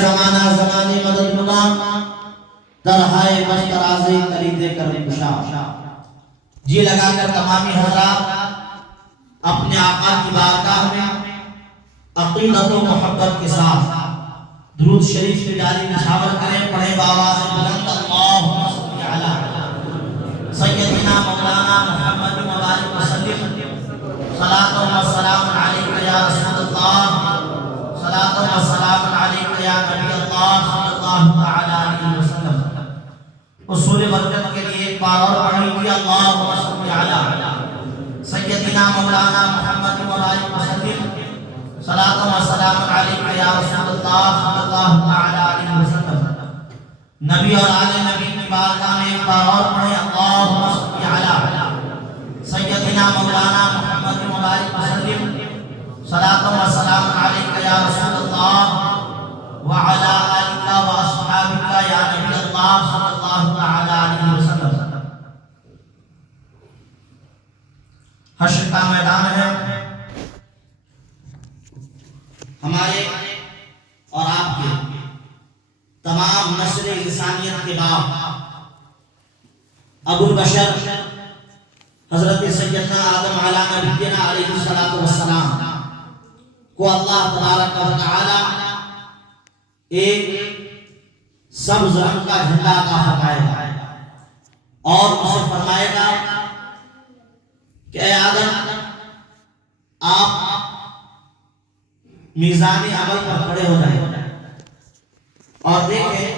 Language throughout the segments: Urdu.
زمانہ زمانے مدد نما درہائے بشتراز کلید کرم کشا. جی لگا کر تمامی حضرات اپنے آقا کی بارگاہ میں عقیدت و محبت کے ساتھ درود شریف کے جاری نشاور کریں. پڑھیں بآواز بلند اللہم صلی علی سیدنا مولانا محمد مبارک وسلم. صلاۃ و سلام علیک یا رسول اللہ، صلاۃ و سلام علیک یا نبی اللہ صلی اللہ تعالی علیہ وسلم. اصول برکت کے لیے ایک بار اور پڑھیں گے اللہم صلی علی سیدنا مولانا محمد مبارک وسلم. صلاۃ و سلام علیک یا رسول اللہ صلی اللہ تعالی علیہ وسلم. نبی اور آل نبی کی بارگاہ میں ایک بار اور پڑھیں اللہم صلی علی سیدنا مولانا محمد مبارک وسلم. صلاۃ و سلام علیک یا رسول اللہ وعلی آلک و اصحابک یا نبی اللہ صلی اللہ تعالی علیہ وسلم. حشر کا میدان ہے. ہمارے اور آپ کے تمام نسل انسانیت کے باپ ابو البشر حضرت سیدنا آدم علیہ نبینا علیہ السلام کو اللہ تبارک و تعالی ایک سبز رنگ کا جھنڈا عطا فرمائے گا اور اسے فرمائے گا کہ اے آدم آپ میزان عمل پر کھڑے ہو جائیں اور دیکھیں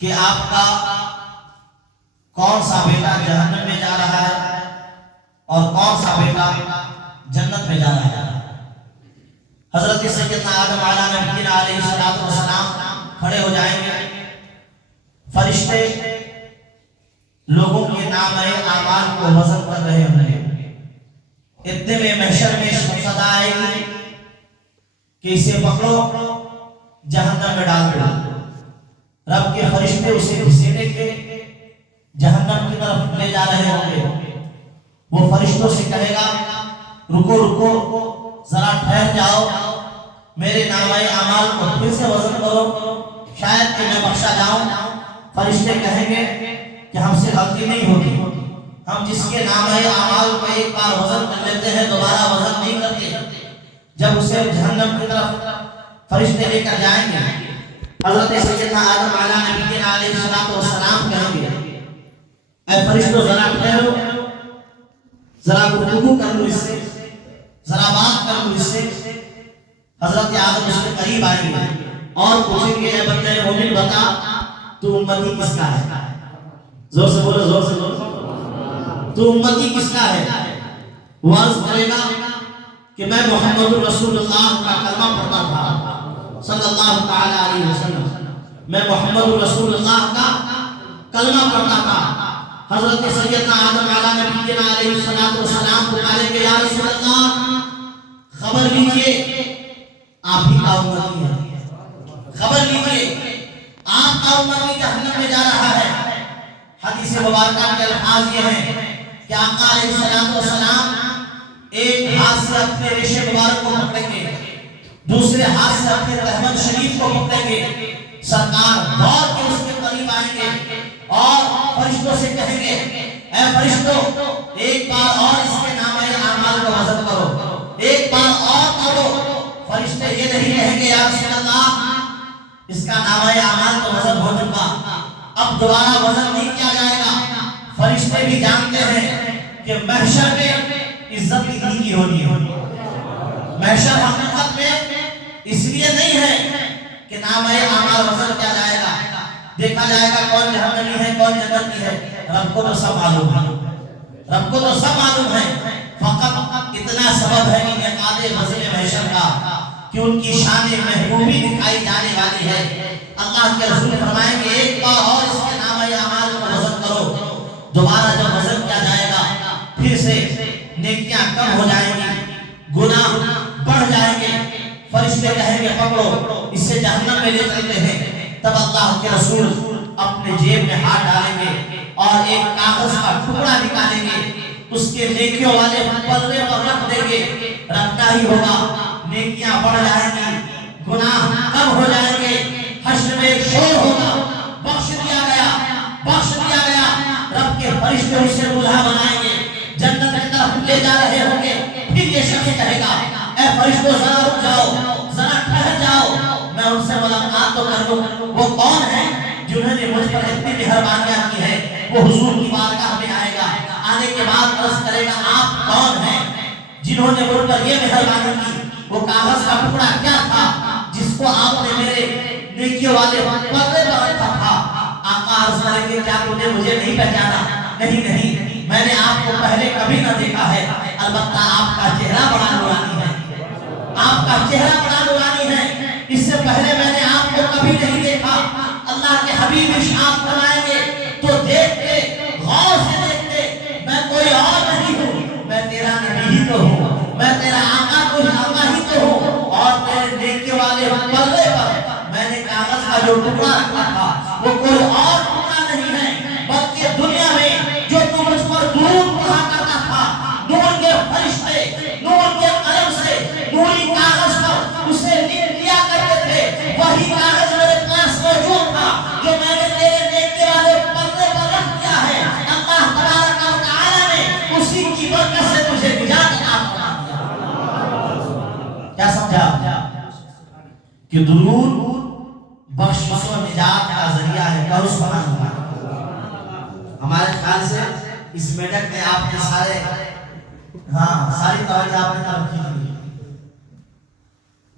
کہ آپ کا کون سا بیٹا جہنم میں جا رہا ہے اور کون سا بیٹا جنت میں جا رہا ہے. حضرت سیدنا آدم علیہ نبینا علیہ السلام کھڑے ہو جائیں گے. فرشتے لوگوں کے نام اعمال کو وزن کر رہے ہوں گے. اتنے میں محشر میں صدا آئے گی کہ اسے پکڑو جہنم میں ڈال دو. رب کے فرشتے اسے گھسیٹیں گے جہنم کی طرف لے جا رہے ہوں گے. وہ فرشتوں سے کہے گا رکو رکو ذرا ٹھہر جاؤ، میرے نامہ اعمال کو پھر سے وزن کرو شاید کہ میں بخشا جاؤں. فرشتے کہیں گے کہ ہم سے غلطی نہیں ہوتی، ہم جس کے نامہ اعمال کو ایک بار وزن کر لیتے ہیں دوبارہ وزن نہیں کرتے. جب اسے جہنم کی طرف فرشتے لے کر جائیں گے حضرت سیدنا آدم علیہ نبینا علیہ السلام کہیں گے اے فرشتوں ذرا ٹھہرو، ذرا گفتگو کر لو اس سے، ذرا بات کر لو اس سے. حضرت آدم اس کے قریب آئیں گے اور پوچھیں گے اے بندے مومن بتا تو امتی کس کا ہے؟ زور سے بولو، زور سے بولو. تو امتی کس کا ہے؟ وہ عرض کرے گا کہ میں محمد رسول اللہ کا کلمہ پڑھتا تھا صلی اللہ تعالی علیہ وسلم. میں محمد رسول اللہ کا کلمہ پڑھتا تھا. حضرت سیدنا آدم علیہ نبینا علیہ السلام پکاریں گے یا رسول اللہ خبر لیجئے آپ ہی کا امتی ہے، خبر لیجئے آپ کا امتی جہنم میں جا رہا ہے. حدیث مبارکہ کے الفاظ یہ ہیں کہ آقا علیہ السلام ایک ہاتھ سے اپنے ریشے مبارک کو پکڑیں گے، دوسرے ہاتھ سے اپنے رحمت شریف کو پکڑیں گے. سرکار غور کے اس کے قریب آئیں گے اور فرشتوں سے کہیں گے اے فرشتوں ایک بار اور اس کے نامہ اعمال کو وزن کرو، ایک بار اور کرو. فرشتے یہ نہیں کہیں گے یا رسول اللہ اس کا نامہ اعمال تو وزن ہو چکا، اب دوبارہ وزن نہیں کیا جائے گا. فرشتے بھی جانتے ہیں کہ محشر میں عزت ہی کی ہونی ہے. محشر حقیقت میں اس لیے نہیں ہے کہ نامہ اعمال وزن کیا جائے گا، دیکھا جائے گا کون جہنمی ہے کون جنتی ہے. رب کو تو سب معلوم ہے، رب کو تو سب معلوم ہے. فقط اتنا سبب ہے انعقاد فضل محشر کا کہ ان کی شان محبوبی دکھائی جانے والی ہے. اللہ کے رسول فرمائیں گے ایک بار اور اس کے نامہ اعمال کو وزن کرو. دوبارہ جب وزن کیا جائے گا پھر سے نیکیاں کم ہو جائیں گی، گناہ بڑھ جائیں گے. فرشتے کہیں گے پکڑو اس سے جہنم میں لے چلتے ہیں. تب اللہ کے رسول اپنے جیب میں ہاتھ ڈالیں گے اور ایک کاغذ کا ٹکڑا نکالیں گے، اس کے نیکیوں والے پلے پر رکھ دیں گے. رکھنا ہی ہوگا، نیکیاں بڑھ جائیں گی، گناہ کم ہو جائیں گے، حشر میں ایک شور ہوگا، بخش دیا گیا، بخش دیا گیا، رب کے فرشتے اسے دولہا بنائیں گے، جنت کی طرف لے جا رہے ہوں گے، پھر یہ شخص کہے گا اے فرشتوں ذرا رک جاؤ، ذرا ٹھہر جاؤ، میں ان سے ملاقات تو کر لوں، وہ کون ہے جنہوں نے مجھ پر اتنی مہربانیاں کی ہے؟ وہ حضور کی بارگاہ میں آئے گا، آنے کے بعد عرض کرے گا آپ کون ہیں جنہوں نے مجھ پر یہ مہربانی کی؟ وہ کاغذ کا ٹکڑا کیا تھا جس کو آپ نے میرے نیکیوں والے پردے پر رکھا تھا؟ آقا عرض کریں گے کیا تم نے مجھے نہیں پہچانا؟ نہیں نہیں، میں نے آپ کو پہلے کبھی نہ دیکھا ہے، البتہ آپ کا چہرہ بڑا نورانی ہے، آپ کا چہرہ بڑا نورانی ہے، اس سے پہلے میں نے آپ کو کبھی نہیں دیکھا۔ اللہ کے حبیب ارشاد فرمائیں گے تو دیکھتے، غور سے دیکھتے، میں کوئی اور نہیں ہوں، میں تیرا نبی ہی تو ہوں، میں تیرا آقا ہی تو ہوں، اور تیرے نیکی والے پلے پر میں نے کاغذ کا جو ٹکڑا رکھا تھا وہ کوئی اور ٹکڑا نہیں ہے، بلکہ دنیا میں جو تم مجھ پر درود پڑھا کرتا تھا، نور کے فرشتے نور کے قلم سے نوری کاغذ پر اسے لکھ لیا کرتے تھے، وہی کاغذ میرے پاس موجود تھا جو میں نے تیرے نیکی والے پردے پر رکھ دیا ہے۔ اللہ تبارک و تعالی نے اسی کی برکت سے تجھے نجات عطا فرما دیا۔ کیا سمجھا؟ کہ درود بخشش و نجات کا ذریعہ ہے۔ کہو سبحان اللہ۔ ہمارے خیال سے اس میڈک میں آپ کے سارے ساری توجہ آپ نے طرف کی تھی،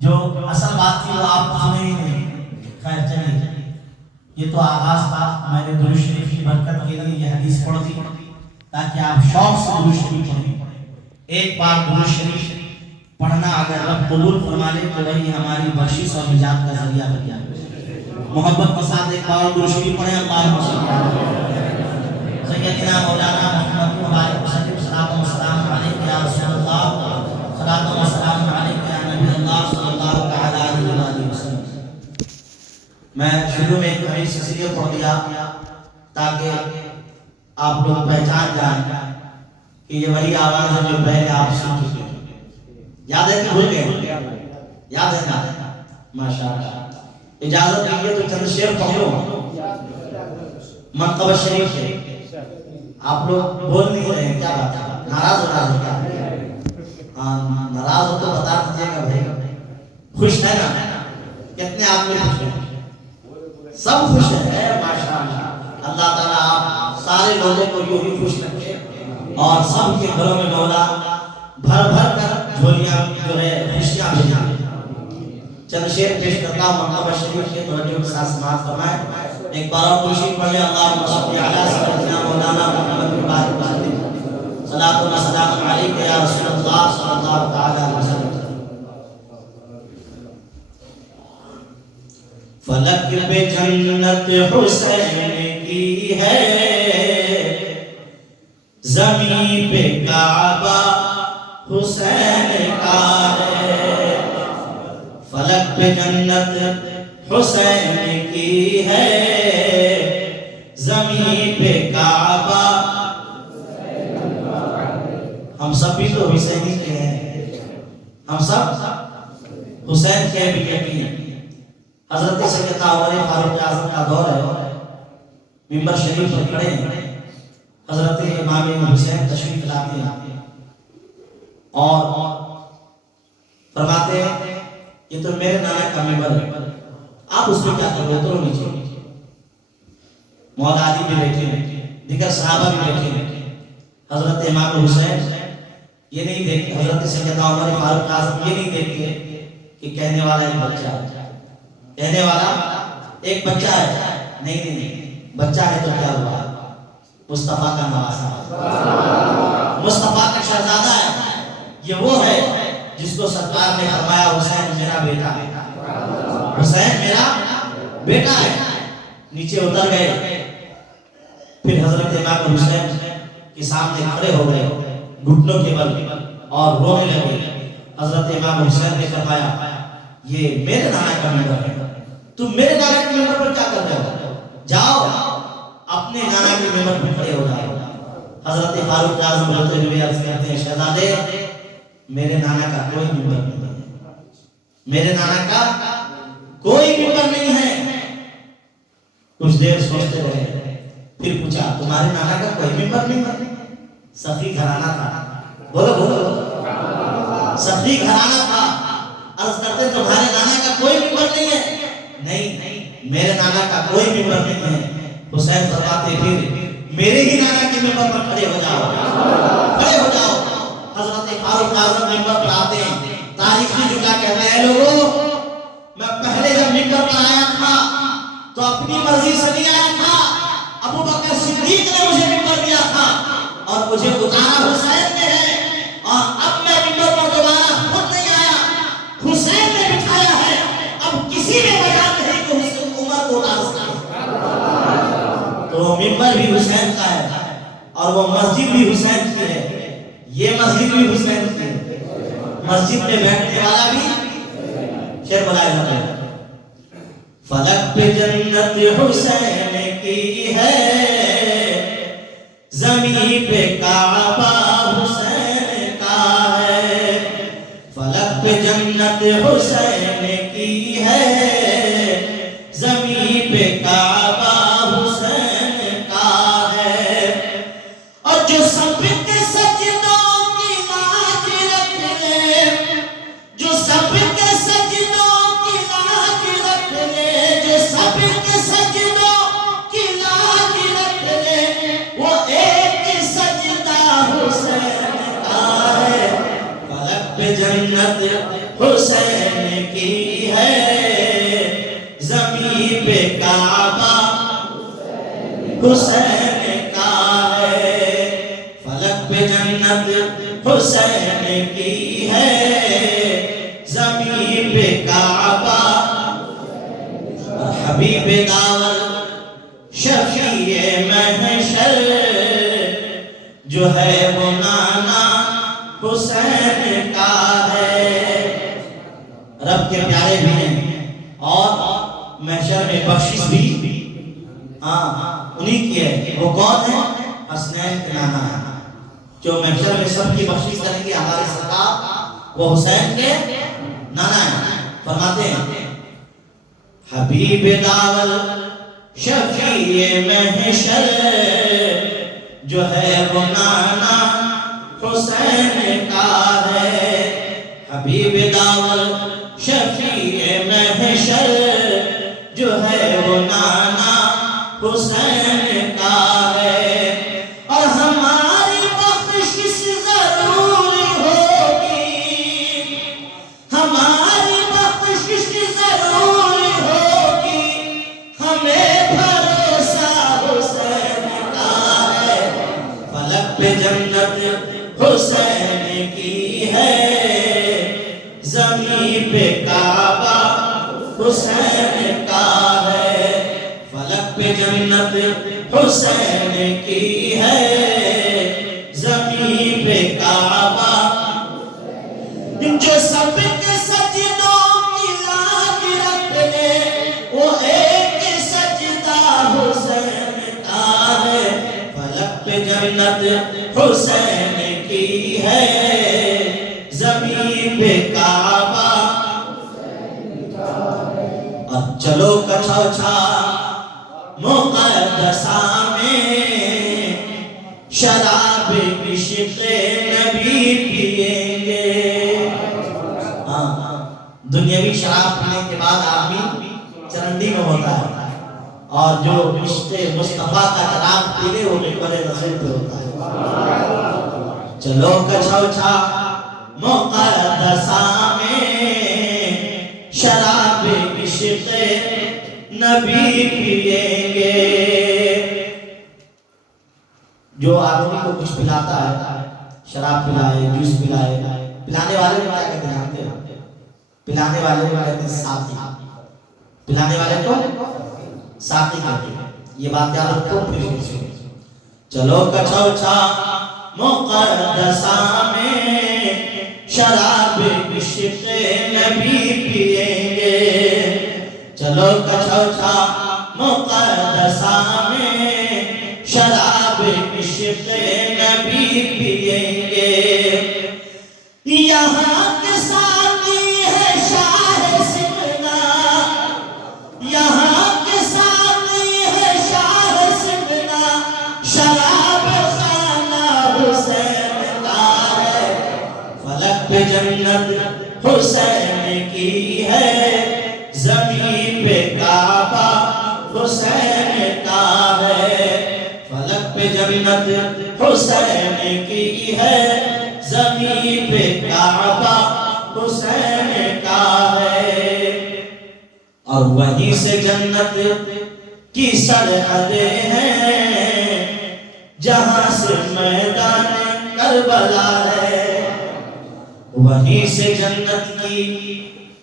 جو اصل بات تھی وہ آپ سنے ہی نہیں۔ خیر چلیے، یہ تو آغاز تھا، میں نے درود شریف کی برکت کے لیے یہ حدیث پڑھ دی تاکہ آپ شوق سے درود شریف پڑھیں۔ ایک بار درود شریف پڑھنا اگر رب قبول فرما لے تو وہی ہماری بخشش اور نجات کا ذریعہ بن جائے۔ محبت کے ساتھ ایک بار درود شریف پڑھیں۔ اللہم صل علی سیدنا مولانا محمد وبارک وسلم، صلاۃ و سلام علیک یا رسول اللہ، صلاۃ و سلام علیک یا نبی اللہ صلی اللہ تعالی علیہ وسلم۔ میں شروع میں ایک حدیث اس لیے پڑھ دیا تاکہ آپ لوگ پہچان جائیں کہ یہ وہی آواز ہے جو پہلے آپ سن چکے ہیں۔ یاد ہے کہ بھول گئے؟ یاد ہے نا؟ ماشاءاللہ۔ اجازت دیجیے تو چند شعر پڑھ لو منقبہ شریف سے۔ آپ لوگ بول نہیں رہے ہیں، کیا بات ہے؟ ناراض ہو رہا ہے کیا؟ ناراض ہو تو بتا دیجیے گا بھائی۔ خوش ہے نا؟ کتنے آدمی خوش ہیں؟ سب خوش ہیں ماشاءاللہ۔ اللہ تعالیٰ آپ سارے لوگوں کو یوں ہی خوش رکھے اور سب کے گھروں میں مولا بھر بھر کر جھولیاں جو ہے خوشیاں بھیجیں۔ چند شعر پیش کرتا ہوں منقبہ شریف کے، توجہ کے ساتھ سماعت فرمائیں۔ ایک بار اور خوشی پڑھیں۔ اللہم صل علی سیدنا مولانا محمد وبارک وسلم، صلاۃ و سلام علیک یا رسول اللہ صلی اللہ تعالی علیہ وسلم۔ فلک پہ جنت حسین کی ہے، زمین پہ کعبہ حسین کا ہے، فلک پہ جنت حسین کی ہے، زمین پہ کعبہ۔ ہم سب بھی تو حسینی کے ہیں، ہم سب حسین کے بھی بیٹی ہیں۔ حضرت سیدنا عمر فاروق اعظم کا دور ہے، ممبر شریف پر کھڑے ہیں، حضرت امام حسین تشریف لاتے ہیں اور فرماتے ہیں یہ تو میرے نانا کا ممبر ہے، آپ اس میں کیا کر رہے ہو؟ اترو نیچے۔ مولا علی بھی بیٹھے ہیں، دیگر صحابہ بھی بیٹھے ہیں۔ حضرت امام حسین یہ نہیں دیکھتے، حضرت سیدنا عمر فاروق اعظم یہ نہیں دیکھتے کہ کہنے والا ایک بچہ ہے، کہنے والا ایک بچہ ہے، نہیں، بچہ ہے تو کیا ہوا؟ مصطفیٰ کا نواسا، مصطفیٰ کا شہزادہ ہے۔ یہ وہ ہے جس کو سرکار نے فرمایا حسین میرا بیٹا ہے، حسین میرا بیٹا ہے۔ نیچے اتر گئے، پھر حضرت امام حسین کے سامنے کھڑے ہو گئے گھٹنوں کے بل اور رونے لگے۔ حضرت امام حسین نے فرمایا یہ میرے نانا کا ممبر ہے، تم میرے نانا کے ممبر پر کیا کر رہے ہو؟ جاؤ اپنے نانا کے ممبر پر کھڑے ہو جاؤ۔ حضرت فاروق اعظم بولتے ہوئے عرض کرتے ہیں شہزادے میرے نانا کا کوئی ممبر نہیں ہے، میرے نانا کا کوئی ممبر نہیں ہے۔ کچھ دیر سوچتے رہے، پھر پوچھا تمہارے نانا کا کوئی ممبر نہیں ہے؟ سخی گھرانہ تھا، بولو بولو، سخی گھرانہ تھا۔ عرض کرتے تمہارے نانا کا کوئی ممبر نہیں ہے؟ نہیں، میرے نانا کا کوئی ممبر نہیں ہے۔ حسین فرماتے پھر میرے ہی نانا کے ممبر پر کھڑے ہو جاؤ، کھڑے ہو جاؤ۔ حضرت فاروق اعظم ممبر پر آتے ہیں، تاریخ میں جھکا کہتے ہیں لوگوں میں پہلے جب ممبر پر آیا تھا تو اپنی مرضی سے نہیں آیا تھا، ابو بکر صدیق نے مجھے ممبر دیا تھا اور مجھے اتارا حسین نے ہے، اور اب میں ممبر پر دوبارہ خود نہیں آیا، حسین نے بٹھایا ہے، اب کسی نے وجہ نہیں کہ حسین عمر کو اتار سکے۔ تو ممبر بھی حسین کا ہے اور وہ مسجد بھی حسین کی ہے، یہ مسجد بھی حسین کی ہے، مسجد میں بیٹھنے والا بھی شعر بلائے جاتا ہے۔ فلک پہ جنت حسین کی ہے، زمین پہ کعبہ حسین کا ہے۔ فلک پہ جنت حسین کی ہے، زمین پہ کعبہ حسین کا ہے۔ اور جو سب کے سجدوں کی لاج رکھ لے، جو سب کے سجدوں کی لاج رکھ لے، جو سب کے سجدوں کی لاج رکھ لے، وہ ایک سجدہ حسین کا ہے۔ فلک پہ جنت حسین کی ہے، زمین پہ کعبہ حسین کا ہے۔ فلک پہ جنت حسین کی ہے، زمین پہ کعبہ۔ حبیب داور شفیع محشر جو ہے وہ نانا حسین کا ہے۔ رب کے پیارے بھی ہیں اور محشر میں بخشش بھی انہی کی ہے۔ وہ کون ہے؟ حسنین کے نانا ہے، جو محشر میں سب کی بخشش کریں گے ہمارے سرکار، وہ حسین کے نانا ہے۔ فرماتے ہیں حبیب داول شفیع محشر جو ہے وہ نانا حسین کا ہے۔ حبیب داول شفیع محشر جو ہے وہ نانا حسین کا ہے۔ اور ہماری بخشش ضرور ہوگی، ہماری بخشش ضرور ہوگی، ہمیں بھروسہ حسین کا ہے۔ فلک پہ جنت حسین کی ہے، زمین پہ کعبہ حسین کا ہے۔ فلک پہ جنت حسین کی ہے، زمین پہ کعبہ۔ جو سب کے سجدوں کی لاج رکھ لے، وہ ایک سجدہ حسین کا ہے۔ فلک پہ جنت حسین کی ہے، زمین پہ کعبہ۔ اب چلو کچھوچھا مقدسہ میں، شراب عشق نبی پیئیں گے۔ دنیاوی شراب پینے کے بعد آدمی چرندی میں ہوتا ہے، اور جو عشق مصطفیٰ کا شراب پی لے وہ ممبر رسول پہ ہوتا ہے۔ چلو کچھوچھا مقدسہ میں، شراب عشق نبی پیئیں گے۔ جو آدمی کو کچھ پلاتا ہے، شراب پلائے، جوس پلائے، پلانے والے کو کیا کہتے ہیں؟ پلانے والے کو کہتے ہیں ساقی، پلانے والے کو ساقی کہتے ہیں۔ یہ بات یاد رکھو پھر۔ چلو کچھوچھا مقدسہ میں، شراب عشق نبی پیئیں گے۔ چلو کچھوچھا مقدسہ میں، شراب عشق نبی پیئیں گے۔ یہاں کے ساقی ہے شاہ سمنا، حسین کا ہے، فلک پہ جنت حسین کی ہے، زمین پہ کعبہ حسین کا ہے، اور وہیں سے جنت کی سرحدیں ہیں، جہاں سے میدان کربلا ہے، وہیں سے جنت کی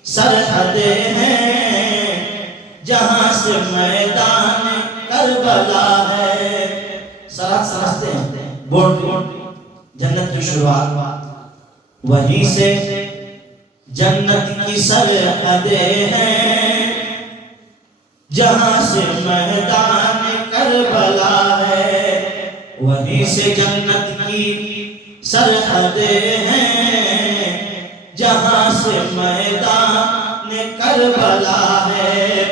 سرحدیں ہیں، جہاں سے میدان کربلا ہے۔ سرحد سمجھتے ہیں، بورڈ جنت کی شروعات، وہیں سے جنت کی سرحدیں ہیں، جہاں سے میدان کربلا ہے، وہیں سے جنت کی سرحدیں ہیں، جہاں سے میدان کربلا ہے،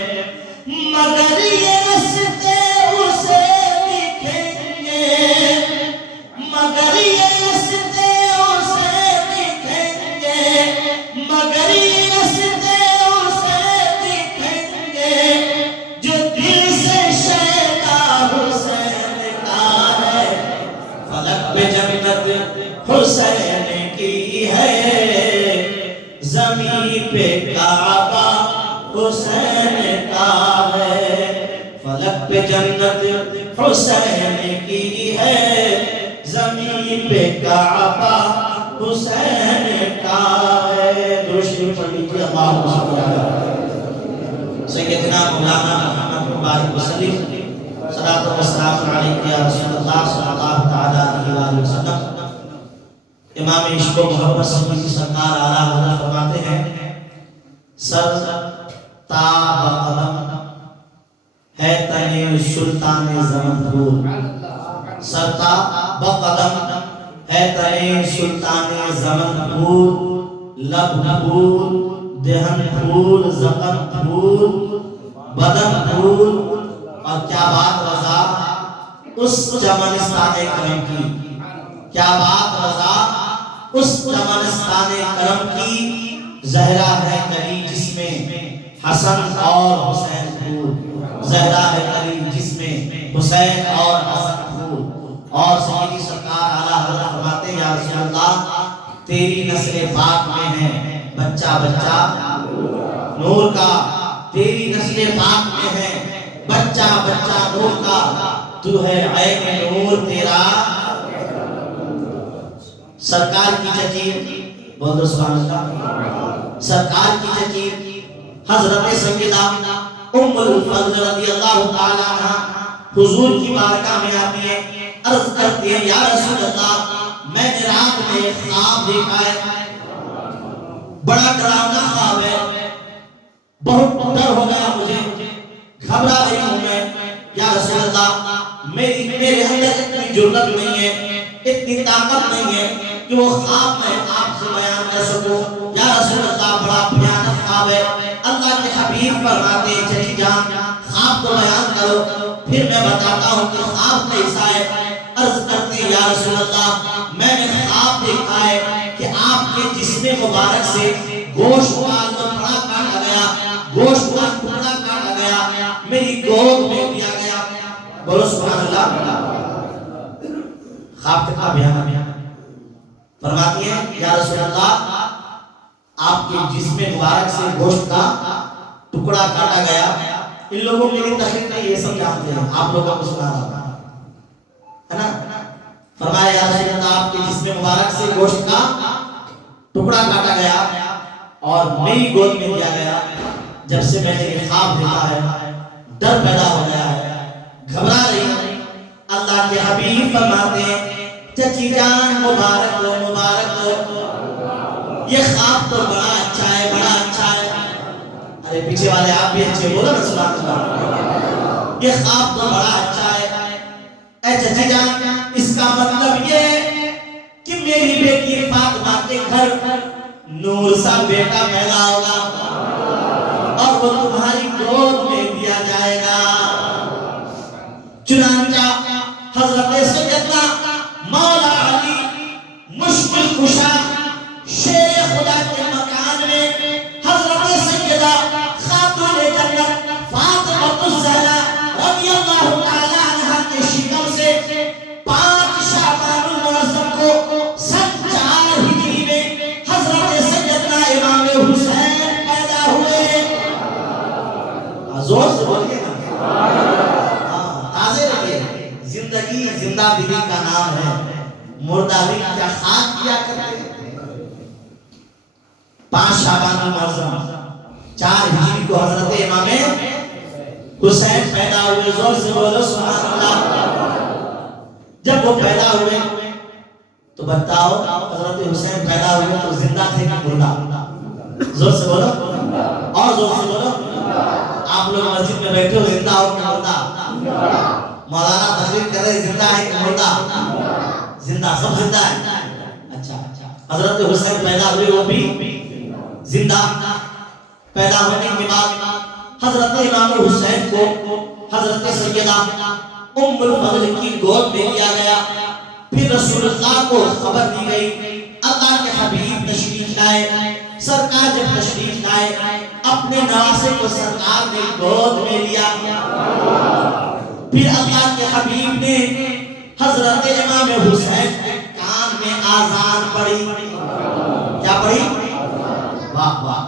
مگر یہ رستے اسے دکھیں گے، مگر یہ رستے اسے دکھیں گے، مگر یہ رستے اسے دکھیں گے، جو دل سے شیدا حسین کا ہے، فلک پہ جنت حسین کی ہے، زمین پہ کعبہ حسین کا ہے، فلک پہ جنت حسین کی ہے، زمین پہ کعبہ حسین کا ہے۔ درود شریف پڑھ لیجیے، اللہم صل علی سیدنا مولانا محمد مبارک وسلم، صلاۃ و سلام علیک یا رسول اللہ صلی اللہ تعالی علیہ وآلہ وسلم۔ امام عشق و محبت سید سرکار اعلیٰ حضرت فرماتے ہیں، سر تا بقدم ہے تن سلطان زمن پھول، سر تا بقدم ہے تن سلطان زمن پھول، لب پھول، دہن پھول، زبان پھول، بدن پھول، اور کیا بات رضا اس چمنستان کرم کی، کیا بات رضا اس چمنستان کرم کی، زہرا ہے کلی جس میں حسن اور حسین پھول، زہرا ہے کلی جس میں حسین اور حسن پھول۔ اور سیدی سرکار اعلیٰ حضرت فرماتے ہیں، یا رسول اللہ تیری نسل پاک میں ہے بچہ بچہ نور کا، تیری نسل پاک میں ہے بچہ بچہ نور کا، تو ہے عین نور تیرا سرکار کی چچیر، بول دو سبحان اللہ، سرکار کی چچیر حضرت سیدہ ام الفضل رضی اللہ تعالی عنہ حضور کی بارگاہ میں آتی ہے، عرض کرتی ہے، یا رسول اللہ میں نے رات میں ایک خواب دیکھا ہے، بڑا ڈراؤنا خواب ہے، بہت ڈر ہو گیا مجھے، گھبرا رہی ہوں میں، یا رسول اللہ میرے اندر اتنی جرأت نہیں ہے، اتنی طاقت نہیں ہے کہ وہ خواب میں آپ سے بیان کر سکوں، یا رسول اللہ بڑا بھیانک خواب ہے۔ اللہ کے حبیب فرماتے ہیں، چچی جان خواب تو بیان کرو، پھر میں بتاتا ہوں کہ خواب کیسا ہے۔ عرض کرتے ہیں، یا رسول اللہ میں نے خواب دیکھا ہے کہ آپ کے جسم مبارک سے گوشت کا ٹکڑا کاٹا گیا، گوشت کا ٹکڑا کاٹا گیا، میری گود میں دیا گیا، بولو سبحان اللہ۔ خواب کا بیان فرماتی ہے، یا رسول اللہ آپ کے جسم مبارک سے گوشت کا ٹکڑا کاٹا گیا، ان لوگوں کے لیے تقریر نہیں، یہ سب جانتے ہیں، آپ لوگوں کو سنا رہا ہے نا۔ فرمایا، یا رسول اللہ آپ کے جسم مبارک سے گوشت کا ٹکڑا کاٹا گیا اور میری گود میں دیا گیا۔ جب سے میں نے یہ خواب دیکھا ہے ڈر پیدا ہو گیا ہے، گھبرا رہی ہوں۔ اللہ کے حبیب فرماتے ہیں، چچی جان مبارک ہو مبارک ہو، یہ خواب تو بڑا اچھا ہے بڑا اچھا ہے۔ ارے پیچھے والے آپ بھی اچھے بولو نا سبحان اللہ، یہ خواب تو بڑا اچھا ہے۔ اے چچی جان اس کا مطلب یہ کہ میری بیٹی فاطمہ کے گھر نور سا بیٹا پیدا ہوگا اور وہ تمہاری گود میں دیا جائے گا۔ چنانچہ حضرت سیدنا مولا علی مشکل کشا شیر خدا کے مکان میں حضرت سیدہ خاتون جنت فاطمہ الزہرا زور سے بولیے نا، تازے رہیے. زندگی زندہ دلی کا نام ہے، مردہ دل کیا خاک کیا کرتے. 5 شعبان المعظم 4 ہجری کو حضرت امام حسین پیدا ہوئے. زور سے بولو سبحان اللہ. جب وہ پیدا ہوئے تو بتاؤ حضرت حسین پیدا ہوئے تو زندہ تھے کہ مردہ؟ زور سے بولو اور زور سے بولو. آپ لوگ مسجد میں بیٹھے ہو زندہ ہو کہ مردہ؟ مولانا تقریر کر رہے زندہ ہے کہ مردہ؟ زندہ، سب زندہ ہے. اچھا، حضرت حسین پیدا ہوئے وہ بھی زندہ. پیدا ہونے کے بعد حضرت امام حسین کو حضرت سیدہ ام الفضل کی گود میں لیا گیا. پھر رسول اللہ کو خبر دی گئی اللہ کے حبیب تشریف لائے. سرکار جب تشریف لائے اپنے نواسے کو سرکار نے گود میں لیا. پھر اللہ کے حبیب نے حضرت امام حسین کے کان میں آذان پڑھی. کیا پڑھی؟ واہ واہ،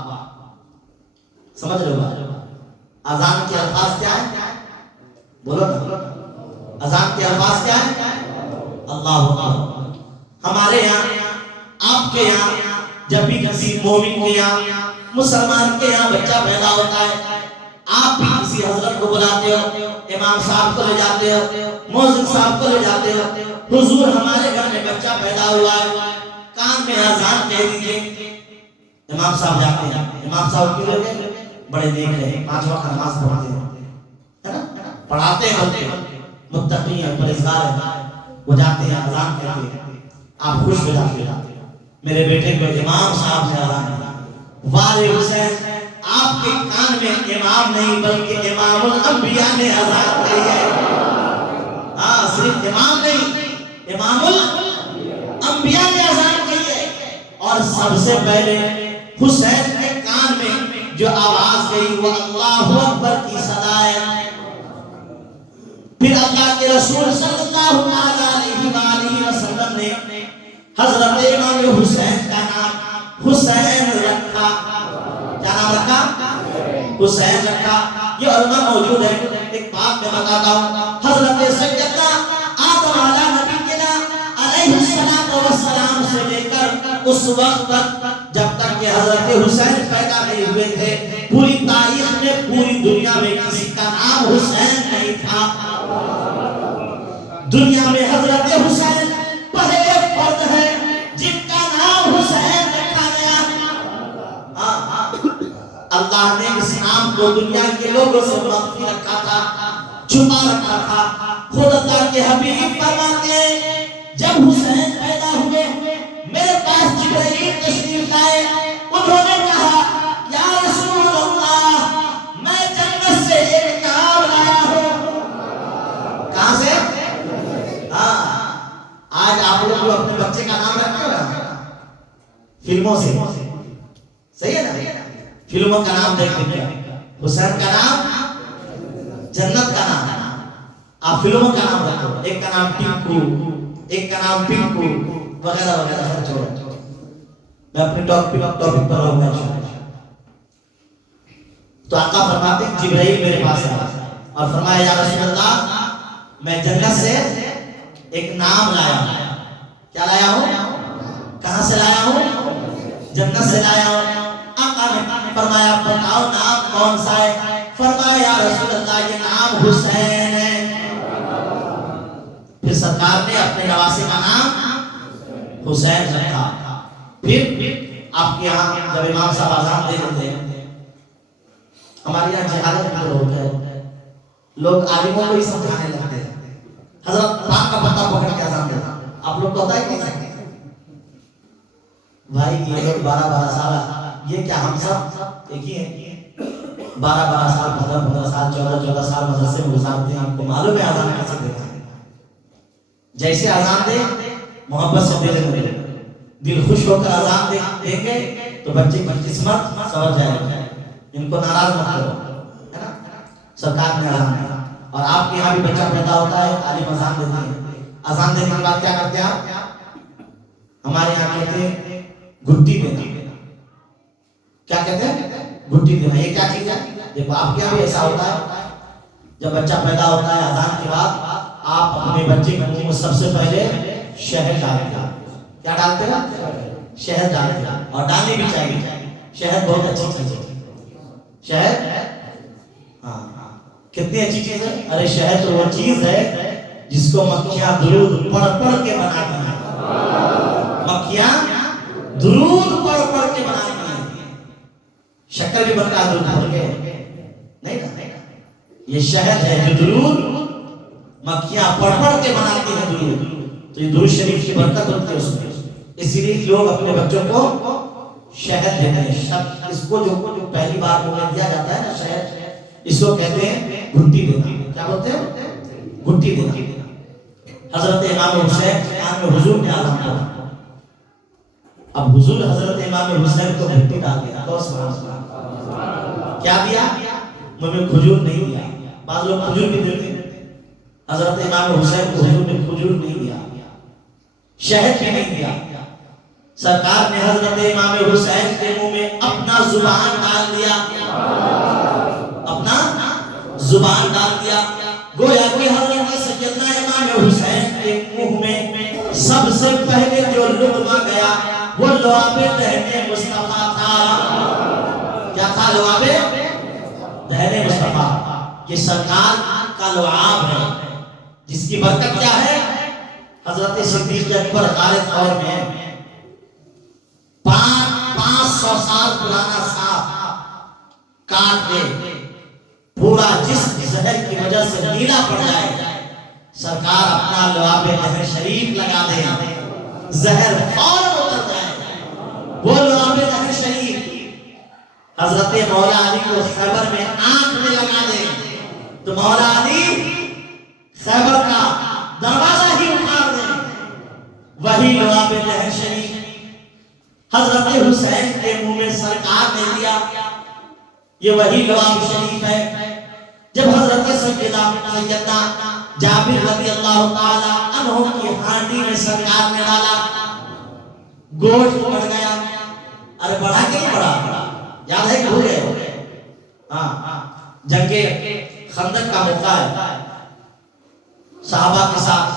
سمجھ رہے ہو؟ اذان کے الفاظ کیا ہے؟ بولو نا، اذان کے الفاظ کیا ہے؟ اللہ اکبر. ہمارے یہاں، آپ کے یہاں جب بھی کسی مومن کے یہاں، مسلمان کے یہاں بچہ پیدا ہوتا ہے، آپ بھی کسی حضرت کو بلاتے ہو، امام صاحب کو لے جاتے ہو، مؤذن صاحب کو لے جاتے ہو. حضور ہمارے گھر میں بچہ پیدا ہوا ہے، کان میں اذان کہہ دیجئے. امام صاحب جاتے ہیں. امام صاحب کیوں لگے؟ بڑے نیک ہیں، 5 وقت نماز پڑھتے ہیں، پڑھاتے ہیں، متقی ہیں، پرہیزگار ہیں. وہ جاتے ہیں اذان کہتے ہیں، آپ خوش ہو جاتے ہیں میرے بیٹے کو امام صاحب نے اذان دیا. والے حسین، آپ کے کان میں امام نہیں بلکہ امام الانبیاء نے اذان دی ہے. ہاں، صرف امام نہیں، امام الانبیاء نے اذان دی ہے. اور سب سے پہلے حسین کے کان میں جو آواز گئی وہ اللہ اکبر کی صدا ہے. پھر اللہ کے رسول صلی اللہ علیہ وآلہ وسلم نے حضرت امام حسین کا نام حسین رکھا. کیا نام رکھا؟ حسین رکھا. یہ علماء موجود ہے. ایک بات میں بتاتا ہوں، حضرت سیدنا آدم علیہ نبینا علیہ السلام سے لے کر اس وقت تک جب تک کہ حضرت حسین پیدا نہیں ہوئے تھے، پوری تاریخ میں پوری دنیا میں کسی کا نام حسین نہیں تھا. دنیا میں حضرت حسین پہلے فرد ہے جن کا نام حسین رکھا گیا. اللہ نے اس نام کو دنیا کے لوگوں سے مخفی رکھا تھا، چھپا رکھا تھا. خود اللہ کے حبیب فرماتے ہیں جب حسین پیدا ہوئے میرے پاس جبرائیل تشریف لائے. انہوں نے کہا یا رسول اللہ میں جنت سے ایک نام لایا ہوں. کہاں سے؟ آج آپ لوگ اپنے بچے کا نام رکھتے ہو نا فلموں سے، صحیح ہے نا؟ فلموں کا نام دیکھ دیکھ حسین کا نام جنت کا نام. آپ فلموں کا نام رکھو، ایک کا نام ٹنکو، ایک کا نام پنکو وغیرہ وغیرہ. سب چھوڑو، میں اپنے ٹاپک پر رہوں گا. تو آقا فرماتے ہیں جبرائیل میرے پاس آیا اور فرمایا یا رسول اللہ میں جنت سے ایک نام لایا ہوں. کیا لایا ہوں؟ کہاں سے لایا ہوں؟ جنت سے لایا ہوں. آقا نے فرمایا بتاؤ نام کون سا ہے؟ فرمایا یا رسول اللہ یہ نام حسین ہے. پھر سرکار نے اپنے نواسے کا نام حسین رکھا. پھر آپ کے یہاں جب امام صاحب اذان دے دیتے ہیں، ہمارے یہاں جہالت میں ہوتا ہے، لوگ عالموں کو ہی سمجھانے لگتے ہیں. حضرت پاک کا پتہ پکڑ کے اذان دیتا. آپ لوگ کو ہوتا ہے کیسے؟ بھائی یہ لوگ 12 سال، یہ کیا ہم سب ایک ہی ہیں؟ 12 سال 15 سال 14 سال مدرسے میں گزارتے ہیں. آپ کو معلوم ہے اذان کیسے دیتے ہیں؟ جیسے اذان دے محبت سے دے دیں، دل خوش ہو کر اذان دیں گے تو بچے کی قسمت سمجھ جائے گا. ان کو ناراض مت کرو، ہے نا؟ سرکار نے اذان دیا. اور آپ کے یہاں بھی بچہ پیدا ہوتا ہے، عالم اذان دیتے ہیں. اذان دینے کے بعد کیا کرتے ہیں آپ؟ ہمارے یہاں کہتے ہیں گھٹی دینا. کیا کہتے ہیں؟ گھٹی دینا. یہ کیا چیز ہے؟ دیکھو آپ کے یہاں بھی ایسا ہوتا ہے، جب بچہ پیدا ہوتا ہے اذان کے بعد آپ اپنے بچے کے منہ میں سب سے پہلے شہد ڈالتے ہیں. کیا ڈالتے ہیں؟ شہد ڈالتے ہیں، اور ڈالنی بھی چاہیے. شہد بہت اچھی چیز ہے. شہد ہاں کتنی اچھی چیز ہے. ارے شہد تو وہ چیز ہے جس کو مکھیاں درود پڑھ پڑھ کے بناتی ہیں. مکھیاں درود پڑھ پڑھ کے بناتی ہیں. شکر بھی بنتا ہے درود پڑھ کے نہیں نا. یہ شہد ہے جو درود مکھیاں پڑھ پڑھ کے بناتی ہیں درود. تو یہ درود شریف کی برکت ہوتی ہے اس میں. اسی لیے لوگ اپنے بچوں کو شہد دیتے ہیں. اس کو جو پہلی بار منہ میں دیا جاتا ہے نا شہد، اس کو کہتے ہیں گھٹی دینا. کیا بولتے ہیں؟ گھٹی دینا. حضرت امام حسین کے آن میں حضور نے آزم پڑھا. اب حضور حضرت امام حسین کو گھٹی ڈال دیا. کیا دیا؟ منہ میں کھجور نہیں دیا. بعض لوگ کھجور بھی دیتے ہیں. حضرت امام حسین کو حضور نے کھجور نہیں دیا، شہد بھی نہیں دیا. سرکار نے حضرت امام حسین کے منہ میں اپنا زبان ڈال دیا. اپنا زبان ڈال دیا. گویا کہ حضرت سیدنا امام حسین کے منہ میں سب سے پہلے جو لقمہ گیا وہ لعاب دہن مصطفیٰ تھا. کیا تھا؟ لعاب دہن مصطفیٰ. یہ سرکار کا لعاب ہے جس کی برکت کیا ہے؟ حضرت صدیق اکبر غار طور میں 500 سال پرانا سانپ کاٹ دے، پورا جسم زہر کی وجہ سے نیلا پڑ جائے، سرکار اپنا لعاب دہن شریف لگا دے، زہر فوراً اتر جائے. وہ لعاب دہن شریف حضرت مولا علی کو خیبر میں آنکھ میں لگا دے تو مولا علی خیبر کا دروازہ ہی اٹھا دے. وہی لعاب دہن شریف حضرت حسین کے منہ میں سرکار نے دیا. یہ وہی لعاب شریف ہے. جب حضرت سیدنا جابر رضی اللہ تعالی عنہ کی ہانڈی میں سرکار نے ڈالا، گوشت بڑھ گیا. ارے بڑھا کہ نہیں بڑھا؟ یاد ہے کہ بھول گئے؟ ہاں جنگ خندق کا موقع ہے. صحابہ کے ساتھ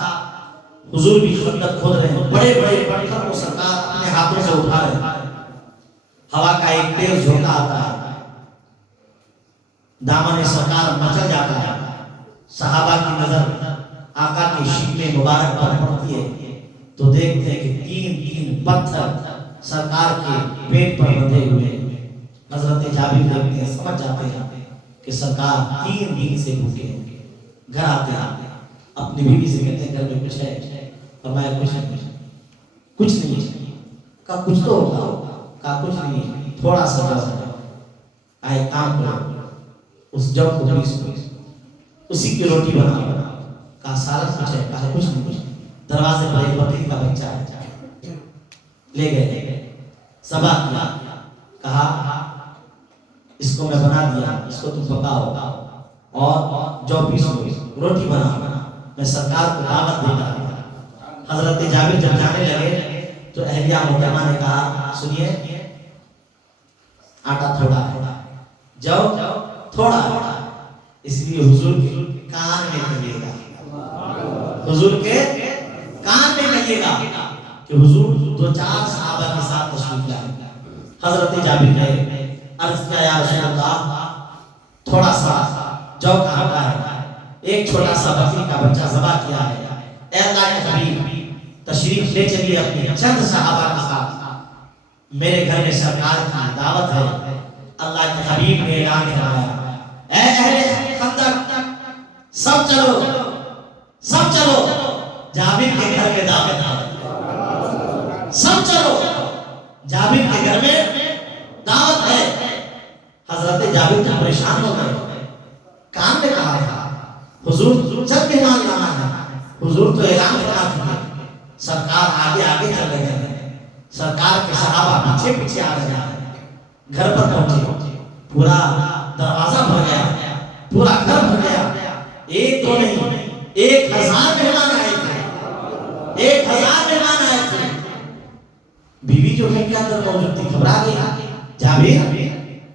حضور بھی خندق کھود رہے ہیں. بڑے بڑے پتھر کو سرکار اپنے ہاتھوں سے اٹھا رہے ہیں. ہوا کا ایک تیز جھونکا آتا ہے، دامن سرکار مچل جاتا ہے. صحابہ کی نظر آقا کی شکل مبارک پر پڑتی ہے تو دیکھتے ہیں کہ تین پتھر سرکار کے پیٹ پر بندھے ہوئے. حضرت جابر دیکھتے ہیں، سمجھ جاتے ہیں کہ سرکار 3 دن سے بھوکے ہیں. گھر آتے ہیں، اپنی بیوی سے کہتے ہیں گھر میں کچھ ہے؟ فرمایا کچھ نہیں. کہا کچھ تو ہوگا. کہا کچھ نہیں، تھوڑا سا جو ہے آئے کام کرو، اس جو کو پیس اسی کی روٹی بنا. کہا سالن کچھ ہے؟ کہا کچھ نہیں. دروازے پر ایک بکری کا بچہ ہے، لے گئے ذبح کیا. کہا اس کو میں بنا دیا، اس کو تم پکاؤ اور جو پیسو روٹی بنا، میں سرکار کو دعوت دیتا. حضرت جابر جب جانے لگے تو اہلیہ محترمہ نے کہا سنیے آٹا تھوڑا ہے، جاؤ تھوڑا ہے، اس لیے حضور کے کان میں کہیے گا، حضور کے کان میں کہیے گا کہ حضور 2-4 صحابہ کے ساتھ تشریف لائے. حضرت جابر نے عرض کیا یا رسول اللہ تھوڑا سا جو کہاں کا ہے؟ ایک چھوٹا سا بکری کا بچہ ذبح کیا ہے. اے اللہ کے حبیب تشریف لے چلیے اپنے چند صحابہ کے ساتھ، میرے گھر میں سرکار کی دعوت ہے. اللہ کے حبیب نے اعلان فرمایا اے اہل خندق سب چلو جابر کے گھر میں دعوت ہے. سب چلو جابر کے گھر میں دعوت ہے. حضرت جابر تو پریشان ہو گئے. کام نے کہا تھا حضور جب مہمان لانا ہے، حضور تو اعلان فرما چکے، سرکار آگے چل رہے ہیں، سرکار کے صحابہ پیچھے آ رہے ہیں. گھر پر پہنچے، پورا دروازہ بھر گیا، پورا گھر بھر گیا. ایک تو نہیں 1000 مہمان آئے تھے، 1000 مہمان آئے تھے. بیوی جو گھر کے اندر موجود تھی گھبرا گئی. جابر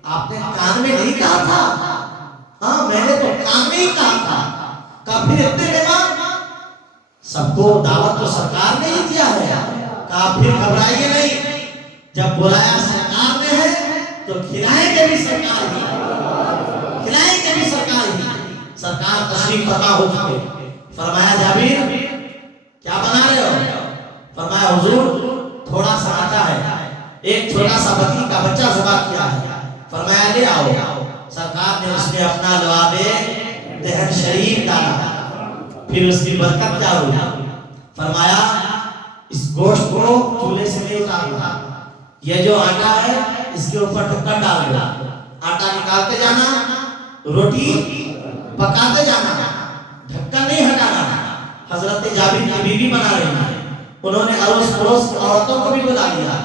آپ نے کان میں نہیں کہا تھا کہا پھر اتنے مہمان؟ سب کو دعوت تو سرکار نے ہی دیا ہے۔ کہا پھر گھبرائیے نہیں، جب بلایا سرکار نے ہے تو کھلائیں گے بھی سرکار ہی، کھلائیں گے بھی سرکار ہی۔ سرکار تشریف فرما ہو چکے۔ فرمایا جابر کیا بنا رہے ہو؟ فرمایا حضور تھوڑا سا آٹا ہے، ایک چھوٹا سا بکری کا بچہ ذبح کیا ہے۔ فرمایا لے آؤ۔ سرکار نے اس میں اپنا لعاب دہن شریف ڈالا، پھر اس کی برکت کیا ہوئی؟ فرمایا اس گوشت کو چولہے سے نہیں اتارنا، یہ جو آٹا ہے اس کے اوپر ڈھکن ڈال دو، آٹا نکالتے جانا، روٹی پکاتے جانا، ڈھکن نہیں ہٹانا۔ حضرت جابر کی بیوی بنا رہی ہیں، انہوں نے اڑوس پڑوس کی عورتوں کو بھی بلا لیا،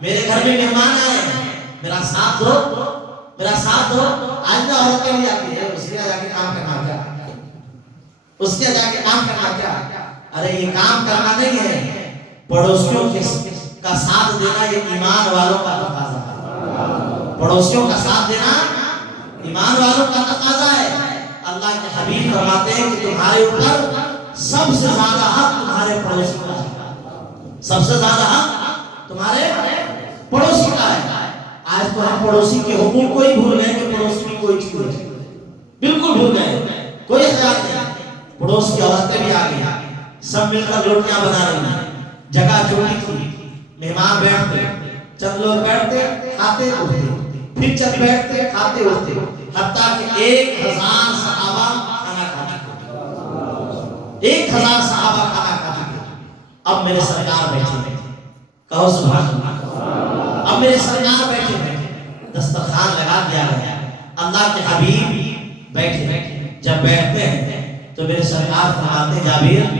میرے گھر میں مہمان آئے ہیں، میرا ساتھ دو، میرا ساتھ دو۔ آج میں عورتیں بھی آتی ہے، اس کے جا کے کام کرنا کیا، اس کے جا کے کام کرنا کیا؟ ارے یہ کام کرنا نہیں ہے، پڑوسیوں کا ساتھ دینا یہ ایمان والوں کا تقاضا ہے۔ پڑوسیوں کا ساتھ دینا ایمان والوں کا تقاضا ہے۔ اللہ کے حبیب فرماتے ہیں کہ تمہارے اوپر سب سے زیادہ حق تمہارے پڑوسی کا ہے، سب سے زیادہ حق تمہارے پڑوسی کا ہے۔ آج تو ہم پڑوسی کے حقوق کو ہی بھول گئے کہ پڑوسی کی کوئی چیز نہیں، بالکل بھول گئے، کوئی خیال نہیں۔ پڑوس کی عورتیں بھی آ گئی، سب مل کر روٹیاں بنا رہی ہیں، جگہ چھوٹی تھی، مہمان بیٹھتے، چند لوگ بیٹھتے کھاتے اٹھتے، پھر چند بیٹھتے کھاتے اٹھتے، حتیٰ کہ 1000 صحابہ کھانا کھا چکے، 1000 صحابہ کھانا کھا چکے۔ اب میرے سرکار بیٹھے ہیں، کہو سبحان اللہ۔ اب میرے سرکار بیٹھے ہیں، دسترخوان لگا دیا گیا، اللہ کے حبیب بیٹھے۔ جب بیٹھتے ہیں تو میرے سرکار فرماتے جابر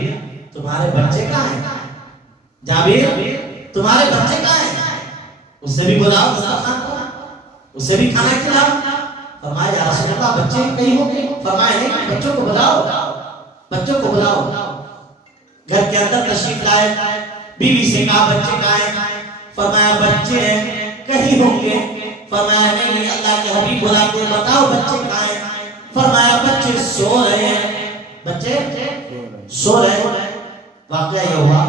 تمہارے بچے کہاں ہیں؟ جابر تمہارے بچے کہاں ہیں؟ اسے بھی بلاؤ دسترخوان پر، اسے بھی کھانا کھلاؤ۔ فرمایا یا رسول اللہ بچے کہیں ہوں گے؟ فرمایا نہیں، بچوں کو بلاؤ، بچوں کو بلاؤ۔ گھر کے اندر تشریف لائے، بیوی سے کہا بچے کہاں ہیں؟ فرمایا بچے ہیں کہیں ہوں گے۔ فرمایا نہیں، اللہ کے حبیب بلاتے بتاؤ بچے کہاں ہیں؟ فرمایا بچے سو رہے ہیں، بچے سو رہے ہیں۔ واقعہ یہ ہوا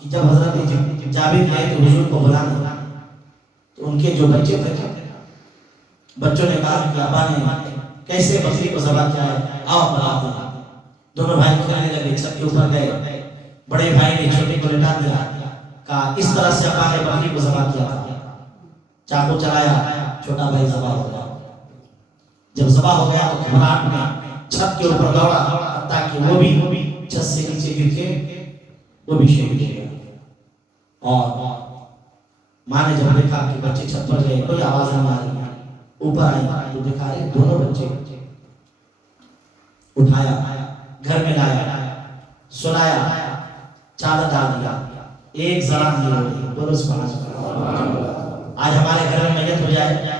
کہ جب حضرت جابر گئے تو حضور کو بلانے، تو ان کے جو بچے تھے، بچوں نے کہا کہ ابا نے کیسے بکری کو ذبح کیا ہے، آؤ بتاتے ہیں۔ دونوں بھائی کھیلنے لگے، چھت کے اوپر گئے، بڑے بھائی نے چھوٹے کو لٹا دیا، کہا اس طرح سے ابا نے بکری کو ذبح کیا تھا۔ چاقو چلایا، چھوٹا بھائی ذبح ہو گیا۔ جب ذبح ہو گیا تو گھبراہٹ میں چھت کے اوپر دوڑا تاکہ وہ بھی چھت سے نیچے گر کے وہ بھی شہید ہو گیا۔ اور ماں نے جب دیکھا کہ بچے چھت پر گئے، کوئی آواز نہیں آ رہی، اوپر آئی تو دیکھا رہے دونوں بچے، اٹھایا، گھر میں لایا، سلایا، چادر ڈال دیا، ایک ذرا نہیں روئی، بولو سبحان اللہ۔ آج ہمارے گھر میں میت ہو جائے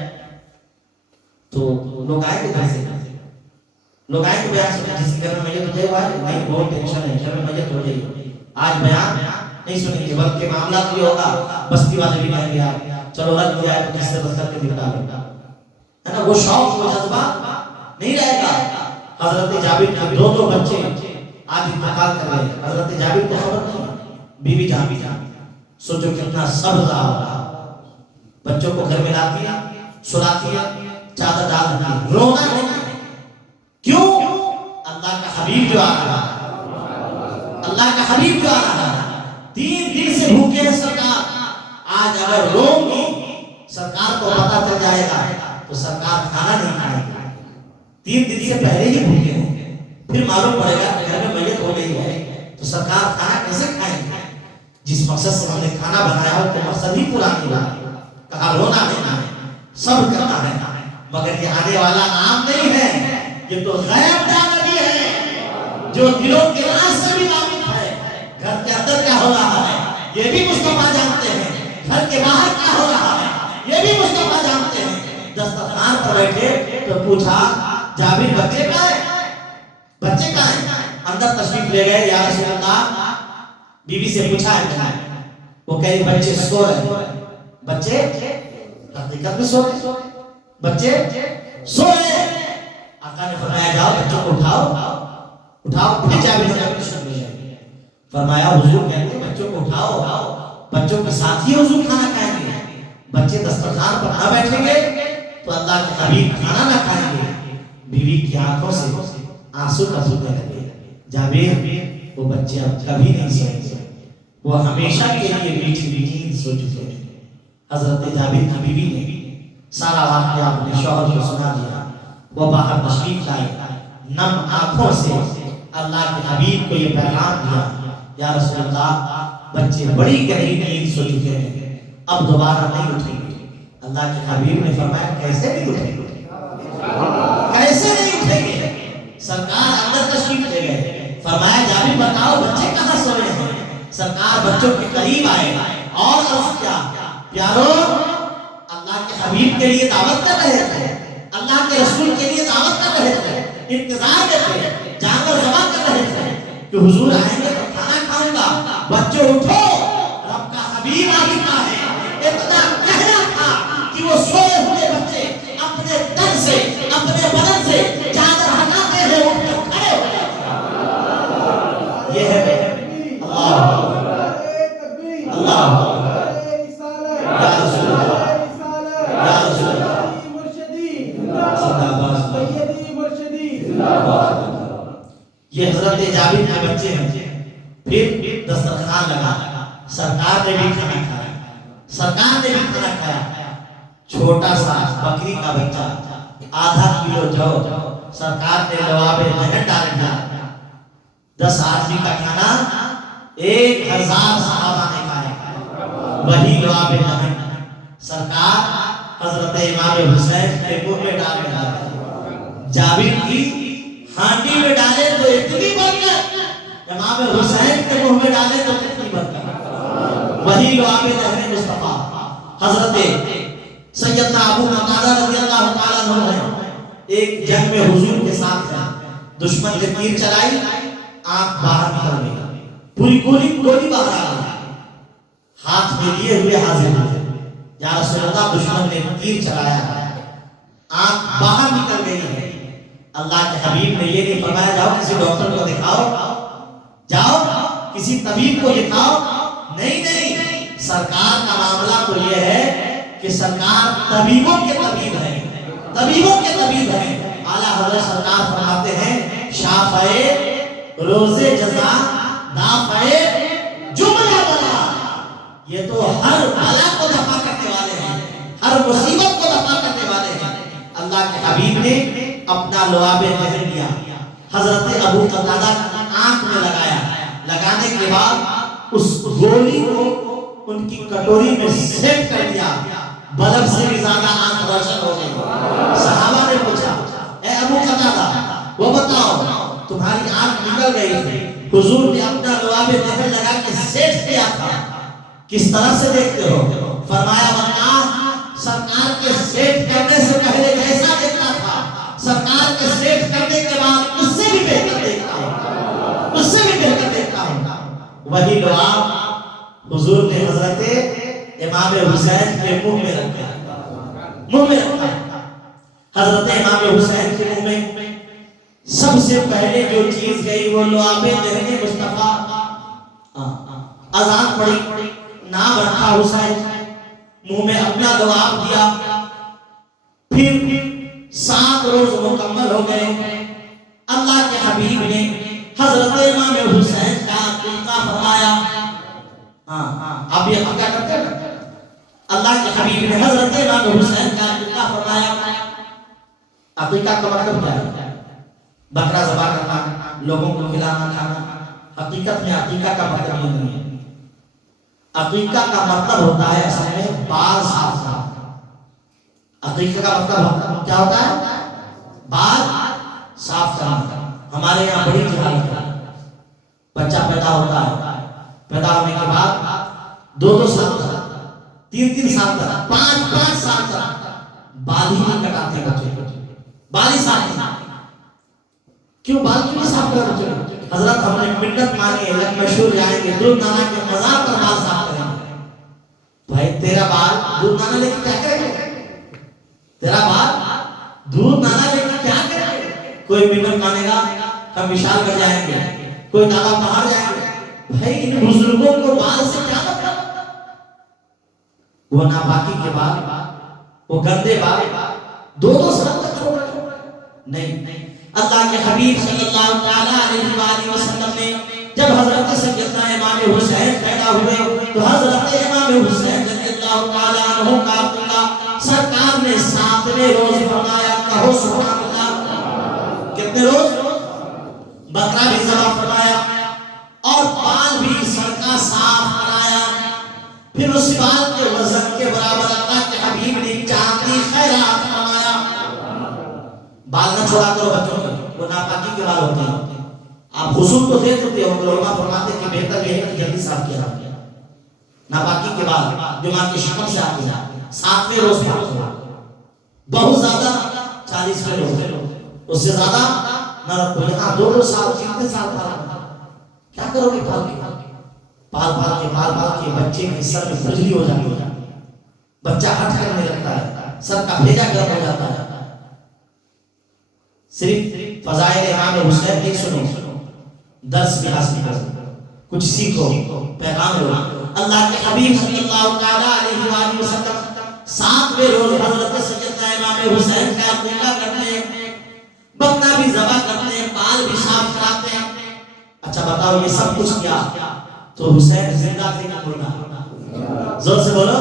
تو لوگ آئے کہ گھر سے، لوگ آئے کہ بیان سنیں، جس گھر میں میت ہو جائے وہ آئے نہیں، بہت ٹینشن ہے، گھر میں میت ہو جائے، آج بیان نہیں سنیں گے، بلکہ معاملہ تو یہ ہوگا، بستی والے بھی کہیں گے چلو رکھ دیا ہے تو جس سے بس کر کے نپٹا لو، ہے نا؟ وہ شوق وہ جذبہ نہیں رہے گا۔ حضرت جابر کے دو بچے آج انتقال کر رہے ہیں، حضرت جابر کو خبر نہیں، بیوی جان سوچو کتنا صبر رہا ہوگا، بچوں کو گھر میں لاتی ہے، سلاتی ہے، چادر ڈال دیتی ہے، رونا نہیں، کیوں؟ اللہ کا حبیب جو آ رہا ہے، اللہ کا حبیب جو آ رہا ہے، 3 دن سے بھوکے ہیں سرکار، آج اگر روم گی سرکار کو پتا چل جائے گا تو سرکار کھانا نہیں کھائے گا، 3 دن سے پہلے ہی بھوکے ہیں، پھر معلوم پڑے گا کہ گھر میں میت ہو گئی ہے تو سرکار کھانا کیسے کھائیں گے؟ جس مقصد سے ہم نے کھانا بنایا ہو تو مقصد ہی پورا نہیں ہوا۔ کہا رونا نہیں ہے، صبر کرنا ہے، مگر یہ آنے والا عام نہیں ہے، یہ تو غیب دانگی ہے جو دلوں کے راز سے بھی واقف ہے۔ گھر کے اندر کیا ہو رہا ہے یہ بھی مصطفیٰ جانتے ہیں، گھر کے باہر کیا ہو رہا ہے یہ بھی مصطفیٰ جانتے ہیں۔ دسترخوان پر بیٹھے تو پوچھا جابر بچے کہاں ہیں؟ بچے کہاں ہیں؟ اندر تشریف لے گئے، یا رسول اللہ بیوی سے پوچھا ہے، وہ کہے بچے سو رہے ہیں، بچے حقیقت میں سو رہے، بچے سو رہے۔ آقا نے فرمایا جاؤ بچوں کو اٹھاؤ، اٹھاؤ پھر جابر نے تشریف لے آئے. فرمایا حضور کہتے ہیں بچوں کو اٹھاؤ, بچوں کے ساتھ ہی حضور کھانا کھائیں گے. بچے دسترخوان پر نہ بیٹھیں گے تو اللہ کے حبیب کھانا نہ کھائیں گے. بیوی کی آنکھوں سے آنسو ٹپکنے لگے. جابر وہ بچے اب کبھی نہیں سوئیں گے, وہ ہمیشہ کے لیے میٹھی نیند سو چکے ہیں. حضرت جابر کی بیوی نے سارا واقعہ اپنے شوہر کو سنا دیا. وہ باہر تشریف لائے, نم آنکھوں سے اللہ کے حبیب کو یہ پیغام دیا, یا رسول اللہ بچے بڑی گہری نیند سو چکے ہیں, اب دوبارہ نہیں اٹھیں گے. اللہ کے حبیب نے فرمایا کیسے نہیں اٹھیں گے, کیسے نہیں اٹھیں گے؟ سرکار اندر تشریف لے گئے. فرمایا جابر بتاؤ بچے کہاں سوئے ہیں؟ سرکار بچوں کے قریب آئے اور عرض کیا, پیارو اللہ کے حبیب کے لیے دعوت کر رہے تھے, اللہ کے رسول کے لیے دعوت کر رہے تھے, انتظار میں تھے, جانور ذبح کر رہے تھے کہ حضور آئیں گے تو کھانا کھاؤں گا. بچوں اٹھو, رب کا حبیب آ چکا ہے. اتنا کہنا تھا کہ وہ سوئے ہوئے بچے اپنے تن سے اپنے بدن سے چادر ہٹاتے ہیں اٹھ کر کھڑے ہو گئے. یہ ہے اللہ اللہ یا رسول اللہ یا رسول اللہ زندہ باد سیدی مرشدی زندہ باد. یہ حضرت جابر کے بچے ہیں. پھر دسترخوان لگا, سرکار نے بھی کھانا کھایا, سرکار نے بھی کھانا کھایا. چھوٹا سا بکری کا بچہ, آدھا کلو جو سرکار نے لواب دہن ڈال دیا. 10 آدمی کا کھانا 1000 صحابہ نے کھایا. وہی لواب دہن سرکار حضرت امام حسین کے منہ میں ڈال دیا. جابر کی ہانڈی میں ڈالے تو اتنی برکت, امام حسین کے منہ میں ڈالے تو کتنی برکت. وہی لواب دہن مصطفیٰ حضرت سیدنا ابو قتادہ رضی اللہ تعالیٰ عنہ ہیں. ایک جنگ میں حضور کے ساتھ ہیں, دشمن نے تیر چلائی, آنکھ باہر نکل گئی, پوری گولی باہر آ گئی. ہاتھ میں لیے ہوئے حاضر ہوئے, یا رسول اللہ دشمن نے تیر چلایا, آنکھ باہر نکل گئی ہے. اللہ کے حبیب نے یہ نہیں فرمایا جاؤ کسی ڈاکٹر کو دکھاؤ, جاؤ کسی طبیب کو دکھاؤ. نہیں نہیں, سرکار کا معاملہ تو یہ ہے کہ سرکار طبیبوں کے طبیب ہیں, طبیبوں کے طبیب ہیں. اعلیٰ حضرت سرکار فرماتے ہیں شافعِ روز جزا دافعِ جملہ بلا. یہ تو ہر بلا کو دفع کرنے والے ہیں, ہر مصیبت کو دفع کرنے والے ہیں. اللہ کے حبیب نے اپنا لواب دہن لیا, حضرت ابو قتادہ کی آنکھ میں لگایا. لگانے کے بعد اس گولی کو ان کی کٹوری میں سیٹ کر دیا. بلب سے بھی زیادہ آنکھ روشن ہو گئی. صحابہ نے پوچھا اے ابو قتادہ وہ بتاؤ تمہاری آنکھ نکل گئی تھی, حضور نے اپنا لواب دہن لگا کے سیٹ کیا تھا, کس طرح سے دیکھتے ہو؟ فرمایا واللہ سرکار کے سیٹ کرنے سے پہلے جیسا دیکھتا تھا, سرکار کے سیٹ کرنے کے بعد اس سے بھی بہتر دیکھتا ہوں, اس سے بھی بہتر دیکھتا ہوں. وہی لواب حضور نے حضرت امام حسین کے منہ میں رکھا, منہ میں رکھا. حضرت امام حسین کے منہ میں سب سے پہلے جو چیز گئی وہ لواب دہن مصطفیٰ. اذان پڑی, نام رکھا حسین, منہ میں اپنا لواب دیا. پھر 7 روز مکمل ہو گئے. اللہ کے حبیب نے حضرت امام حسین کا عقیقہ فرمایا. آپ یہ کیا کرتے ہیں؟ اللہ کے حبیب نے حضرت امام حسین کا عقیقہ فرمایا. عقیقہ کا مطلب کیا ہے؟ بکرا ذبح کرنا, لوگوں کو کھلانا کھانا. حقیقت میں عقیقہ کا مطلب یہ نہیں ہے. عقیقہ کا مطلب ہوتا ہے اصل میں بال صاف کرنا. عقیقہ کا مطلب کیا ہوتا ہے؟ بال صاف کرنا. ہمارے یہاں بڑی جہالت ہے. بچہ پیدا ہوتا ہے, پیدا ہونے کے بعد 2 سال تک, 3 سال تک, 5 سال تک بال ہی نہیں کٹاتے بچے کو, بال ہی صاف نہیں. کیوں بال کیوں نہیں صاف کرتے بچے؟ حضرت ہم نے منت مانی ہے, لگ مشہور جائیں گے دودھ نانا کے مزار پر بال صاف کریں گے. بھائی تیرا بال دودھ نانا لے کے کیا کریں گے؟ تیرا بال دودھ نانا لے کے کیا کریں گے؟ کوئی منت مانے گا ہم وشال کر جائیں گے، کوئی دادا باہر جائیں گے، بھائی ان بزرگوں کو بال سے کیا مطلب؟ وہ ناپاکی کے بعد وہ گندے بال دو سال تک چھوڑ نہیں۔ اللہ کے حبیب صلی اللہ تعالیٰ علیہ وآلہ وسلم نے جب حضرت سیدنا امام حسین پیدا ہوئے تو حضرت امام حسین رضی اللہ تعالیٰ عنہ کا عقیقہ سرکار نے 7ویں روز فرمایا، کہو سبحان اللہ۔ کتنے روز؟ بکرا بھی ذبح فرمایا اور بال بھی سر کا صاف کرایا، پھر اس بال کے وزن کے برابر اللہ کے حبیب نے چاندی خیرات فرمایا۔ بال نہ چھوڑا کرو بچوں کو، وہ ناپاکی کے بال ہوتے ہیں۔ آپ غسل تو دے دیتے ہو، علماء فرماتے کہ بہتر یہ ہے کہ جلدی صاف کیا جائے۔ ناپاکی کے بعد جو ماں کی شکم سے آتی ہے 7ویں روز پاک ہو، بہت زیادہ 40ویں روز، اس سے زیادہ نہ رکھو۔ یہاں 2 سال 3 سال پال کیا کرو گے؟ پال کے بچے کے سر میں کھجلی ہو جاتی ہے، بچہ ہٹ کرنے لگتا ہے، سر کا بھیجا گرم ہو جاتا ہے۔ صرف فضائل امام حسین نہیں سنو، درس بھی حاصل کرو، کچھ سیکھو، پیغام لو۔ اللہ کے حبیب صلی اللہ تعالیٰ علیہ وآلہ وسلم 7ویں روز حضرت سیدنا امام حسین کا عقیقہ کرتے ہیں، بکرا بھی ذبح کرتے ہیں، بال بھی صاف کراتے ہیں۔ اچھا بتاؤ یہ سب کچھ کیا تو حسین زندہ تھے نہ مردہ؟ زور سے بولو،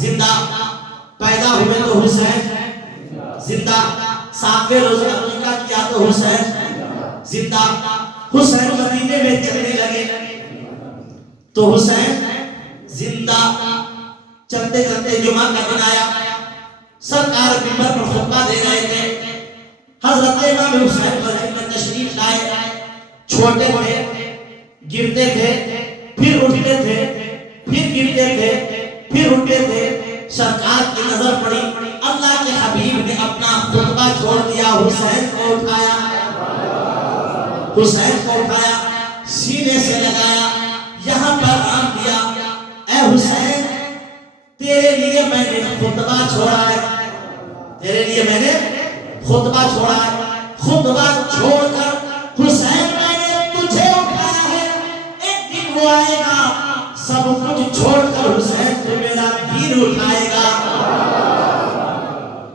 زندہ۔ پیدا ہوئے تو حسین زندہ، 7ویں روز عقیقہ کیا تو حسین زندہ۔ حسین مدینے میں چلنے لگے تو حسین زندہ۔ چلتے چلتے جمعہ کا دن آیا، سرکار منبر پر خطبہ دے رہے تھے، حضرت امام حسین مسجد میں تشریف لائے۔ چھوٹے تھے، گرتے تھے، پھر اٹھتے تھے، پھر گرتے تھے، پھر اٹھتے تھے۔ سرکار کی نظر پڑی، اللہ کے حبیب نے اپنا خطبہ چھوڑ دیا، حسین کو اٹھایا، حسین کو اٹھایا، سینے سے لگایا، یہاں پر رام دیا، اے حسین تیرے لیے میں نے خطبہ چھوڑا ہے، تیرے لیے میں نے خطبہ چھوڑا ہے۔ خطبہ چھوڑ کر حسین میں نے تجھے اٹھایا ہے، ایک دن وہ آئے گا سب کچھ چھوڑ کر حسین تو میرا دین اٹھائے گا،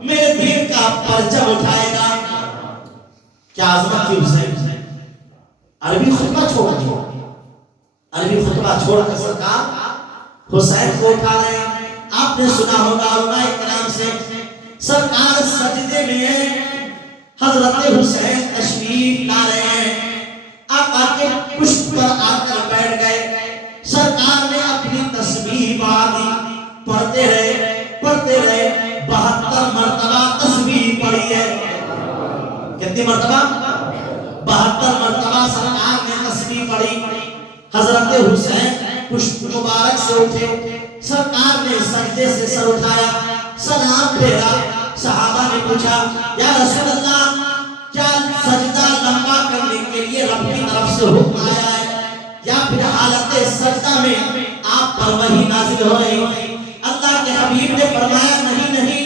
میرے دین کا پرچم اٹھائے گا۔ کیا عظمت تھی حسین! عربی خطبہ چھوڑ دیا، عربی خطبہ چھوڑ کر سرکار حسین کو اٹھا رہے ہیں۔ آپ نے سنا ہوگا علماء کرام سے، سرکار سجدے میں حضرت حسین تشریف لا رہے ہیں، آقا کے پشت پر آ کر بیٹھ گئے، سرکار نے اپنی تسبیح بڑھا دی، پڑھتے رہے 72 مرتبہ تسبیح پڑھی ہے۔ کتنی مرتبہ؟ 72 مرتبہ سرکار نے تسبیح پڑھی۔ حضرت حسین پشت مبارک سے اٹھے، سرکار نے سجدے سے سر اٹھایا، سلام پھیرا۔ صحابہ نے پوچھا یا رسول اللہ کیا سجدہ لمبا کرنے کے لیے رب کی طرف سے حکم آیا ہے یا پھر حالت سجدہ میں آپ پر وحی نازل ہو رہی ہے؟ اللہ کے حبیب نے فرمایا نہیں،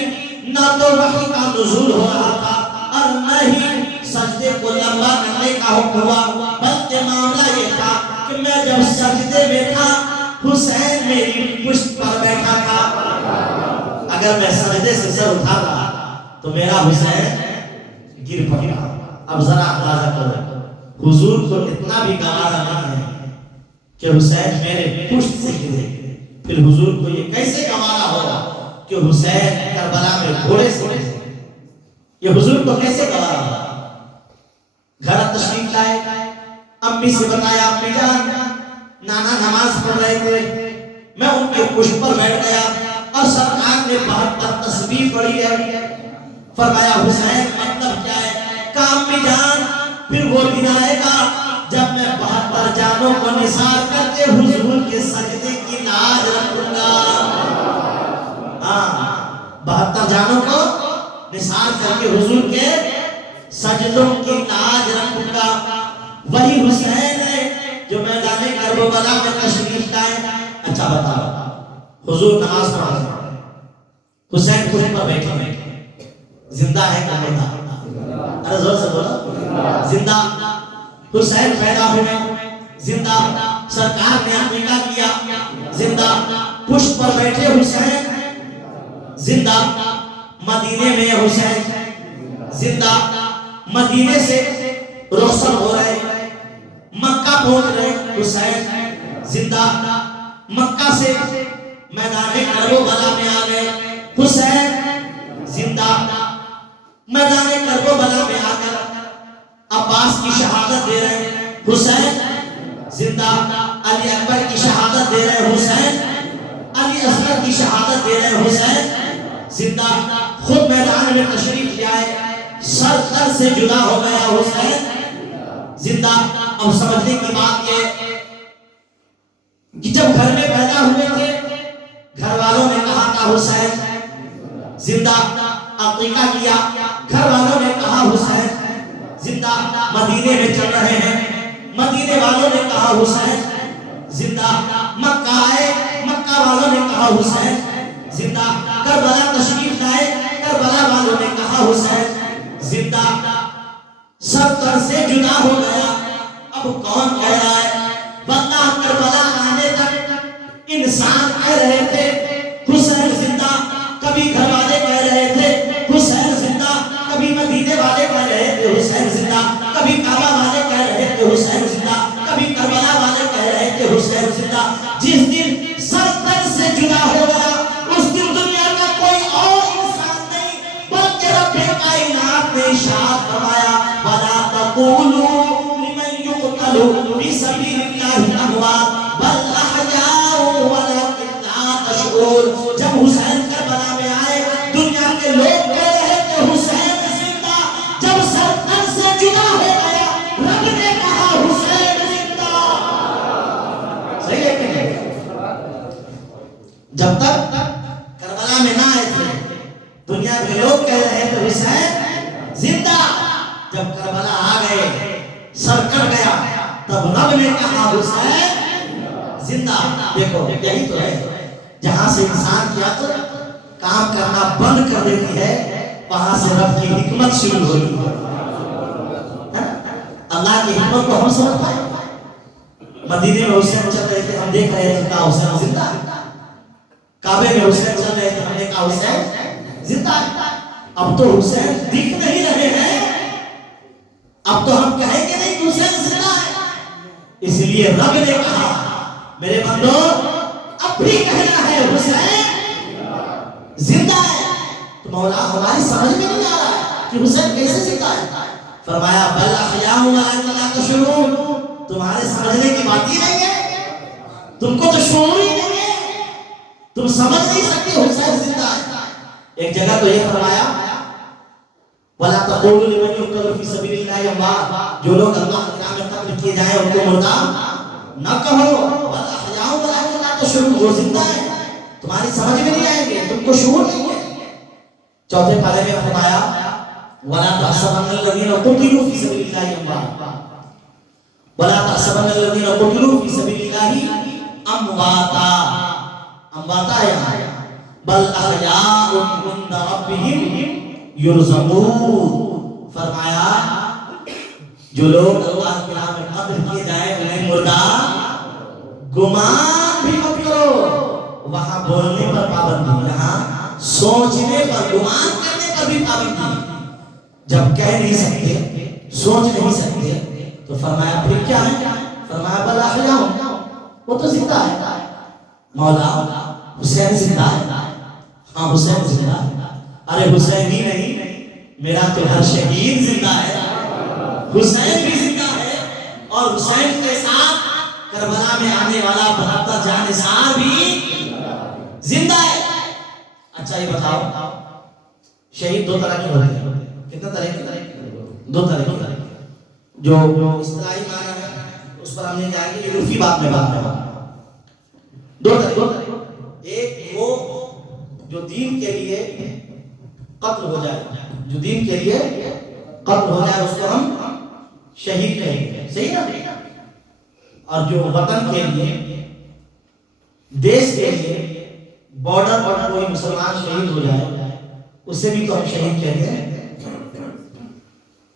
نہ تو وحی کا نزول ہو رہا تھا اور نہ ہی سجدے کو لمبا کرنے کا حکم ہوا، بلکہ معاملہ یہ تھا کہ میں جب سجدے میں تھا حسین میری پشت پر بیٹھا تھا، اگر میں سجدے سے سر اٹھا رہا تو میرا حسین گر پڑا۔ اب ذرا اندازہ کرو، حضور کو اتنا بھی گوارا نہیں ہے کہ حسین میرے پشت سے گرے، پھر حضور کو یہ کیسے گوارا ہوگا کہ حسین کربلا میں گھوڑے سے گرے؟ یہ حضور کو کیسے گوارا ہوگا؟ گھر تشریف لائے، امی سے بتایا، امی جان نانا نماز پڑھ رہے تھے، میں ان کے پشت پر بیٹھ گیا اور سرکار نے 72 تسبیح پڑھی ہے۔ فرمایا حسین مطلب کیا ہے؟ کہا امی جان پھر وہ دن آئے گا جب میں 72 جانوں کو نثار کر کے حضور کے سجدے کی لاج رکھوں گا۔ 72 جانوں کو نثار کر کے حضور کے سجدوں کی لاج رکھوں گا۔ وہی حسین ہے جو میدان کربلا میں تشریف لائے۔ اچھا بتاؤ، حضور نماز پڑھ رہے ہیں، حسین پشت پر بیٹھے ہیں، زندہ ہے کہ مردہ؟ ارے زور سے بولو زندہ حسین پیدا ہوئے زندہ سرکار نے عقیقہ کیا زندہ پشت پر بیٹھے حسین زندہ مدینے میں حسین زندہ مدینے سے رخصت ہو رہے مکہ پہنچ رہے حسین زندہ مکہ سے میدان کربلا میں آ گئے حسین زندہ میدان کربلا میں آ کر عباس کی شہادت دے رہے حسین زندہ علی اکبر کی شہادت دے رہے حسین علی اصغر کی شہادت دے رہے حسین زندہ خود میدان میں تشریف لے آئے سر تر سے جدا ہو گیا حسین زندہ اب سمجھنے کی بات یہ کہ جب گھر میں پیدا ہوئے تھے گھر والوں نے کہا تھا حسین زندہ عقیقہ کیا گھر والوں نے کہا حسین زندہ مدینے میں چل رہے ہیں مدینے والوں نے کہا حسین زندہ مکہ آئے مکہ والوں نے کہا حسین زندہ کربلا تشریف لائے کربلا والوں نے کہا حسین زندہ سب تر سے جدا ہو گیا اب کون کہہ رہا ہے واللہ کربلا آنے تک انسان کہہ رہے تھے حسین زندہ کبھی گھر والے کہہ رہے تھے حسین زندہ کبھی مدینے والے کہہ رہے تھے حسین زندہ کبھی کعبہ والے کہہ رہے تھے حسین زندہ کبھی کربلا والے کہہ رہے تھے حسین زندہ جس دن سر تر سے جدا ہو گیا اس دن دنیا کا کوئی اور انسان نہیں بلکہ رب کائنات نے ارشاد فرمایا وَلَا تَقُولُوا لِمَن يُقْتَلُ فِي سَبِيلِ اللَّهِ أَمْوَاتٌ بَلْ أَحْيَاءٌ وَلَكِنْ لَا تَشْعُرُونَ جب حسین کربلا میں آئے دنیا کے لوگ کہہ رہے تھے حسین زندہ جب سر تر سے جدا ہو گیا رب نے کہا حسین زندہ صحیح ہے کہ نہیں جب تک کربلا میں نہ آئے تھے دنیا کے لوگ کہہ رہے تھے حسین زندہ جب کربلا آ گئے سر کٹ گیا تب رب نے کہا حسین زندہ دیکھو یہی تو ہے جہاں سے انسان کیا تو کام کرنا بند کر دیتی ہے وہاں سے رب کی حکمت شروع ہوتی ہے اللہ کی حکمت کو ہم سمجھ پائے مدینے میں حسین چل رہے تھے ہم دیکھ رہے تھے کہا حسین زندہ کعبے میں حسین چل رہے تھے ہم نے کہا حسین زندہ اب تو حسین دکھ نہیں رہے ہیں اب تو ہم کہیں گے نہیں کہ حسین زندہ ہے اس لیے رب نے کہا میرے بندو اب بھی کہنا ہے حسین زندہ ہے تو مولا ہماری سمجھ میں نہیں آ رہا ہے کہ حسین کیسے زندہ ہے فرمایا بل احیاء ولکن لا تشعرون تمہارے سمجھنے کی بات ہی نہیں ہے تم کو تو شعور ہی نہیں ہے تم سمجھ نہیں سکتے حسین زندہ ہے ایک جگہ تو یہ فرمایا وَلَا تَقُولُوا لِمَنْ يُقْتَلُ فِي سَبِيلِ اللَّهِ أَمْوَاتٌ جو لوگ اللہ کے نام میں قتل کیے جائیں ان کو مردہ نہ کہو بل احیاء ولکن لا تشعرون وہ زندہ ہے تمہاری سمجھ میں نہیں آئیں گے تم کو شعور نہیں ہے چوتھے پارے میں فرمایا وَلَا تَحْسَبَنَّ الَّذِينَ قُتِلُوا فِي سَبِيلِ اللَّهِ أَمْوَاتًا وَلَا تَحْسَبَنَّ الَّذِينَ قُتِلُوا فِي سَبِيلِ اللَّهِ أَمْوَاتًا امواتا ہے بل احیاء عند ربهم یرزقون فرمایا جو لوگ اللہ کے نام میں قتل کیے جائیں انہیں مردہ گمان بھی مت کرو وہاں بولنے پر پابندی یہاں سوچنے پر گمان کرنے پر بھی پابندی جب کہہ نہیں سکتے سوچ نہیں سکتے تو فرمایا پھر کیا ہے فرمایا بل احیاء وہ تو زندہ ہے مولا حسین زندہ ہے ہاں حسین زندہ ہے ارے حسین ہی نہیں میرا تو ہر شہید زندہ ہے حسین بھی زندہ ہے اور حسین کے ساتھ کربلا میں آنے والا 72 جانثار بھی زندہ ہے اچھا یہ بتاؤ شہید دو طرح کے ہوتے ہیں کتنے طرح کے دو طرح کے جو اصطلاحی معنی ہے اس پر ہم نے کہا کہ یہ عرفی بات میں بات ہے دو طرح ایک وہ جو دین کے لیے قتل ہو جائے جو دین کے لیے قتل ہو جائے اس کو ہم شہید کہیں گے صحیح نا اور جو وطن کے لیے دیش کے لیے بارڈر پر کوئی مسلمان شہید ہو جائے اسے بھی تو ہم شہید کہتے ہیں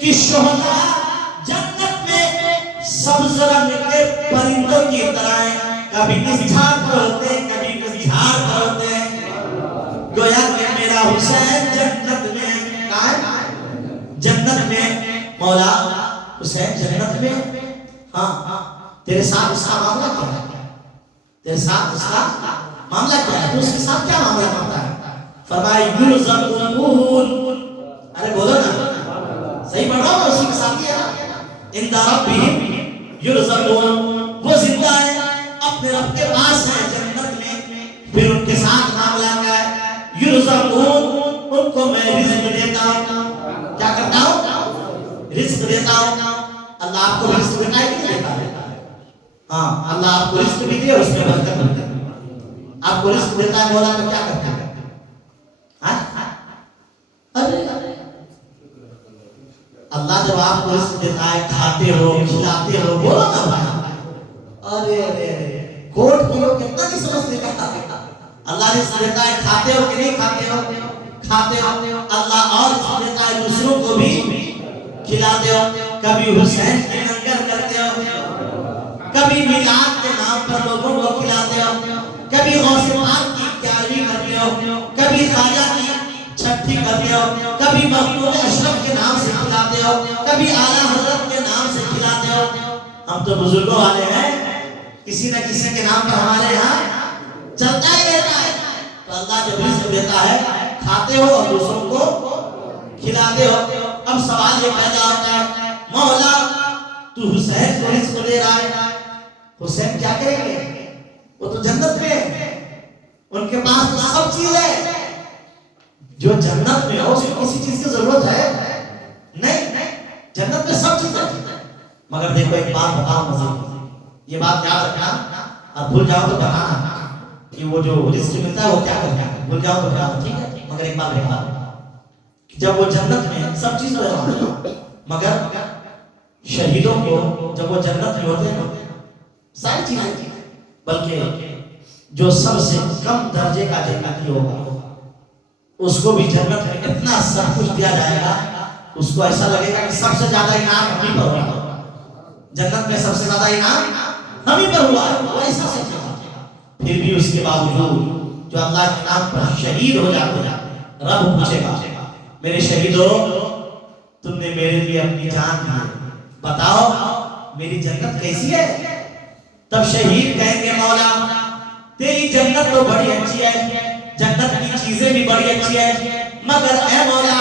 کہ شہداء جنت میں سبز رنگ کے پرندوں کی طرح ہیں، کبھی اس جھاڑ پر ہوتے ہیں کبھی اس جھاڑ پر ہوتے ہیں۔ گویا کہ میرا حسین جنت میں کہاں ہے؟ جنت میں۔ مولا حسین جنت میں، ہاں تیرے ساتھ اس کا معاملہ کیا ہے؟ تیرے ساتھ اس کا معاملہ کیا ہے؟ تو اس کے ساتھ کیا معاملہ کرتا ہے؟ فرمایا یرزقون، ارے بولو نا، صحیح پڑھ رہا ہوں، اسی کے ساتھ کیا عند ربہم یرزقون، وہ زندہ ہے اپنے رب کے پاس ہے جنت میں۔ پھر ان کے ساتھ معاملہ کیا ہے؟ یرزقون، ان کو میں رزق دیتا ہوں۔ کیا کرتا ہوں؟ رزق دیتا ہوں۔ اللہ آپ کو رزق دیتا ہے کہ نہیں دیتا ہے؟ ہاں، اللہ آپ کو رزق بھی دے، اس میں برکت بھی دے۔ آپ کو رزق دیتا ہے مولا تو کیا کرتے ہیں؟ اللہ جب آپ کو رزق دیتا ہے، کھاتے ہو کھلاتے ہو، بولو نا، ارے ارے کوٹ کلو کتنا نہیں سمجھتے کا، اللہ رزق دیتا ہے، کھاتے ہو کہ نہیں کھاتے ہو؟ کھاتے ہو۔ اللہ اور رزق دیتا ہے، دوسروں کو بھی کھلاتے ہو۔ کبھی حسین کے لنگر کرتے ہو، کبھی میلاد کے نام پر لوگوں کو کھلاتے ہو، کبھی غوث پاک کی گیارہویں کرتے ہو، کبھی خواجہ کی چھٹی کرتے ہو، کبھی مخدوم اشرف کے نام سے کھلاتے ہو، کبھی اعلیٰ حضرت کے نام سے کھلاتے ہو۔ ہم تو بزرگوں والے ہیں، کسی نہ کسی کے نام پر ہمارے یہاں چلتا ہی رہتا ہے۔ تو اللہ جب رزق دیتا ہے، کھاتے ہو اور دوسروں کو کھلاتے ہو۔ اب سوال یہ پیدا ہوتا ہے، مولا تو حسین کو رزق دے رہا ہے، حسین کیا کریں گے؟ وہ تو جنت میں ہے، ان کے پاس تو سب چیز ہے۔ جو جنت میں ہو اس کو کسی چیز کی ضرورت ہے نہیں، جنت میں سب چیز ہے۔ مگر دیکھو ایک بات بتاؤں مزید، یہ بات یاد رکھنا، اور بھول جاؤ تو بتانا کہ وہ جو رزق ملتا ہے وہ کیا کرتا ہے، بھول جاؤ تو بتانا، ٹھیک ہے؟ مگر ایک بات بتاؤ، جب وہ جنت میں سب چیز ہے، مگر شہیدوں کو جب وہ جنت میں ہوتے ہیں ساری چیزیں، بلکہ جو سب سے کم درجے کا جنتی ہوگا اس کو بھی جنت میں اتنا سب کچھ دیا جائے گا، اس کو ایسا لگے گا کہ سب سے زیادہ انعام ہم ہی پر ہوا، جنت میں سب سے زیادہ انعام ہم ہی پر ہوا ہے، وہ ایسا سوچے گا۔ پھر بھی اس کے باوجود جو اللہ کے نام پر شہید ہو جاتے ہیں، رب پوچھے گا میرے شہیدوں تم نے میرے لیے اپنی جان دی، بتاؤ میری جنت کیسی ہے؟ تب شہید کہیں گے مولا تیری جنت تو بڑی اچھی ہے، جنت کی چیزیں بھی بڑی اچھی ہے، مگر اے مولا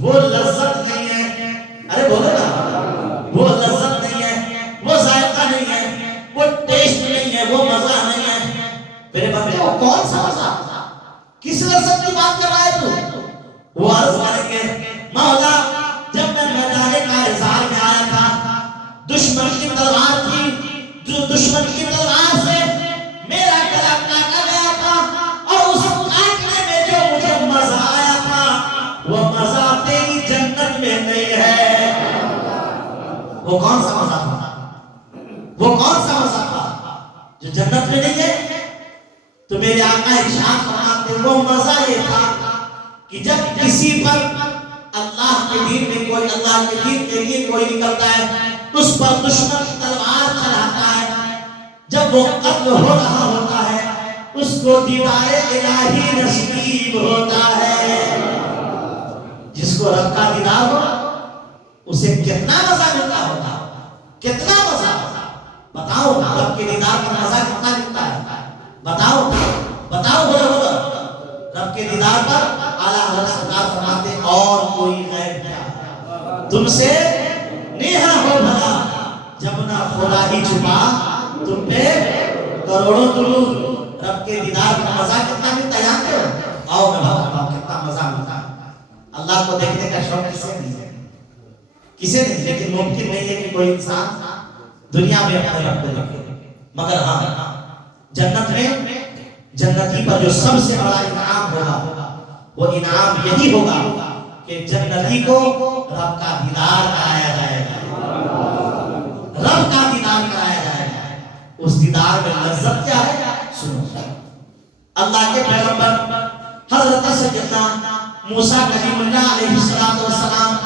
وہ لذت نہیں ہے، ارے بولو نا، وہ لذت نہیں ہے، وہ ذائقہ نہیں ہے، وہ ٹیسٹ نہیں ہے، وہ مزہ نہیں ہے۔ میرے بندے وہ کون سا مزہ، کس لذت کی بات کر رہا ہے تو؟ وہ عرض کریں گے مولا جب میں میدان کارزار میں آیا تھا، دشمن کی تلوار تھی، جو دشمن کی تلوار سے میرا گلا کاٹا گیا تھا، اور اس کاٹنے میں جو مجھے مزہ آیا تھا وہ مزہ تیری جنت میں نہیں ہے۔ وہ کون سا مزہ تھا؟ وہ کون سا مزہ تھا جو جنت میں نہیں ہے؟ تو میرے آقا ارشاد فرماتے ہیں وہ مزہ یہ تھا کہ جب کسی پر اللہ کے دین میں کوئی، اللہ کے دین کے لیے کوئی نکلتا ہے، اس پر دشمن تلوار چلاتا ہے، جب وہ قتل ہو رہا ہوتا ہے اس کو دیدار الہی نصیب ہوتا ہے۔ جس کو رب کا دیدار ہو اسے کتنا مزہ ملتا ہوگا، کتنا مزہ، بتاؤ رب کے دیدار کا مزہ کتنا ملتا ہے؟ بتاؤ بتاؤ، بولو بولو، رب کے دیدار پر اعلیٰ حضرت سرکار فرماتے اور کوئی غیر کیا تم سے نیہا ہو بھلا، جب نہ خدا ہی چھپا تم پہ کروڑوں درود۔ رب کے دیدار کا مزہ کتنا ملتا ہے جانتے ہو؟ آؤ میں بتاتا ہوں کتنا مزہ ملتا ہے۔ اللہ کو دیکھنے کا شوق کسے نہیں ہے؟ کسے نہیں، لیکن ممکن نہیں ہے کہ کوئی انسان دنیا میں اپنے رب کو دیکھے، مگر ہاں جنت میں جنتی پر جو سب سے بڑا انعام ہوگا وہ انعام یہی ہوگا کہ جنتی کو رب کا دیدار کرایا جائے گا، رب کا دیدار کرایا جائے گا۔ اس دیدار میں لذت کیا ہے؟ سنو، اللہ کے پیغمبر حضرت سیدنا موسیٰ کلیم اللہ علیہ السلام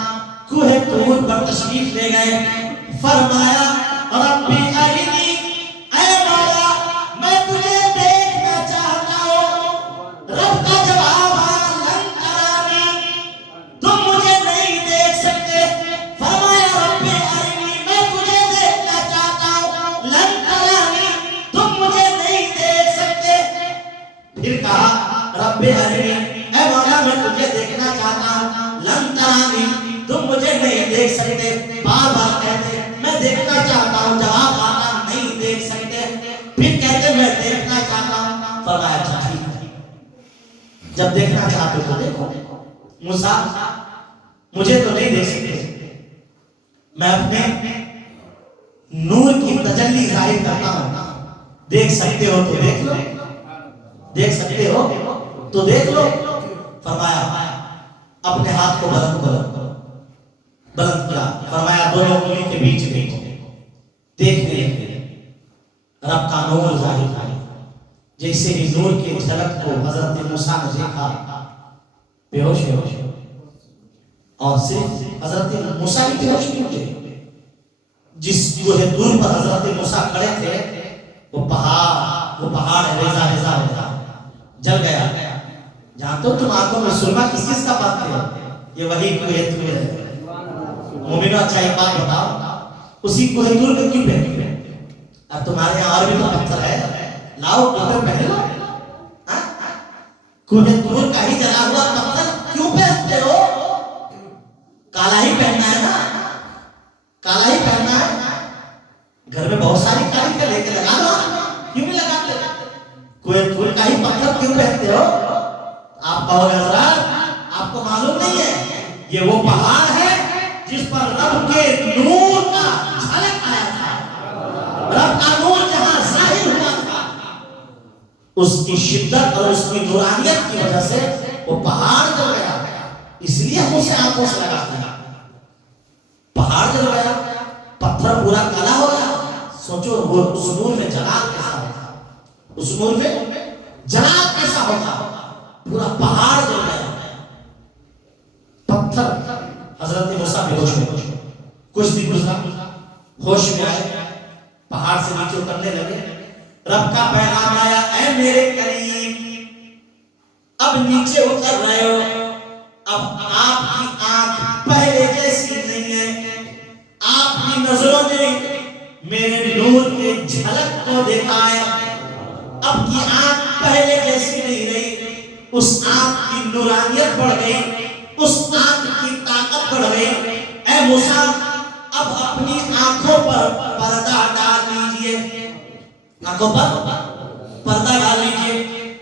کوہ طور پر تشریف لے گئے. فرمایا ربی ارنی، اے مولا میں تجھے دیکھنا چاہتا ہوں. رب کا جواب آیا لن ترانی، تم مجھے نہیں دیکھ سکتے. فرمایا ربی ارنی، میں تجھے دیکھنا چاہتا ہوں. لن ترانی، تم مجھے نہیں دیکھ سکتے. پھر کہا ربی ارنی، اے مولا میں تجھے دیکھنا چاہتا ہوں. لن ترانی، تم مجھے نہیں دیکھ سکتے. بار بار کہتے میں دیکھنا چاہتا ہوں، جواب آتا نہیں دیکھ سکتے. پھر کہتے میں دیکھنا چاہتا ہوں. فرمایا اچھا ٹھیک ہے، جب دیکھنا چاہتے ہو تو دیکھو. موسیٰ مجھے تو نہیں دیکھ سکتے، میں اپنے نور کی تجلی ظاہر کرتا ہوں. دیکھ سکتے ہو تو دیکھ لو، دیکھ سکتے ہو تو دیکھ لو. فرمایا اپنے ہاتھ کو بلند کرو. بلند کیا. فرمایا دونوں انگلی کے بیچ دیکھو. دیکھنے لگے رب کا نور ظاہر ہے. جیسے ہی نور کے جھلک کو حضرت موسیٰ نے دیکھا بے ہوش ہو گئے. اور صرف حضرت موسیٰ کی بے ہوش نہیں ہوئے، جس کوہ طور پر حضرت موسیٰ کھڑے تھے وہ پہاڑ ریزہ ریزہ ہوتا جل گیا. جہاں تو تم آنکھوں میں سرما کس چیز کا پاتے ہو، یہ وہی کوہ طور ہے. مومنوں اچھا ایک بات بتاؤ، اسی کوہ طور پہ کیوں پہنتے ہیں؟ اب تمہارے یہاں اور بھی تو پتھر ہے، لاؤ کوہ پہن لو. کوہ طور کا ہی جلا ہوا پتھر کیوں پہنتے ہو؟ کالا ہی پہننا ہے نا، کالا ہی پہننا ہے. گھر میں بہت ساری کالی کا لے کے لگا لو، کیوں نہیں لگاتے؟ کوہ طور کا ہی پتھر کیوں پہنتے ہو؟ آپ کہو گے حضرات آپ کو معلوم نہیں ہے، یہ وہ پہاڑ ہے جس پر رب کے نور کا جھلک آیا تھا. رب کا نور جہاں ظاہر ہوا تھا، اس کی شدت اور اس کی نورانیت کی وجہ سے وہ پہاڑ جل گیا. اس لیے ہم اسے آنکھوں سے لگاتے ہیں. پہاڑ جل گیا، پتھر پورا کالا ہو گیا. سوچو وہ اس نور میں جلال کیسا ہوگا، اس نور میں جلال کیسا ہوگا. پورا پہاڑ جل گیا. پتھر حضرت موسیٰ بے ہوش میں، کچھ بھی گزرا، ہوش میں آئے، پہاڑ سے نیچے اترنے لگے. رب کا پیغام آیا اے میرے کریم، اب نیچے اتر رہے ہو، اب آپ کی آنکھ پہلے جیسی نہیں ہے. آپ کی نظروں نے میرے نور کے جھلک کو دیکھا ہے. اب کی آنکھ پہلے جیسی نہیں رہی. اس آنکھ کی نورانیت بڑھ گئی، اس آنکھ کی طاقت بڑھ گئی. اے موسیٰ اب اپنی آنکھوں پر پردہ ڈال لیجئے. آنکھوں پر پردہ ڈال لیجئے.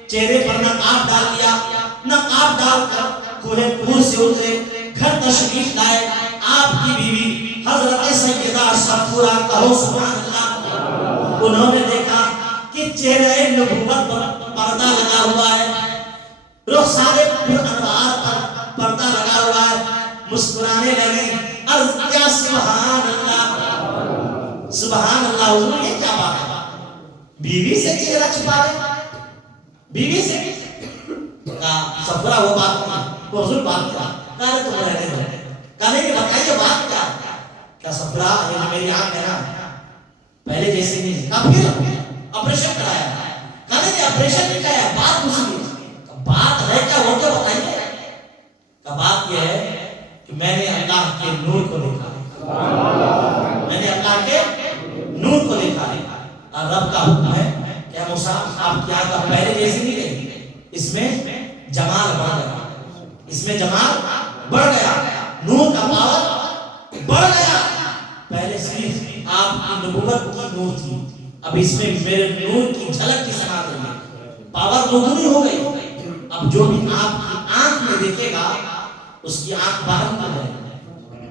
چہرے پر نقاب ڈال لیا. نقاب ڈال کر کوہ طور سے اترے، گھر تشریف لائے. آپ کی بیوی حضرت سیدہ صفورہ کہو سبحان اللہ. انہوں نے دیکھا کہ چہرے نبوت پر پردہ لگا ہوا ہے، رخسار پر انوار پر پردہ لگا ہوا ہے. مسکرانے لگے، عرض کیا سبحان اللہ، سبحان اللہ. حضور یہ کیا بات ہے، بیوی سے چہرہ چھپا رہے، بیوی سے. صفرہ وہ بات نہیں، وہ حضور بات کیا کہا تم رہنے دو. کہنے کہ بتائیے بات کیا. کیا صفرہ یہ میری آنکھ ہے نا پہلے جیسے نہیں. کہا پھر آپریشن کرایا. کہنے کہ آپریشن نہیں کرایا، بات دوسری. بات ہے کیا وہ تو بتائیے. کہ بات یہ ہے کہ میں نے اللہ کے نور کو دیکھا ہے، میں نے اللہ کے نور کو دیکھا ہے. اور رب کا حکم ہے کہ موسیٰ آپ کی آنکھ پہلے جیسی نہیں رہی، اس میں جمال بڑھ گیا، اس میں جمال بڑھ گیا، نور کا پاور بڑھ گیا. پہلے صرف آپ کی نبوت کی نور تھی، اب اس میں میرے نور کی جھلک کی سماعت ہوئی، پاور دوگنی ہو گئی. اب جو بھی آپ کی آنکھ میں دیکھے گا اس کی آنکھ باہر نکل جائے گی.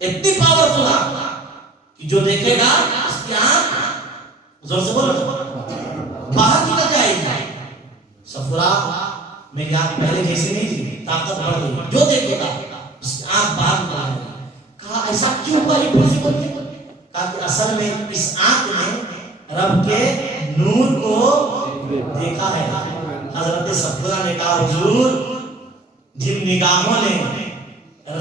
اتنی پاورفل آنکھ کہ جو دیکھے گا اس کی آنکھ زور سے بولو باہر نکل جائے گی. صفرہ میری آنکھ پہلے جیسی نہیں تھی، طاقت بڑھ گئی، جو دیکھے گا اس کی آنکھ باہر نکل جائے گی. کہا ایسا کیوں ہوا یہ پوسیبل ہے؟ کہا کہ اصل میں اس آنکھ نے رب کے نور کو دیکھا ہے. حضرت صفورہ نے کہا حضور جن نگاہوں نے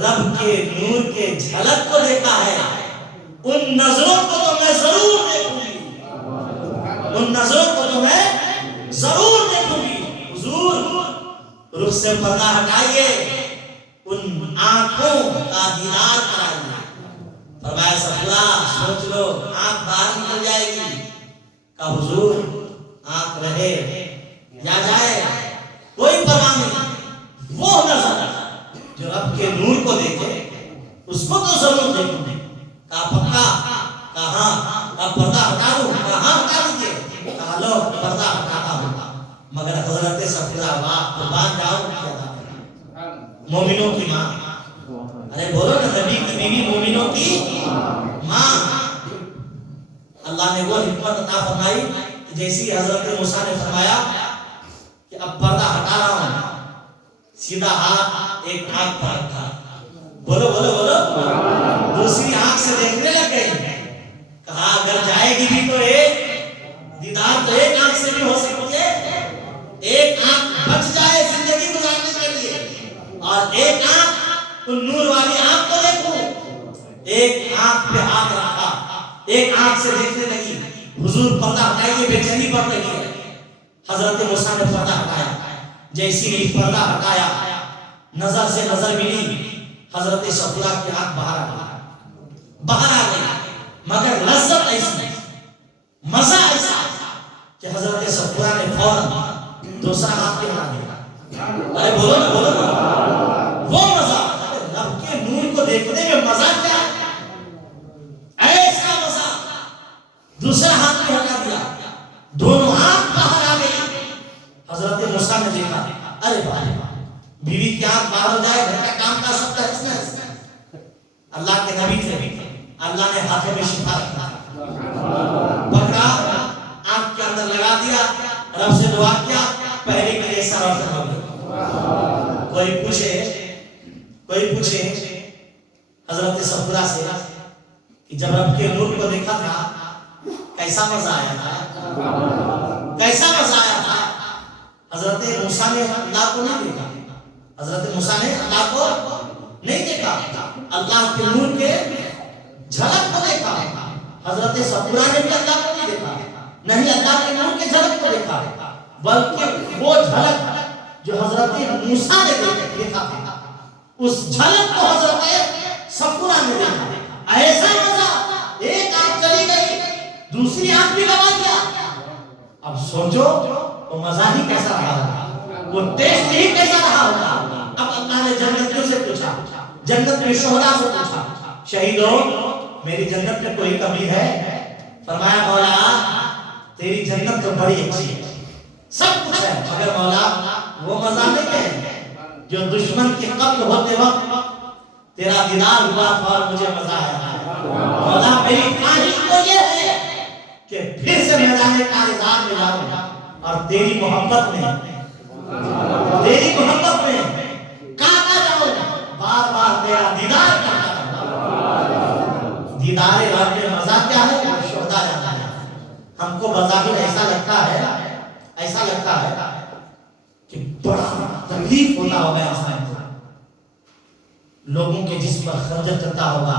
رب کے نور کے جھلک کو دیکھا ہے ان نظروں کو تو میں ضرور دیکھوں گی، ان نظروں کو تو میں ضرور دیکھوں گی۔ حضور رخ سے پردہ ہٹائیے، ان آنکھوں کا دیدار کرائیے۔ فرمایا صفلا سوچ لو آنکھ باہر نکل جائے گی، کہا حضور آنکھ رہے یا جائے کوئی پرواہ نہیں، وہ نظر جو رب کے نور کو دیکھے اس کو تو ضرور دیکھوں گی۔ کہا پکا؟ کہاں؟ کہا پردہ ہٹا دوں؟ کہاں ہٹا دیجیے؟ کہا لو پردہ ہٹاتا ہوں، مگر حضرت صفلا قربان جاؤں کیا بات، مومنوں کی ماں، ارے بولو نا نبی کی بیوی مومنوں کی ماں۔ اللہ نے وہ حکمت عطا فرمائی کہ جیسی حضرت موسیٰ نے فرمایا کہ اب پردہ ہٹا رہا ہوں، سیدھا ہاتھ ایک آنکھ پر رکھا، بولو بولو بولو، دوسری آنکھ سے دیکھنے لگ گئی۔ کہا اگر جائے گی بھی تو ایک دیدار تو ایک آنکھ سے بھی ہو سکتی ہے، ایک آنکھ بچ جائے زندگی گزارنے کے لیے، اور ایک آنکھ تو نور والی آنکھ کو دیکھوں۔ ایک آنکھ پہ ہاتھ رکھا، ایک آنکھ سے دیکھنے لگی۔ حضور پردہ ہٹائیے، بے چینی پڑ رہی ہے۔ حضرت موسیٰ نے پردہ ہٹایا، جیسی ہی پردہ ہٹایا نظر سے نظر ملی، حضرت صفلا کی آنکھ باہر آ گئی، مگر لذت ایسی، مزہ ایسا کہ حضرت صفلا نے فوراً دوسرا ہاتھ پہ ہٹا دیا۔ ارے بولو نا بولو نا، وہ مزہ رب کے نور کو دیکھنے میں مزہ کیا ہے، ایسا مزہ دوسرا ہاتھ پہ ہٹا دیا، دونوں آنکھ باہر آ گئی۔ حضرت موسیٰ نے دیکھا، ارے بھائی بیوی کی آنکھ باہر ہو جائے گھر کا کام کر سکتا ہے اس نے؟ اللہ کے نبی تھے، اللہ نے ہاتھوں میں شفا رکھا، پکڑا آنکھ کے اندر لگا دیا، رب سے دعا کیا، پہلے کے جیسا روشن ہو گیا۔ کوئی پوچھے حضرت صفلا سے کہ جب رب کے نور کو دیکھا تھا کیسا مزہ آیا تھا، کیسا مزہ آیا تھا؟ حضرت موسیٰ نے اللہ کو نہیں دیکھا، حضرت موسیٰ نے اللہ کو نہیں دیکھا، اللہ کے نور کے جھلک کو دیکھا۔ حضرت صفلا نے بھی اللہ کو نہیں دیکھا، نہیں اللہ کے نور کے جھلک کو دیکھا، بلکہ وہ جھلک جو حضرت موسیٰ نے دیکھا تھا اس جھلک کو حضرت صفلا نے دیکھا۔ ایسا مزہ، ایک آنکھ چلی گئی دوسری آنکھ بھی لگا دیا۔ اب سوچو وہ مزہ ہی کیسا رہا ہوگا، وہ ٹیسٹ ہی کیسا رہا ہوگا۔ اب اللہ نے جنتیوں سے پوچھا، جنت میں شہداء سے پوچھا، شہیدوں میری جنت میں کوئی کمی ہے؟ فرمایا مولا تیری جنت تو بڑی اچھی ہے، سب کچھ ہے، مگر مولا وہ مزہ نہیں ہے جو دشمن کے قتل ہوتے وقت تیرا دیدار ہوا اور مجھے مزہ آیا۔ مولا میری خواہش تو یہ ہے کہ پھر سے میدان کارزار میں جاؤں اور تیری محبت میں کاٹا جاؤں، بار بار تیرا دیدار کرتا رہوں۔ دیدار رب میں مزہ کیا ہے؟ شہداء جانا ہے۔ ہم کو بظاہر ایسا لگتا ہے کہ بڑا تکلیف ہوتا ہوگا انسان کو، لوگوں کے جسم پر خنجر چلتا ہوگا،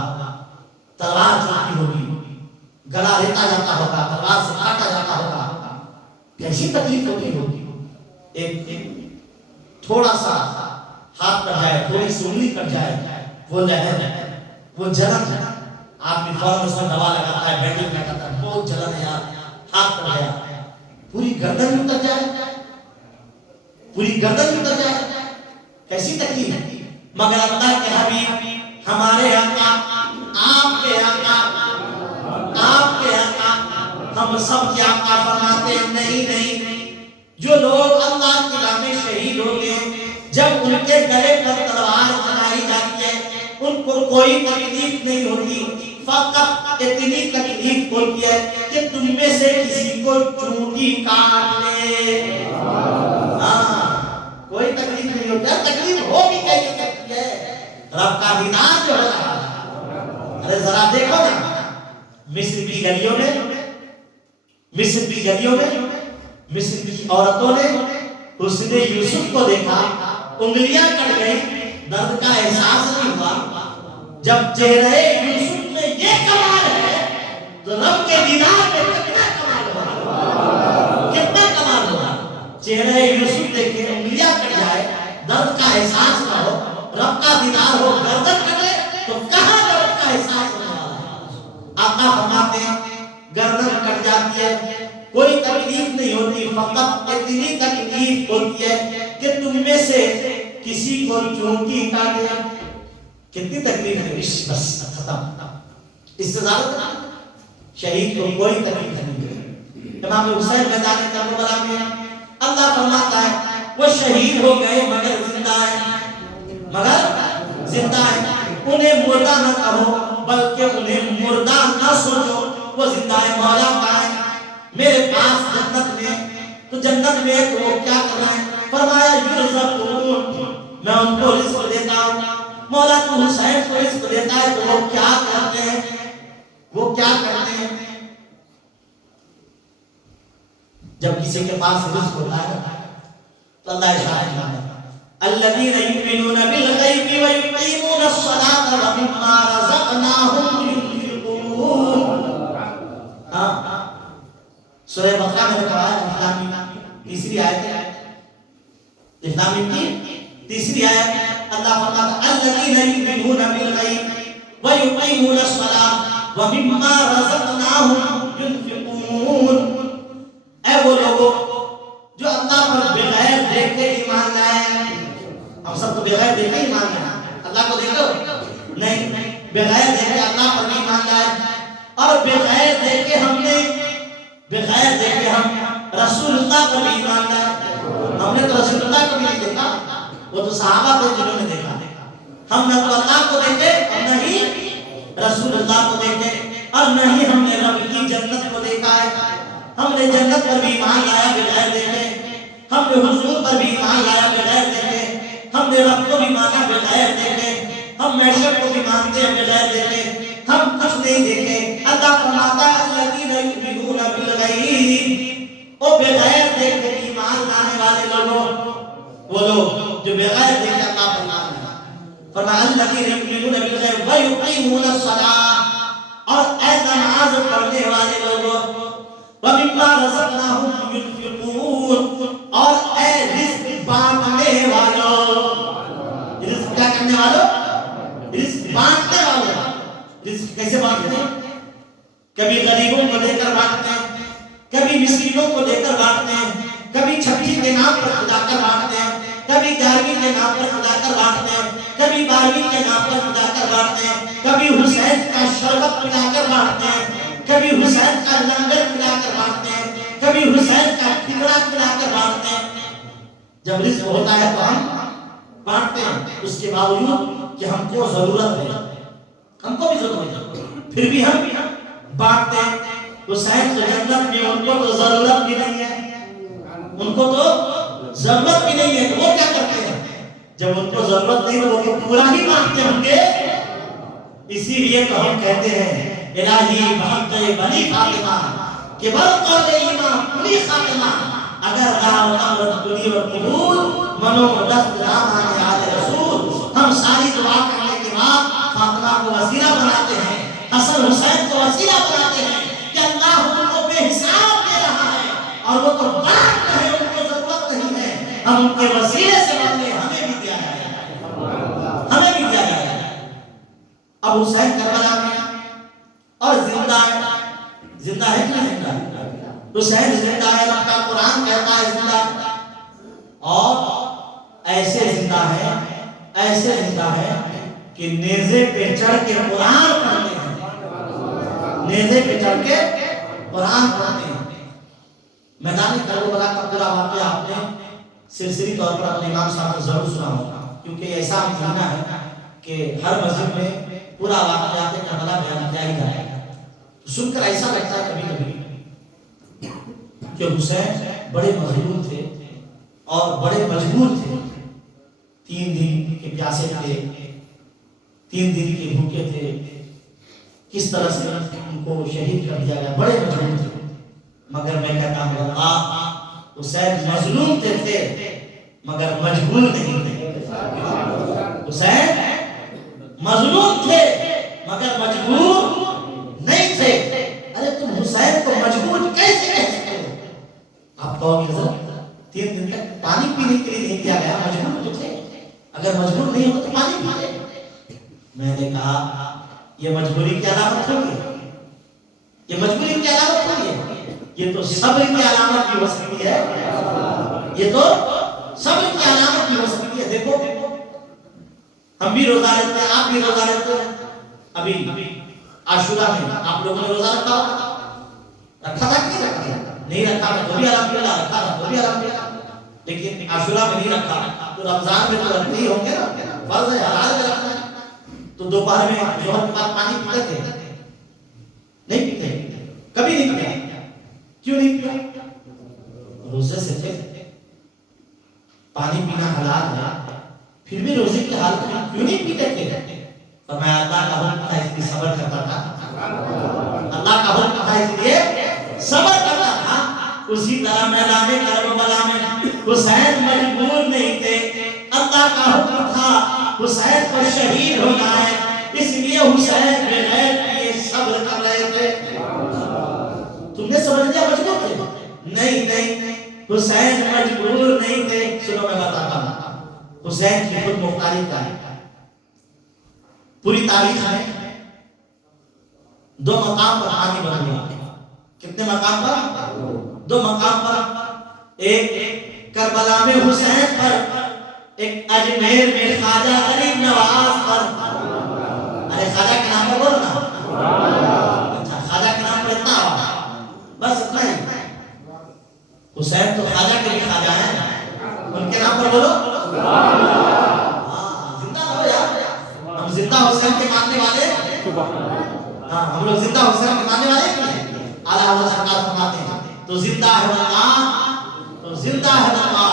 تلوار چلتی ہوگی، گلا ریتا جاتا ہوگا، تلوار سے کاٹا جاتا ہوگا، کیسی تکلیف ہوتی ہوگی۔ ایک تھوڑا سا ہاتھ کٹ جائے، تھوڑی سی انگلی کٹ جائے، وہ لہر، وہ جلن، آدمی فوراً اس میں دوا لگاتا ہے، بینڈیج لگاتا ہے، بہت جلن ہے یار، ہاتھ کٹ گیا، پوری گردن میں اتر جائے، کیسی تکلیف ہے۔ مگر اللہ کے حبیب ہمارے آقا، آپ کے آقا، ہم سب کے آقا فرماتے ہیں نہیں، جو لوگ اللہ کی راہ میں شہید ہوتے ہیں جب ان کے گلے پر تلوار چلائی جاتی ہے ان کو کوئی تکلیف نہیں ہوتی، فقط اتنی تکلیف ہوتی ہے کہ تم میں سے کسی کو چونٹی کاٹ لے۔ کوئی تکلیف نہیں ہوتی، تکلیف ہو بھی کیسے سکتی ہے؟ رب کا دیدار جو ہو رہا ہے۔ ارے ذرا دیکھو نا مصر کی گلیوں میں مصر کی عورتوں نے حسن یوسف کو دیکھا انگلیاں کٹ گئی، درد کا احساس نہیں ہوا۔ جب چہرے یوسف میں یہ کمال ہے تو رب کے دیدار میں کتنا کمال ہوا، کتنا کمال ہوا۔ چہرے یوسف دیکھے انگلیاں کٹ جائے، درد کا احساس نہ ہو، رب کا دیدار ہو، گردن کٹے تو کہاں درد کا احساس ہونے والا ہے۔ آقا فرماتے ہیں گردن کٹ جاتی ہے، کوئی تکلیف نہیں ہوتی، فقط اتنی تکلیف ہوتی ہے کہ تم میں سے کسی کو چونٹی کاٹے۔ کتنی تکلیف ہے، بس ختم، اس سے زیادہ شہید کو کوئی تکلیف نہیں۔ امام حسین میدان کربلا میں اللہ فرماتا ہے وہ شہید ہو گئے مگر زندہ ہیں، مگر زندہ ہیں۔ انہیں مردہ نہ کہو بلکہ انہیں مردہ نہ سوچو، وہ زندہ ہے۔ مولا کہا ہے میرے پاس جنت میں، تو جنت میں تو وہ کیا کرنا ہے؟ فرمایا یرزقون، میں ان کو رزق دیتا ہوں۔ مولا تو حسین کو رزق دیتا ہے تو وہ کیا کرتے ہیں؟ وہ کیا کرتے ہیں؟ جب کسی کے پاس رزق ہوتا ہے تو اللہ ارشاد فرماتا ہے الذین یؤمنون بالغیب ویقیمون الصلاۃ ومما رزقناہم ينفقون۔ سورہ بقرہ میں پڑھا ہے، اسلامی تیسری آیت ہے، اسلامی کی تیسری آیت۔ اللہ فرماتا ہے الذین یؤمنون بالغیب ویقیمون الصلاۃ ومما رزقناہم ينفقون۔ اے وہ لوگوں جو اللہ پر بغیر دیکھے ایمان لائے، ہم سب تو بغیر دیکھے ایمان لائے، اللہ کو دیکھو نہیں، بغیر دیکھے اللہ پر ایمان لائے، اور بغیر دیکھے ہم نے، بغیر دیکھے ہم رسول اللہ پر ایمان لائے۔ ہم نے تو رسول اللہ کو بھی نہیں دیکھا، وہ تو صحابہ تھے جنہوں نے دیکھا۔ ہم نہ تو اللہ کو دیکھے اور نہ ہی رسول اللہ کو دیکھے، اور نہ ہی ہم نے رب کی جنت کو دیکھا ہے۔ ہم نے جنت پر بھی ایمان لایا بغیر دیکھے، ہم نے حضور پر بھی ایمان لایا بغیر دیکھے، ہم نے رب کو بھی مانا بغیر دیکھے، ہم محشر کو بھی مانتے ہیں بغیر دیکھے، ہم کچھ نہیں دیکھے۔ اللہ فرماتا ہے الذین یؤمنون بالغیب، وہ بغیر دیکھے ایمان لانے والے لوگوں، وہ لوگ جو بغیر دیکھے اللہ پر ایمان لاتے۔ فرمایا الذین یؤمنون بالغیب ویقیمون الصلاۃ، اور اے نماز پڑھنے والے لوگوں، وَمِمَّا رَزَقْنَاهُمْ يُنْفِقُونَ، اور اے رزق بانٹنے والوں، رزق کیا کرنے والوں؟ رزق بانٹنے والوں۔ رزق کیسے بانٹتے ہیں؟ کبھی غریبوں کو دے کر بانٹتے ہیں، کبھی مسکینوں کو دے کر بانٹتے ہیں، کبھی چھٹی کے نام پر خدا کر بانٹتے ہیں، کبھی 11ویں کے نام پر خدا کر بانٹتے ہیں، کبھی 12ویں کے نام پر خدا کر بانٹتے ہیں، کبھی حسین کا شربت پلا کر بانٹتے ہیں، کبھی حسین کا لنگر کھلا کر بانٹتے ہیں، کبھی حسین کا ٹکڑا کھلا کر بانٹتے ہیں۔ جب رزق ہوتا ہے تو ہم بانٹتے ہیں، اس کے باوجود کہ ہم کو ضرورت ہے، ہم کو بھی ضرورت ہے، پھر بھی ہم بانٹتے ہیں۔ حسین تو جنت میں، ان کو تو ضرورت بھی نہیں ہے، ان کو تو ضرورت بھی نہیں ہے، تو وہ کیا کرتے ہیں؟ جب ان کو ضرورت نہیں تو وہ پورا ہی بانٹتے ہوں گے۔ اسی لیے تو ہم کہتے ہیں الہی بحق بنی فاطمہ کہ برقول ایمان کلی خاتمہ، اگر دعو امرت کلی و قبول منو دست دامان آل رسول۔ ہم ساری دعا کرنے کے بعد فاطمہ کو وسیلہ بناتے ہیں، حسن حسین کو وسیلہ بناتے ہیں کہ اللہ ان کو بے حساب دے رہا ہے، اور وہ تو بانٹ رہے ہیں، ان کو ضرورت نہیں ہے، ہم ان کے وسیلے سے بنتے، ہمیں بھی دیا جائے، ہمیں بھی دیا جائے۔ اب حسین کربلا میں اور زندہ ہے، زندہ ہے کہ نہیں زندہ ہے؟ حسین زندہ ہے، رب کا قرآن کہتا ہے زندہ ہے، اور ایسے زندہ ہے، ایسے زندہ ہے کہ نیزے پہ چڑھ کے قرآن پڑھتے ہیں، نیزے پہ چڑھ کے قرآن پڑھتے ہیں۔ میدان کربلا کا پورا واقعہ آپ نے سلسلی طور پر اپنے امام صاحب کو ضرور سنا ہوگا، کیونکہ ایسا مہینہ ہے کہ ہر مسجد میں پورا واقعات کربلا بیان کیا ہی جائے گا۔ سن کر ایسا لگتا ہے کبھی کبھی کہ حسین بڑے مظلوم تھے اور بڑے مجبور تھے، 3 دن کے پیاسے تھے، 3 دن کے بھوکے تھے، کس طرح سے ان کو شہید کر دیا گیا، بڑے مجبور تھے۔ مگر میں کہتا ہوں اللہ، حسین مظلوم تھے مگر مجبور نہیں تھے۔ حسین مظلوم تھے مگر مجبور نہیں تھے. ارے تم حسین کو مجبور کیسے کہہ سکتے ہو؟ آپ کہو گے حضرت 3 دن تک پانی پینے کے لیے نہیں دیا گیا, مجبور تو تھے, اگر مجبور نہیں ہوتا تو پانی پیتے. میں نے کہا یہ مجبوری کی علامت ہوگی, یہ مجبوری کی علامت ہوگی, یہ تو صبر کی علامت بھی ہو سکتی ہے, یہ تو صبر کی علامت بھی ہو سکتی ہے. دیکھو ہم بھی روزہ رکھتے ہیں, آپ بھی روزہ رکھتے ہیں. ابھی عاشورہ میں آپ لوگوں نے روزہ رکھا تھا کہ نہیں رکھا تھا؟ نہیں رکھا تھا تو بھی الحمدللہ, رکھا تھا تو بھی الحمدللہ. لیکن عاشورہ میں نہیں رکھا تو رمضان میں تو رکھتے ہی ہوں گے نا, فرض ہے, حلال میں رکھنا ہے. تو دوپہر میں ظہر کے بعد پانی پیتے تھے؟ نہیں پیتے, کبھی نہیں پیا. کیوں نہیں پیا؟ روزے سے تھے, پانی پینا حلال ہے, پھر بھی روزے کی حالت میں کیوں نہیں پیتے تھے؟ فرمایا اللہ کا حکم تھا اس لیے صبر کرتا تھا, اللہ کا حکم تھا اس لیے صبر کرتا تھا. اسی طرح میدان کربلا میں حسین مجبور نہیں تھے, اللہ کا حکم تھا حسین پر شہید ہونا ہے, اس لیے حسین بغیر کیے صبر کر رہے تھے. تم نے سمجھ لیا مجبور تھے؟ نہیں, حسین مجبور نہیں تھے. سنو میں بتاتا ہوں حسین کی خود مختاری کا ہے. پوری تاریخ میں 2 مقام پر پانی بن گیا. کتنے مقام پر؟ 2 مقام پر. ایک کربلا میں حسین پر, ایک اجمیر میں خواجہ غریب نواز پر. ارے خواجہ کے نام پر بولو نا, اچھا خواجہ کے نام پر اتنا آواز, بس اتنا ہی. حسین تو خواجہ کے بھی خواجہ ہیں, ان کے نام پر بولو. زندہ رہو یار, ہم زندہ حسین کے ماننے والے, ہم لوگ زندہ حسین کے ماننے والے ہیں. اعلیٰ حضرت سرکار فرماتے ہیں تو زندہ ہے اللہ, تو زندہ ہے اللہ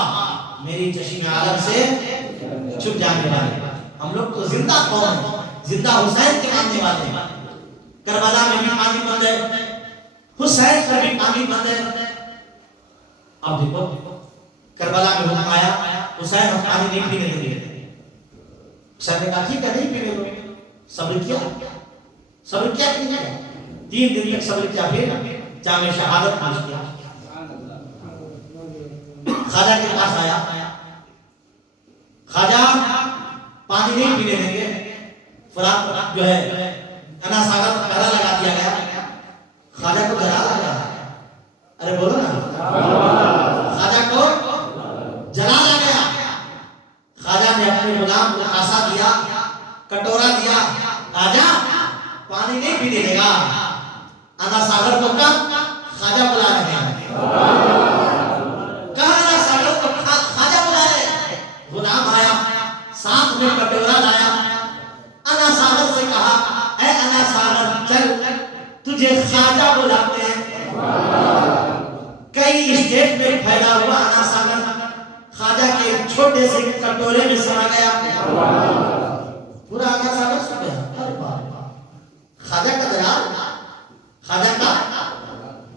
میری چشم عالم سے چھپ جانے والے. ہم لوگ تو زندہ کون ہیں؟ زندہ حسین کے ماننے والے ہیں. کربلا میں بھی پانی بند ہے, حسین پر بھی پانی بند ہے. اب دیکھو کربلا میں حکم آیا حسین ہم پانی نہیں پینے دیں گے. حسین نے کہا ٹھیک ہے نہیں پینے دو. صبر کیا کہ نہیں کیا؟ 3 دن تک صبر کیا, پھر جامع شہادت پیش کیا. خواجہ کے پاس آیا, خواجہ پانی نہیں پینے دیں گے. فرات جو ہے انا ساگر کا پہرا لگا دیا گیا, خواجہ کو جلا لگا. ارے بولو نا, خواجہ کو جلا لگا. خواجہ نے اپنے غلام کو کاسا دیا, کٹورا دیا, خواجہ پانی نہیں پینے دے گا. انا ساگر کو کب خواجہ بلا رہے ہیں, کہاں انا ساگر کو خواجہ بلا رہے ہیں. غلام آیا, ساتھ میں کٹورا لایا. انا ساگر سے کہا اے انا ساگر چل تجھے خواجہ بلاتے ہیں. کئی اسٹیٹ میں پھیلا ہوا انا ساگر خواجہ کے چھوٹے سے کٹورے میں سما گیا. پورا انا ساگر سو گیا. خواجہ کا درار, خواجہ کا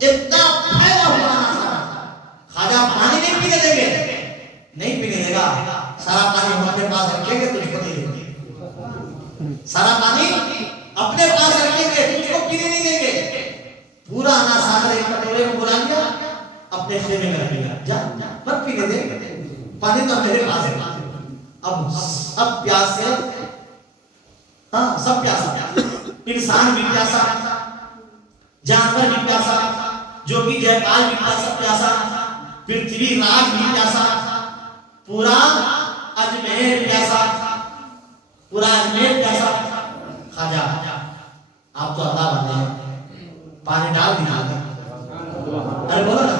اتنا پھیلا ہوا انا ساگر, خواجہ پانی نہیں پینے دیں گے, نہیں پینے دے گا. سارا پانی ہم اپنے پاس رکھیں گے, تجھ کو نہیں دیں گے. سارا پانی اپنے پاس رکھیں گے, تجھ کو پینے نہیں دیں گے. پورا انا ساگر ایک کٹورے میں بلا لیا, اپنے خیمے میں رکھ لیا. جا مت پینے دے, پانی تو میرے پاس ہے. اب سب پیاسے, ہاں سب پیاسا, انسان بھی پیاسا, جانور بھی پیاسا, جو بھی جیپال بھی پیاسا, پرتھوی راج بھی پیاسا, پورا اجمیر پیاسا, پورا اجمیر پیاسا. خواجہ آپ تو اللہ بندے ہیں, پانی ڈال دیجیے. ارے بولو نا,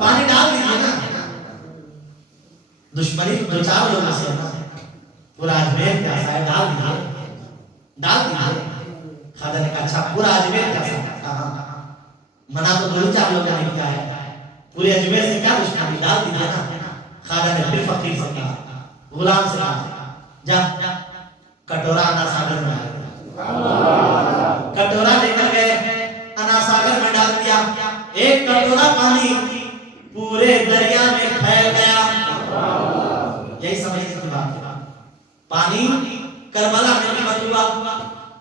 پانی ڈال دیجیے نا. دشمنی دو 4 لوگوں سے, پورا اجمیر پیاسا ہے, ڈال دیجیے. خواجہ نے کہا اچھا پورا اجمیر پیاسا ہے, کہاں منع تو 2-4 لوگوں نے کیا ہے, پورے اجمیر سے کیا دشمنی, ڈال دیجیے نا. خواجہ نے پھر فقیر سے کہا, غلام سے کہا جا کٹورا انا ساگر میں ڈال دیا. کٹورا لے کر گئے, انا ساگر میں ڈال دیا. ایک کٹورا پانی پورے دریا میں پھیل گیا. یہی سمجھ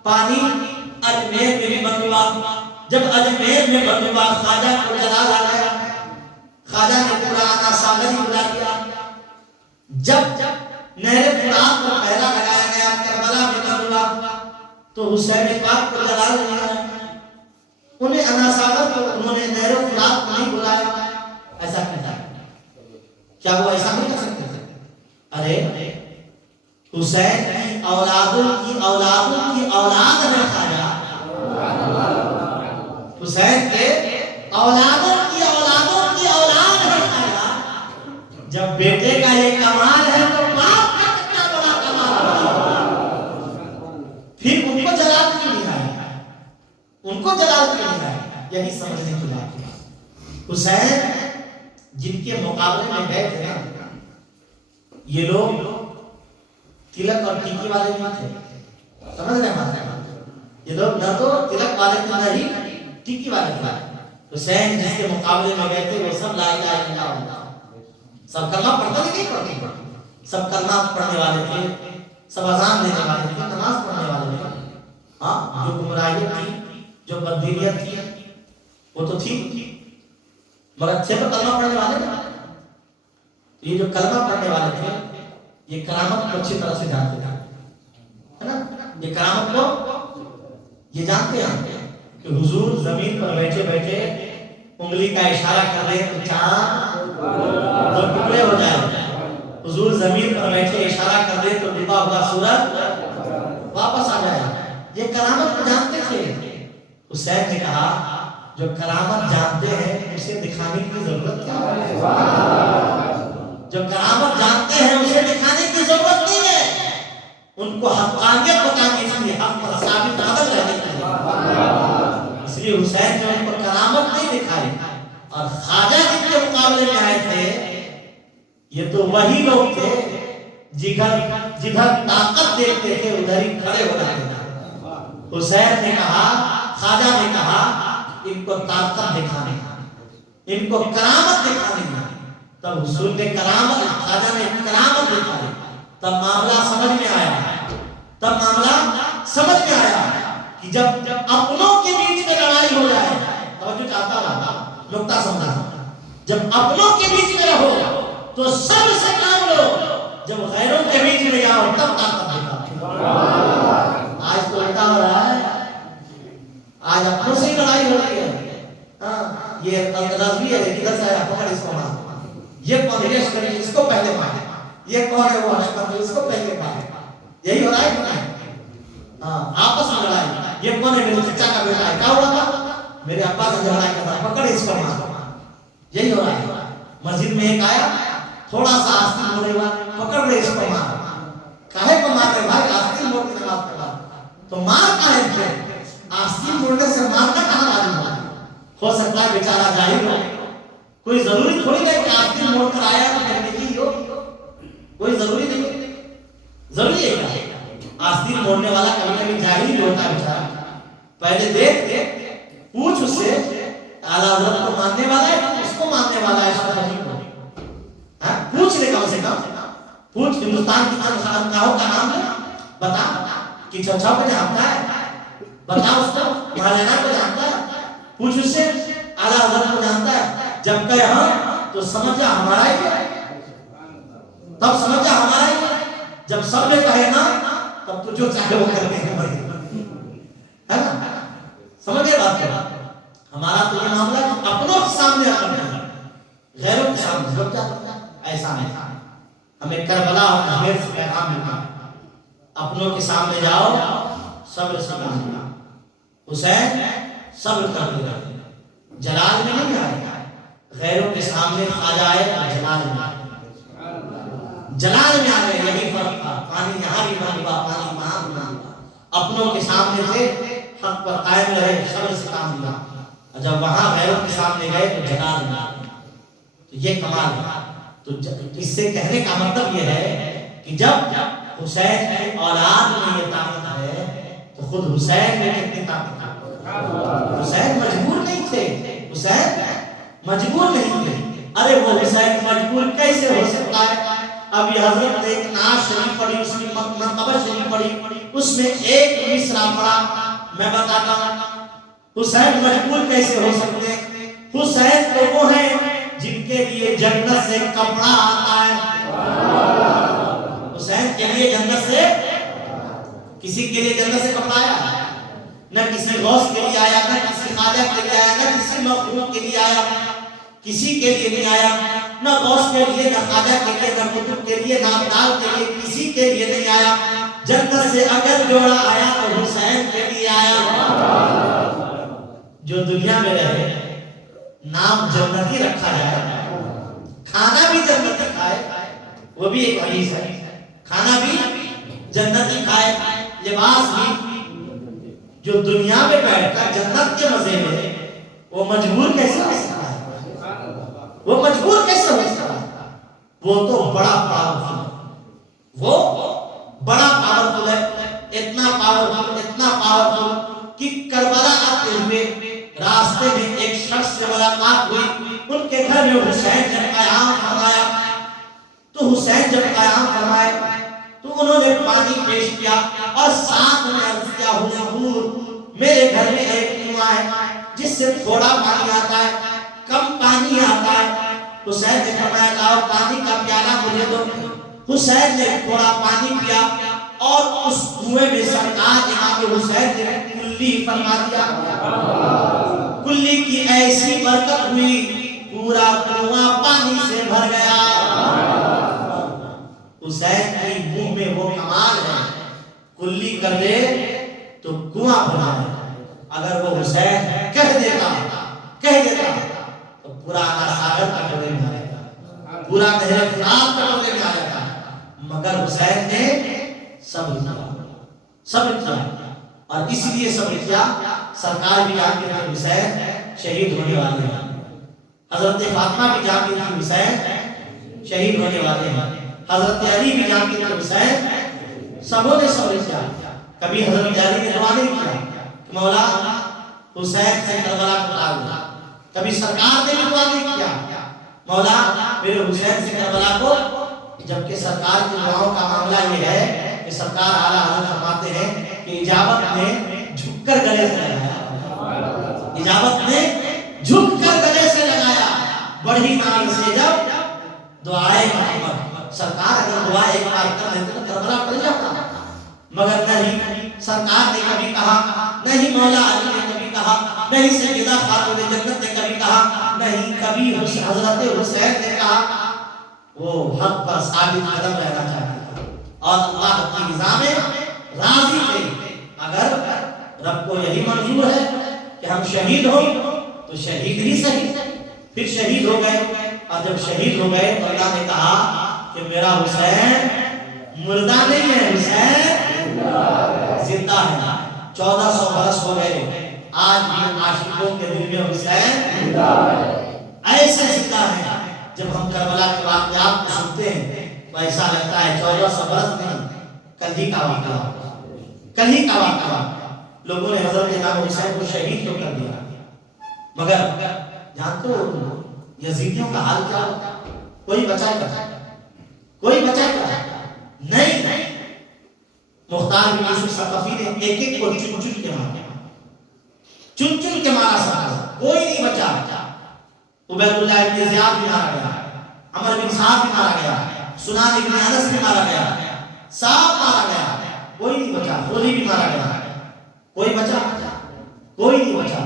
پانی اجمیر میں بھی بند ہوا. جب اجمیر میں بند ہوا خواجہ کو جلال آ گیا. خواجہ نے پورا آنا ساگر ہی بلا دیا. جب نہر فرات کو پہلا لگایا گیا کربلا میں بند ہوا تو حسین پاک کو جلال نہیں آیا. انہیں انا ساگر کو انہوں نے نہر فرات کو نہیں بلایا. ایسا کہتا ہے کیا وہ ایسا نہیں کر سکتے تھے؟ ارے حسین کی اولادوں کی اولاد نے خواجہ. حسین کے اولادوں کی اولاد ہے خواجہ. جب بیٹے کا یہ کمال ہے تو باپ کا کتنا بڑا کمال ہے. پھر ان کو جلال کیوں نہیں آیا؟ ان کو جلال کیوں نہیں آیا؟ یہی سمجھنے کی بات ہے. حسین جن کے مقابلے میں گئے تھے نا یہ لوگ تلک اور ٹیکی والے نہیں تھے. سمجھ رہے ہیں؟ یہ لوگ نہ تو تلک والے تھے نہ ہی ٹیکی والے تھے. حسین جس کے مقابلے میں گئے تھے وہ سب لا الہ الا اللہ سب کلمہ پڑھتے تھے. نہیں پڑھتے سب کلمہ پڑھنے والے تھے. سب اذان دینے والے تھے. نماز پڑھنے والے تھے. ہاں جو گمراہیت تھی جو بددیت تھی وہ تو تھی مگر اچھے تو کلمہ پڑھنے والے تھے. یہ جو کلمہ پڑھنے والے تھے یہ کرامت کو اچھی طرح سے جانتے تھے ہے نا. یہ کرامت کو یہ جانتے ہیں کہ حضور زمین پر بیٹھے بیٹھے انگلی کا اشارہ کر رہے تو چاند دو ٹکڑے ہو جائے. حضور زمین پر بیٹھے اشارہ کر رہے تو ڈبا ہوا سورج واپس آ جائے. یہ کرامت کو جانتے تھے. حسین نے کہا جو کرامت جانتے ہیں اسے دکھانے کی ضرورت کیا ہے؟ جو کرامت جانتے ہیں اسے دکھانے کی ضرورت نہیں ہے. ان کو حقانیت بتانے کے لیے حق پر ثابت قدم رہنے کے لیے. اس لیے حسین نے ان کو کرامت نہیں دکھائی. اور خواجہ جن کے مقابلے میں آئے تھے یہ تو وہی لوگ تھے جدھر طاقت دیکھتے تھے ادھر ہی کھڑے ہو جاتے تھے. حسین نے کہا خواجہ نے کہا ان کو طاقت دکھانے ان کو کرامت دکھانے. تب حضور نے کرامت خواجہ نے کرامت دکھائی. تب معاملہ سمجھ میں آیا کہ جب اپنوں کے بیچ میں لڑائی ہو جائے. توجہ چاہتا ہوں نقطہ سمجھا. جب اپنوں کے بیچ میں رہو تو سب سے کام لو. جب غیروں کے بیچ میں آؤ تب طاقت دکھاؤ. آج تو الٹا ہو رہا ہے. آج اپنوں سے ہی لڑائی ہو رہی ہے. یہ رضوی ہے کدھر سے آیا پکڑ اس کو مار. یہ کون ہے اس کو پہلے مارے. یہ کون ہے وہ حشمت اس کو پہلے مارے. یہی ہو رہا ہے. آپس میں لڑائی. یہ کون ہے میرے چچا کا بیٹا ہے کیا ہوا تھا میرے ابا سے جھگڑا کرتا پکڑ اس کو مار. یہی ہو رہا ہے. مسجد میں ایک آیا تھوڑا سا آستین موڑے ہوا پکڑ رہے اس کو مار. کاہے کو مار رہے بھائی آستین موڑ کے نماز پڑھا تو مار کاہے تھے. آستین موڑنے سے مارنا کہاں معلوم ہو سکتا ہے بیچارہ جاہل ہو. کوئی ضروری تھوڑی ہے کہ آستین موڑ کر آیا تو کرنے کی ہو. کوئی ضروری نہیں. ضروری ہے کیا آستین موڑنے والا کبھی کبھی جاہل بھی ہوتا ہے بیچارہ. پہلے دیکھ پوچھ اس سے اعلیٰ حضرت کو ماننے والا ہے اس کو ماننے والا ہے شاہ فقیر کو. پوچھ لے کم سے کم. پوچھ ہندوستان کی چند خانقاہوں کا نام ہے بتا. کہ چچا کو جانتا ہے بتا. اس کو مولانا کو جانتا ہے پوچھ اس سے. اعلیٰ حضرت کو جانتا ہے. جب کہے ہاں تو سمجھا ہمارا ہی ہے. تب سمجھا ہمارا ہی ہے. جب سب نے کہے نا تب تو جو چاہے وہ کرنے ہیں ہے نا. سمجھے بات کیا. ہمارا تو یہ معاملہ اپنوں کے سامنے کرنا ہے غیروں کے سامنے جب کیا ایسا نہیں. ہمیں کربلا اور کشمیر سے پیغام ملتا ہے اپنوں کے سامنے جاؤ صبر سے کام لیا. حسین صبر کرتے رہے. جلال میں نہیں آئے. غیروں کے سامنے خواجہ آئے جلال میں آئے. جلال میں آ گئے. یہی فرق تھا. پانی یہاں بھی بند ہوا پانی وہاں بھی بند ہوا. اپنوں کے سامنے تھے حق پر قائم رہے صبر سے کام لیا. جب وہاں غیروں کے سامنے گئے تو جلال میں آئے. تو یہ کمال ہے. تو اس سے کہنے کا مطلب یہ ہے کہ جب حسین کی اولاد میں یہ طاقت ہے تو خود حسین میں کتنی طاقت ہے. حسین مجبور نہیں تھے. حسین مجبور نہیں تھے. ارے وہ حسین مجبور کیسے ہو سکتا ہے. ابھی حضرت نے ایک نعت شریف پڑھی اس کی مرتبہ شریف پڑھی، اس میں ایک مصرع پڑھا، میں بتاتا ہوں حسین مجبور کیسے ہو سکتے ہیں۔ حسین تو وہ ہیں جن کے لیے جنت سے کپڑا آتا ہے۔ حسین کے لیے جنت سے، کسی کے لیے جنت سے کپڑا آیا نہ کسی غوث کے لیے آیا، نہ کسی خواجہ کے لیے آیا، نہ کسی مخلوق کے لیے آیا، کسی کے لیے نہیں آیا، نہ غوث کے لیے، نہ خواجہ کے لیے، نہ قطب کے لیے، نہ ابدال کے لیے، کسی کے لیے نہیں آیا۔ جنت سے اگر جوڑا آیا تو حسین کے لیے آیا۔ جو دنیا میں رہے نام جنتی رکھا جائے، کھانا بھی جنتی کھائے، وہ بھی ایک حدیث ہے، کھانا بھی جنتی کھائے، لباس بھی، جو دنیا میں بیٹھ کر جنت کے مزے میں، وہ مجبور کیسے ہو سکتا ہے؟ وہ مجبور کیسے ہو سکتا ہے؟ وہ تو بڑا پاورفل ہے، وہ بڑا پاورفل ہے، اتنا پاورفل کہ کربلا آتے ہوئے راستے میں ایک شخص سے ملاقات ہوئی، ان کے گھر میں حسین جب قیام فرمایا، تو حسین جب قیام فرمائے تو انہوں نے پانی پیش کیا اور ساتھ میں عرض کیا حضور میرے گھر میں ایک کنواں ہے جس سے تھوڑا پانی آتا ہے، کم پانی آتا ہے۔ حسین نے فرمایا لاؤ پانی کا پیالہ مجھے دو۔ حسین نے تھوڑا پانی پیا اور اس کنویں میں سرکار امام حسین نے کلی فرما دیا۔ کلی کی ایسی برکت ہوئی پورا کنواں پانی سے بھر گیا۔ حسین کی منہ میں وہ کمال ہے، کلی کر دے تو کنواں بھرا ہے۔ اگر وہ حسین کہہ دیتا تو پورا آنا ساگر کا ٹولے میں آ جاتا، پورا نہر فرات کا ٹولے میں آ جاتا، مگر حسین نے صبر کیا اور اس لیے صبر کیا۔ سرکار بھی جانتے تھے حسین شہید ہونے والے ہیں، حضرت فاطمہ بھی جانتی تھی حسین شہید ہونے والے ہیں، حضرت علی بھی جانتے تھے حسین، سبوں نے صبر کیا۔ کبھی حضرت علی نے دعا نہیں کیا کہ مولا حسین سے کربلا کو ٹال دے، کبھی سرکار نے بھی دعا نہیں کیا مولا میرے حسین سے کربلا کو، جبکہ سرکار کی دعاؤں کا معاملہ یہ ہے کہ سرکار اعلیٰ حضرت فرماتے ہیں کہ اجابت نے جھک کر گلے سے لگایا، اجابت نے جھک کر گلے سے لگایا، بڑھی نال سے جب دعائے محمد، سرکار اگر دعا ایک بار کر لیتے تو کربلا ٹل جاتا، مگر نہیں، سرکار نے کبھی کہا نہیں، مولا علی نے کبھی کہا نہیں، سیدہ خاتون جنت نے کبھی کہا نہیں، کبھی حضرت حسین نے کہا۔ وہ حق پر ثابت قدم رہنا چاہتے تھے اور اللہ کی رضا میں راضی تھے۔ اگر رب کو یہی منظور ہے کہ ہم شہید ہوں تو شہید ہی صحیح، پھر شہید ہو گئے، اور جب شہید ہو گئے تو اللہ نے کہا کہ میرا حسین مردہ نہیں ہے، حسین زندہ ہے۔ 1400 برس ہو گئے، آج بھی عاشقوں کے دل میں حسین ایسے زندہ ہے۔ جب ہم کربلا کے واقعات کو سنتے ہیں تو ایسا لگتا ہے 1400 برس نہیں، کل ہی کا واقعہ۔ لوگوں نے حضرت امام حسین کو شہید تو کر دیا، مگر جانتے ہو یزیدیوں کا حال کیا ہوتا؟ کوئی بچائے گا نہیں۔ مختار بن یوسف ثقفی نے ایک ایک کو چن کے مارا سکتا، کوئی نہیں بچا۔ عبید اللہ ابن زیاد بھی مارا گیا، عمر بن سعد بھی مارا گیا، سنان ابن انس بھی مارا گیا، سب مارا گیا، کوئی نہیں بچا۔ خودی بھی مارا گیا، کوئی نہیں بچا۔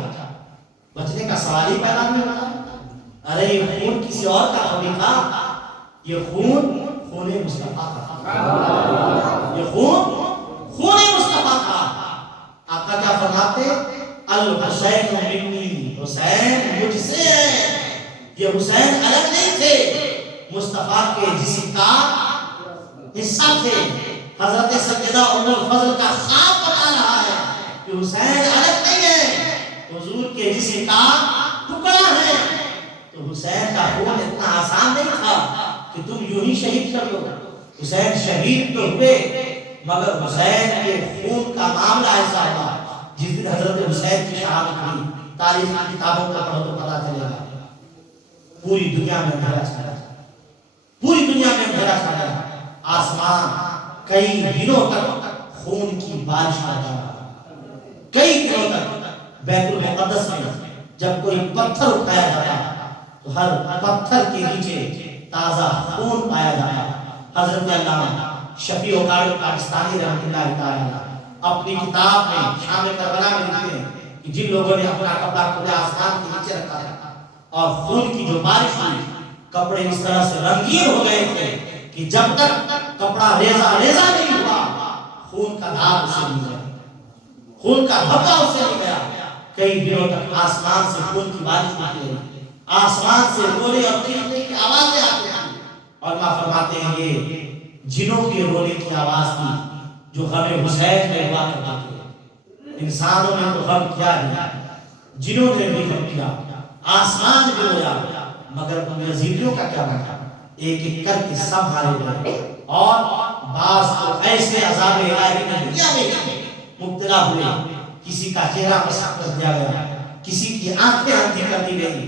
بچنے کا سوال ہی پیدا نہیں ہوتا۔ ارے یہ خون کسی اور کا تھوڑی تھا، یہ خون مصطفیٰ کا، یہ خون مصطفیٰ کا۔ آقا کیا فرماتے؟ الحسین منی، حسین مجھ سے ہے۔ یہ حسین الگ نہیں تھے، مصطفیٰ کے جسم کا حصہ تھے۔ حضرت سیدہ ام الفضل کا خواب بتا رہا ہے کہ حسین الگ نہیں ہے، حضور کے جسم کا ٹکڑا ہے۔ تو حسین کا خون اتنا آسان نہیں تھا کہ تم یوں ہی شہید کر دو۔ حسین شہید تو ہوئے، مگر حسین کے خون کا معاملہ ایسا ہوا جس دن حضرت حسین کی شہادت ہوئی، تاریخ کی کتابوں کو پڑھو تو پتہ چلے گا، پوری دنیا میں اندھیرا چھا گیا، آسمان کئی دنوں تک خون کی بارش آ رہا. کئی دنوں تک بیت المقدس میں جب کوئی پتھر اٹھایا جاتا تو ہر پتھر کے نیچے تازہ خون پایا جاتا. حضرت علامہ شفیع پاکستانی رحمۃ اللہ تعالی اپنی کتاب میں شام کربلا میں لکھتے ہیں کہ جن لوگوں نے اپنا کپڑا کھلے آسمان کے نیچے رکھا تھا اور خون کی جو بارش ہوئی، کپڑے اس طرح سے رنگین ہو گئے تھے کہ جب تک کپڑا ریزہ ریزہ نہیں ہوا خون کا دھاگ اسے نہیں گیا، خون کا دھبا اسے نہیں گیا. کئی دنوں تک آسمان سے خون کی بارش ہوتی رہی، آسمان سے رونے اور چیخنے کی آوازیں آتی ہیں. اور ماں فرماتے ہیں یہ جنوں کے رونے کی آواز تھی جو غم حسین میں ہوا کرتے تھے. انسانوں نے تو غم کیا ہے، جنوں نے بھی غم کیا، آسمان بھی رویا، مگر ان یزیدیوں کا کیا بنا؟ ایک ایک کر کے سب مارے گئے اور بعض کو ایسے عذاب الہی میں دنیا میں مبتلا ہوئے. کسی کا چہرہ مسخ کر دیا گیا، کسی کی آنکھیں اندھی کر دی گئی.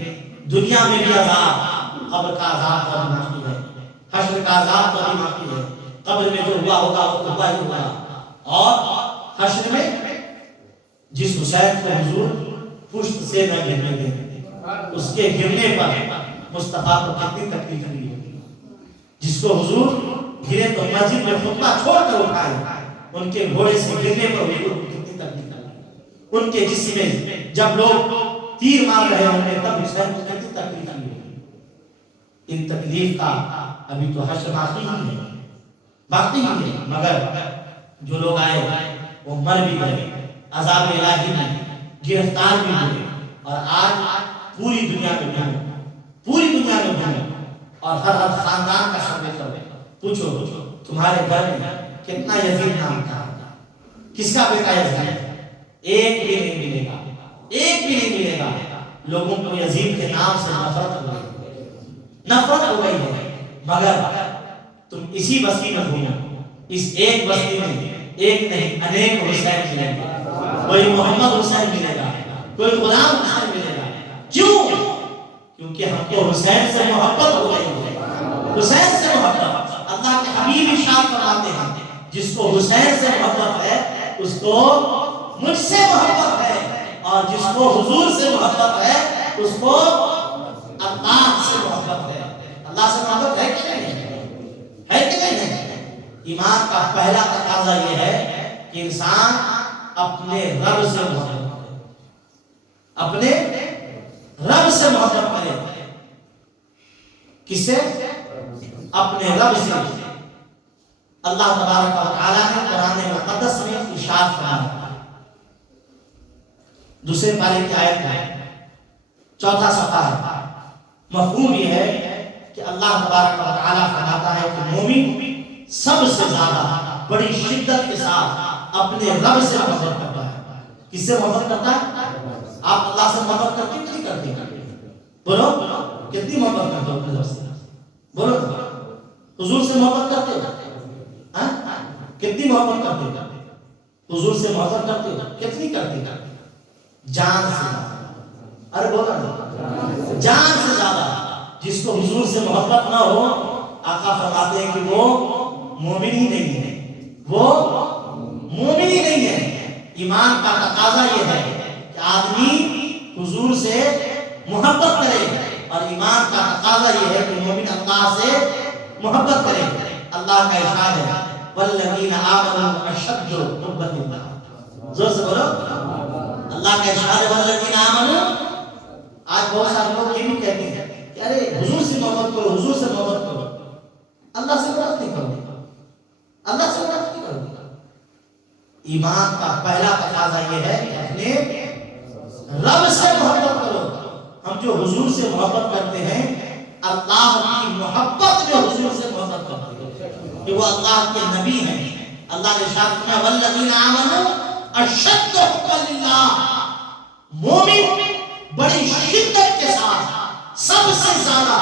دنیا میں بھی عذاب، قبر کا عذاب تو باقی ہے، حشر کا عذاب تو باقی ہے. قبر میں جو ہوا ہوگا وہ تو ہوا ہی ہوگا. اور حشر میں جس حسین کو حضور پشت سے نہ گرنے دیں، اس کے گرنے پر مصطفیٰ کو کتنی تکلیف ہوئی ہوگی. جس کو حضور گرے تو مسجد میں خطبہ چھوڑ کر اٹھائے، ان کے گھوڑے سے گرنے پر حضور کو کتنی تکلیف ہوئی. ان کے جسم میں جب لوگ تیر مار رہے ہوں گے تب حسین کو کتنی تکلیف ہوئی ہوگی. ان تکلیف کا ابھی تو حشر باقی ہی ہے، باقی ہی ہے. مگر جو لوگ آئے وہ مر بھی گئے، عذاب الہی میں گرفتار بھی ہوئے. اور آج پوری دنیا میں گھومو، پوری دنیا میں گھومو اور ہر خاندان کا سروے کرو، پوچھو تمہارے گھر میں کتنا یزید نام تھا، کس کا بیٹا یزید ہے؟ ایک بھی نہیں ملے گا، ایک بھی نہیں ملے گا. لوگوں کو یزید کے نام سے نفرت ہو گئی ہے. مگر تم اسی بستی میں گھومو، اس ایک بستی میں ایک نہیں انیک حسین ملیں گے. کوئی محمد حسین ملے گا، کوئی غلام حسین ملے گا. کیوں؟ کیونکہ ہم کو حسین سے محبت ہو گئی ہے، حسین سے محبت. اللہ کے حبیب ارشاد فرماتے ہیں جس کو حسین سے محبت ہے اس کو مجھ سے محبت ہے، اور جس کو حضور سے محبت ہے اس کو اللہ سے محبت ہے. اللہ سے محبت ہے کہ نہیں؟ ہے کہ نہیں؟ ایمان کا پہلا تقاضا یہ ہے کہ انسان اپنے رب سے محبت کرے، اپنے رب سے محبت کرے. کس سے؟ اپنے رب سے. اللہ تبارک و تعالی نے قرآن مقدس میں ارشاد فرمایا، دوسرے پارے کی آیت ہے، چوتھا صفحہ ہے. مفہوم یہ ہے کہ اللہ تبارک و تعالی فرماتا ہے کہ مومن سب سے زیادہ بڑی شدت کے ساتھ اپنے رب سے محبت کرتا ہے. کس سے محبت کرتا ہے؟ آپ اللہ سے محبت کرتے ہیں نہیں کرتے؟ بولو کتنی محبت کرتے ہو اپنے رب سے؟ بولو حضور سے محبت کرتے ہو؟ کتنی محبت کرتے ہو؟ حضور سے محبت کرتے ہو؟ کتنی کرتے ہو؟ جان سے زیادہ. ارے بولا نا، جان سے زیادہ. جس کو حضور سے محبت نہ ہو آقا فرماتے ہیں کہ وہ مومن ہی نہیں ہے، وہ مومن ہی نہیں ہے. ایمان کا تقاضا یہ ہے کہ آدمی حضور سے محبت کرے، اور ایمان کا تقاضا یہ ہے کہ مومن اللہ سے محبت کرے. اللہ کا ارشاد ہے والذین آمنوا اشد حبا للہ. زور سے بولو. اللہ کا ارشاد ہے والذین آمنوا. آج بہت سارے لوگ یہ بھی کہتے ہیں کہ ارے حضور سے محبت کرو، حضور سے محبت کرو. اللہ سے محبت نہیں کرو، اللہ سے محبت نہیں کرو. ایمان کا پہلا تقاضا یہ ہے کہ اپنے رب سے محبت کرو. ہم جو حضور سے محبت کرتے ہیں اللہ کی محبت میں حضور سے محبت کرتے ہیں کہ وہ اللہ کے نبی ہیں. اللہ نے ارشاد فرمایا والذین آمنوا اشد حبا للہ. مومن بڑی شدت کے ساتھ سب سے زیادہ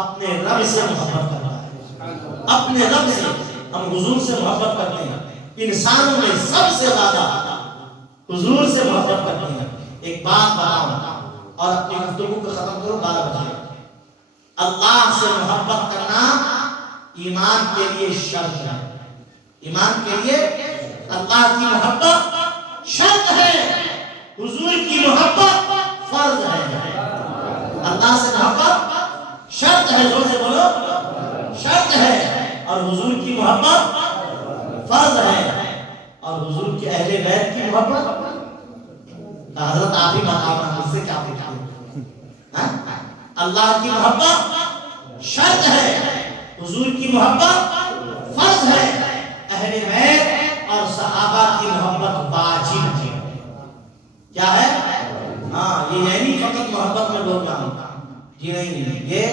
اپنے رب سے محبت کرتا ہے. اپنے رب سے. ہم حضور سے محبت کرتے ہیں، انسانوں میں سب سے زیادہ حضور سے محبت کرتے ہیں. ایک بات بتاؤں اور اپنی گفتگو کو ختم کرو، 12 بجے. اللہ سے محبت کرنا ایمان کے لیے شرط ہے. ایمان کے لیے اللہ کی محبت شرط ہے، حضور کی محبت فرض ہے۔ اللہ سے محبت شرط ہے، زور سے بولو، شرط ہے، اور حضور کی محبت فرض ہے، اور حضور کے اہل بیت کی محبت حضرت آپ ہی بتاؤ اس سے کیا پوچھتے ہیں؟ اللہ کی محبت شرط ہے، حضور کی محبت فرض ہے، اہل بیت اور صحابہ کی محبت واجب ہے۔ کیا ہے؟ ہاں، یہ یعنی فقط محبت میں بول رہا ہوں، جی نہیں، یہ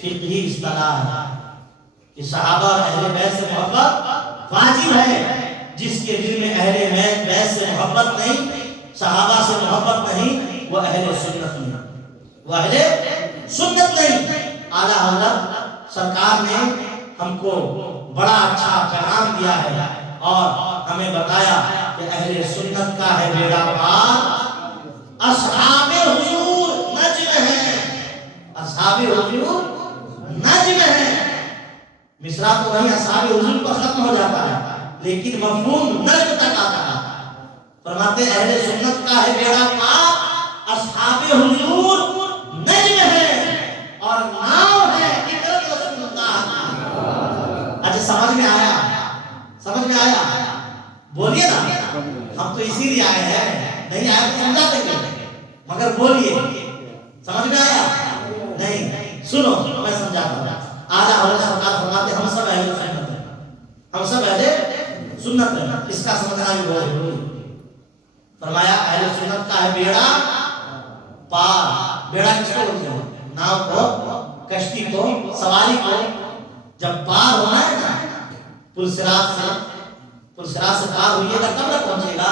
فقہی اصطلاح ہے کہ صحابہ اور اہل بیت سے محبت واجب ہے۔ جس کے دل میں اہل بیت سے محبت نہیں، صحابہ سے محبت نہیں، وہ اہل سنت نہیں، وہ اہل سنت نہیں۔ اعلیٰ حضرت سرکار نے ہم کو بڑا اچھا پیغام دیا ہے اور ہمیں بتایا کہ اہل سنت کا ہے بیڑا پار، اصحاب حضور نجم ہیں، اصحاب حضور نجم ہیں۔ مصرع تو وہیں اصحاب حضور پر ختم ہو جاتا ہے، لیکن مفہوم نجم تک آتا ہے۔ فرماتے اہل سنت کا ہے بیڑا پار، اصحاب حضور نجم ہے اور ناؤ ہے اطرت رسول اللہ۔ اچھا، سمجھ میں آیا؟ سمجھ میں آیا؟ بولیے نا، ہم تو اسی لیے آئے ہیں، نہیں آئے تو سمجھا دیں گے، مگر بولیے، سمجھ میں آیا؟ نہیں، سنو میں سمجھاتا ہوں۔ اعلیٰ حضرت سرکار فرماتے ہم سب اہل سنت ہیں، ہم سب اہل سنت ہیں، اس کا سمجھنا بھی بہت ضروری ہے۔ فرمایا اہل سنت کا ہے بیڑا پار۔ بیڑا کس کو بولتے ہیں؟ ناؤ کو، کشتی کو، سواری کو جب پار ہونا ہے نا، پلسرات سے پار ہوئیے گا کب تک پہنچے گا؟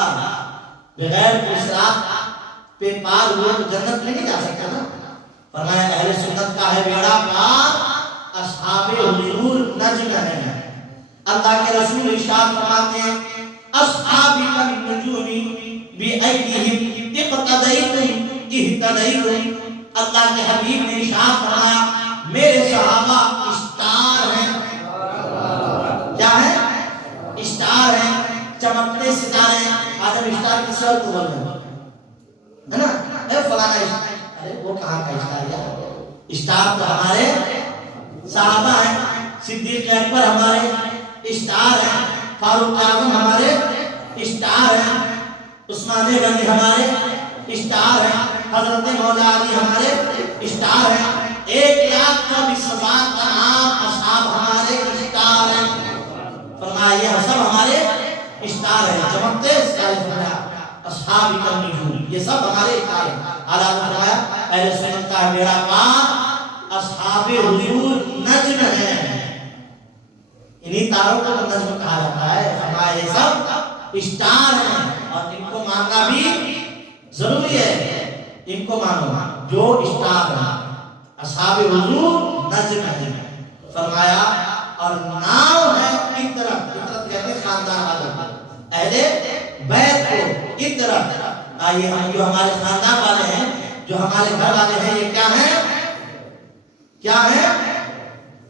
بغیر پلسرات پہ پار ہوئے تو جنت میں نہیں جا سکتا نا۔ فرمایا اہل سنت کا ہے بیڑا پار، اصحاب حضور نجم ہے۔ اللہ کے رسول ارشاد فرماتے ہیں اصحابی النجوم بأیدیہم اقتدیتم اہتدیتم۔ اللہ کے حبیب نے ارشاد فرمایا میرے صحابہ اسٹار ہیں۔ کیا ہے؟ اسٹار ہیں، چمکتے ستارے ہیں۔ آج ہم اسٹار کس وقت کو بول رہے ہیں، ہے نا؟ اے فلانا اسٹار، ارے وہ کہاں کا اسٹار ہے؟ اسٹار تو ہمارے صحابہ ہیں، صدیق اکبر ہمارے اسٹار ہیں، فاروق اعظم ہمارے اسٹار ہیں، عثمان غنی ہمارے اسٹار ہیں، حضرت مولا علی ہمارے اسٹار ہیں، 1,24,000 تمام اصحاب ہمارے اسٹار ہیں۔ فرمایا یہ سب ہمارے اسٹار ہیں، چمکتے ستارے۔ فرمایا اصحاب النجوم، یہ سب ہمارے اسٹار ہیں۔ اعلیٰ نے فرمایا اہل سنت کا بیڑا پار، اصحاب حضور نجم ہیں۔ انہی تاروں کو نجم کہا جاتا ہے۔ فرمایا یہ سب اسٹار ہیں اور ان کو ماننا بھی ضروری ہے، ان کو مانو جو اسٹار ہیں، اصحاب حضور نجم ہیں۔ فرمایا اور ناؤ ہے اطرت، اطرت کہتے ہیں خاندان والے، اہل بیت کو اطرت۔ آئیے ہم جو ہمارے خاندان والے ہیں، جو ہمارے گھر والے ہیں، یہ کیا ہیں؟ کیا ہے؟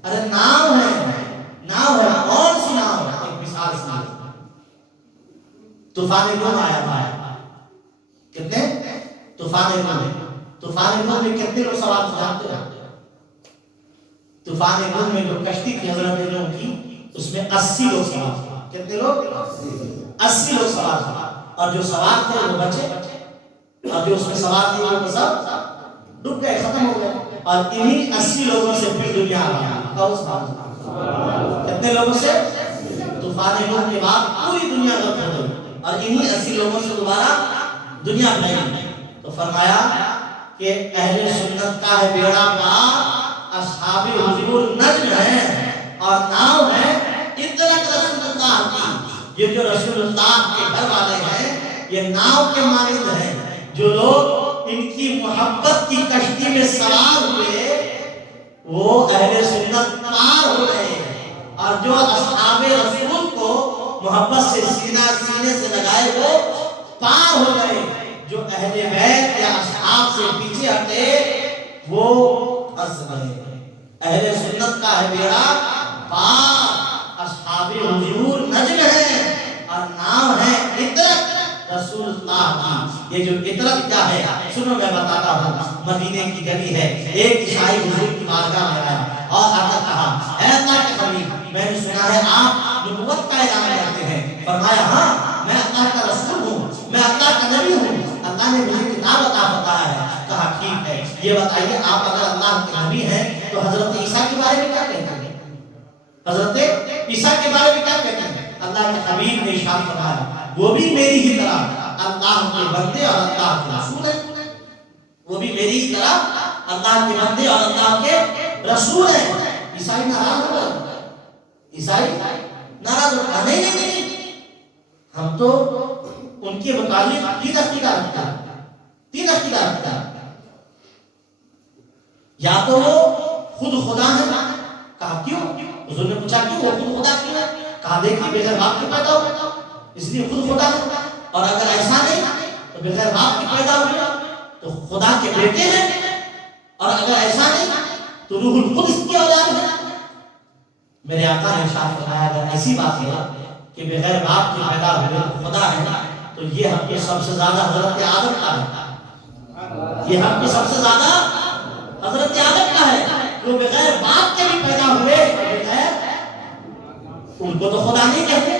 ارے ناؤ ہے، ناؤ ہے۔ کون سی ناؤ؟ ایک مثال سنیے، طوفان نوح آیا تھا، کتنے؟ طوفان نوح میں کتنے لوگ سوار تھے جانتے ہیں؟ طوفان نوح میں جو کشتی تھی حضرت نوح کی، اس میں 80 لوگ سوار تھے۔ کتنے لوگ؟ 80 لوگ سوار تھے، اور جو سوار تھے وہ بچے، اور جو اس میں سوار تھے وہ سب ڈوب گئے، ختم ہو گئے۔ اور انہی 80 لوگوں سے پھر دنیا آئی۔ کتنے لوگوں سے؟ طوفان نوح کے بعد پوری دنیا غرق ہو گئی، اور انہی 80 لوگوں سے دوبارہ دنیا بنائی۔ تو فرمایا کہ اہل سنت کا ہے بیڑا پار، اصحاب حضور نجم ہیں اور ناؤ ہے اطرت رسول اللہ کی۔ یہ جو رسول اللہ کے گھر والے ہیں یہ ناؤ کے مانند ہیں، جو لوگ ان کی محبت کی کشتی میں سوار ہوئے وہ اہل سنت پار ہو گئے، اور جو اصحاب رسول کو محبت سے سینے سے لگائے وہ پار ہو گئے، جو اہل بیت یا اصحاب سے پیچھے ہٹے وہ پھنس گئے۔ اہل سنت کا ہے بیڑا پار، اصحاب حضور نجم ہے اور نام ہے رسول اللہ کی یہ جو عطرت کیا ہے سنو میں بتاتا ہوں. مدینے کی گلی ہے. ایک عیسائی حضور کی بارگاہ میں آیا اور آ کر کہا اے اللہ کے حبیب میں نے سنا ہے آپ نبوت کا اعلان کرتے ہیں. فرمایا ہاں میں اللہ کا رسول ہوں, میں اللہ کا نبی ہوں, اللہ نے مجھے کتاب عطا بتایا ہے. کہا ٹھیک ہے یہ بتائیے آپ اگر اللہ کے نبی ہیں تو حضرت عیسیٰ کے بارے میں کیا کہتے ہیں؟ حضرت عیسیٰ کے بارے میں کیا کہتے ہیں؟ اللہ کے حبیب نے ارشاد فرمایا وہ بھی میری ہی طرح اللہ کے بندے اور اللہ کے رسول ہیں. وہ بھی میری ہی طرح اللہ کے بندے اور اللہ کے رسول ہیں. عیسائی ناراض ہو گئے, عیسائی ناراض ہو گئے, نہیں ہم تو ان کے متعلق تین عقیدہ رکھتا ہے, تین عقیدہ رکھتا ہے. یا تو وہ خود خدا ہے. کہا کیوں؟ حضور نے پوچھا کیوں وہ خود خدا کیوں ہے؟ کہا دیکھیے بغیر باپ کے پیدا ہوا اس لیے خود خدا ہے, اور اگر ایسا نہیں تو بغیر باپ کے پیدا ہوئے تو خدا کے بیٹے ہیں, اور اگر ایسا نہیں تو روح القدس کی اولاد ہے. میرے آقا نے ارشاد فرمایا اگر ایسی بات ہے کہ بغیر باپ کے پیدا ہوئے خدا ہے تو یہ حق سب سے زیادہ حضرت آدم کا ہے. یہ حق سب سے زیادہ حضرت آدم کا ہے. وہ بغیر باپ کے بھی پیدا ہوئے بغیر, ان کو تو خدا نہیں کہتے,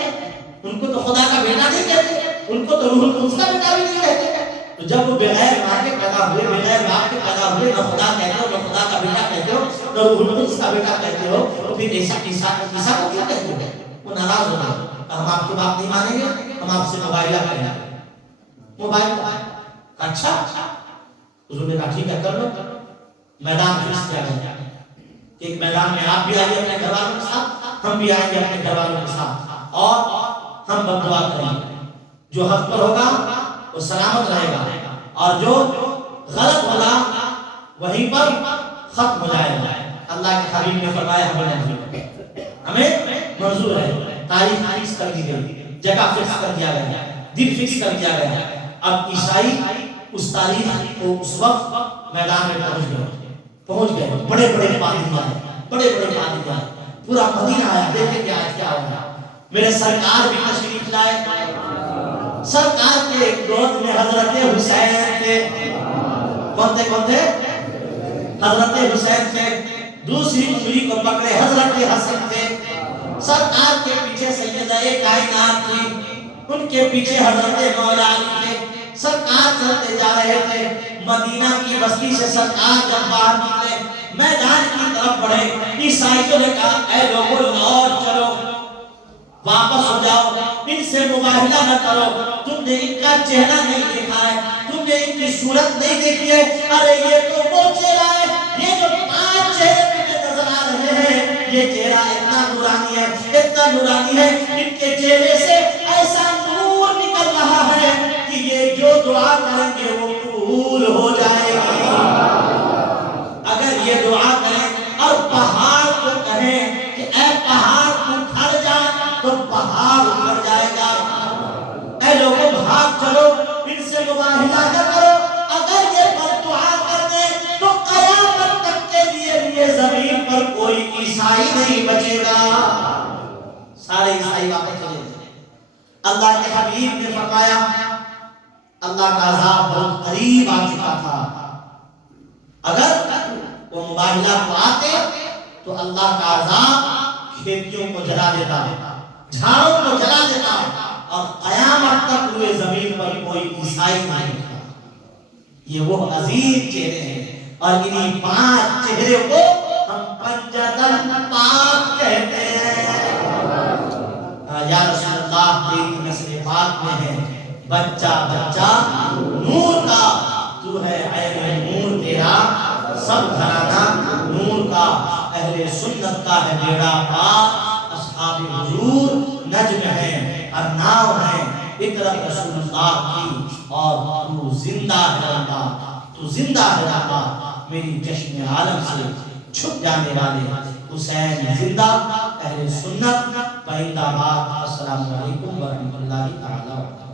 ان کو تو خدا کا بیٹا نہیں کہتے, ان کو تو روح القدس کا بیٹا بھی نہیں کہتے. تو جب وہ بغیر ماں کے پیدا ہوئے بغیر باپ کے پیدا ہوئے نہ خدا کہتے ہو نہ خدا کا بیٹا کہتے ہو نہ روح القدس کا بیٹا کہتے ہو تو پھر عیسیٰ کو کیا کہتے ہو؟ وہ ناراض ہو گئے. ہم آپ کی بات نہیں مانیں گے, ہم آپ سے موبائلہ کریں گے. موبائل اچھا حضور نے کہا ٹھیک ہے کر لو. میدان فکس کیا گیا کہ ایک میدان میں آپ بھی آئیے اپنے گھر والوں کے ساتھ, ہم بھی آئیں گے اپنے گھر والوں کے ساتھ, اور ہم بددعا کریں گے. جو حق پر ہوگا وہ سلامت رہے گا, اور جو غلط ہوگا وہیں پر ختم ہو جائے گا. اللہ کے حبیب نے فرمایا ہمیں منظور ہے. تاریخ فکس کر دی گئی, جگہ فکس کر دیا گیا, دن فکس کر دیا گیا. اب عیسائی اس تاریخ کو اس وقت میدان میں پہنچ گئے. بڑے بڑے پادریاں ہیں, بڑے بڑے پادریاں ہیں, پورا مدینہ آیا. دیکھیں کہ آج کیا ہوا. میرے سرکار بھی تشریف لائے. سرکار کے گود میں حضرت حسین تھے. کون تھے؟ حضرت حسین تھے. دوسری انگلی کو پکڑے حضرت حسن تھے. سرکار کے پیچھے سیدہ کائنات تھی, ان کے پیچھے حضرت مولا علی تھے. سرکار چلتے جا رہے تھے. مدینہ کی بستی سے سرکار جب باہر نکلے میدان کی طرف بڑھے, عیسائیوں نے کہا اے لوگوں لوٹ چلو, واپس ہو جاؤ, ان سے مباہلہ نہ کرو. تم نے ان کا چہرہ نہیں دیکھا ہے, تم نے ان کی صورت نہیں دیکھی ہے. ارے یہ تو وہ چہرہ ہے, یہ جو 5 چہرے مجھے نظر آ رہے ہیں یہ چہرہ اتنا نورانی ہے, اتنا نورانی ہے. ان کے چہرے سے ایسا نور نکل رہا ہے کہ یہ جو دعا کریں گے وہ قبول ہو جائے گی. اگر یہ دعا کریں اور پہاڑ کو کہیں کہ اے پہاڑ تو کھڑ جا تو پہاڑ اٹھ جائے گا. اے لوگوں بھاگ چلو, ان سے مباہلہ نہ کرو. اگر یہ بد دعا کر دیں تو قیامت تک کے لیے زمین پر کوئی عیسائی نہیں بچے گا. سارے عیسائی واپس چلے گئے. اللہ کے حبیب نے فرمایا اللہ کا عذاب بہت قریب آ چکا تھا. اگر وہ مباہلہ کو آتے تو اللہ کا عذاب کھیتیوں کو جلا دیتا, جھاڑوں کو جلا دیتا, اور قیامت تک ہوئے زمین پر کوئی عیسائی نہیں تھا. یہ وہ عظیم چہرے ہیں, اور انہی 5 چہرے کو ہم پنجتن پاک کہتے ہیں. یا رسول اللہ تیری نسل پاک میں ہے بچہ بچہ نور کا, تو ہے عین نور تیرا سب گھرانہ نور کا. اہل سنت کا ہے بیڑا پاک, اصحاب حضور نجم ہیں, ارناؤ ہیں, اطرت رسول اللہ کی. اور تو زندہ ہے اللہ, تو زندہ ہے اللہ, میری چشم عالم سے چھپ جانے والے حسین زندہ, اہل سنت پائندہ باد. السلام علیکم ورحمۃ اللہ تعالی وبرکاتہ.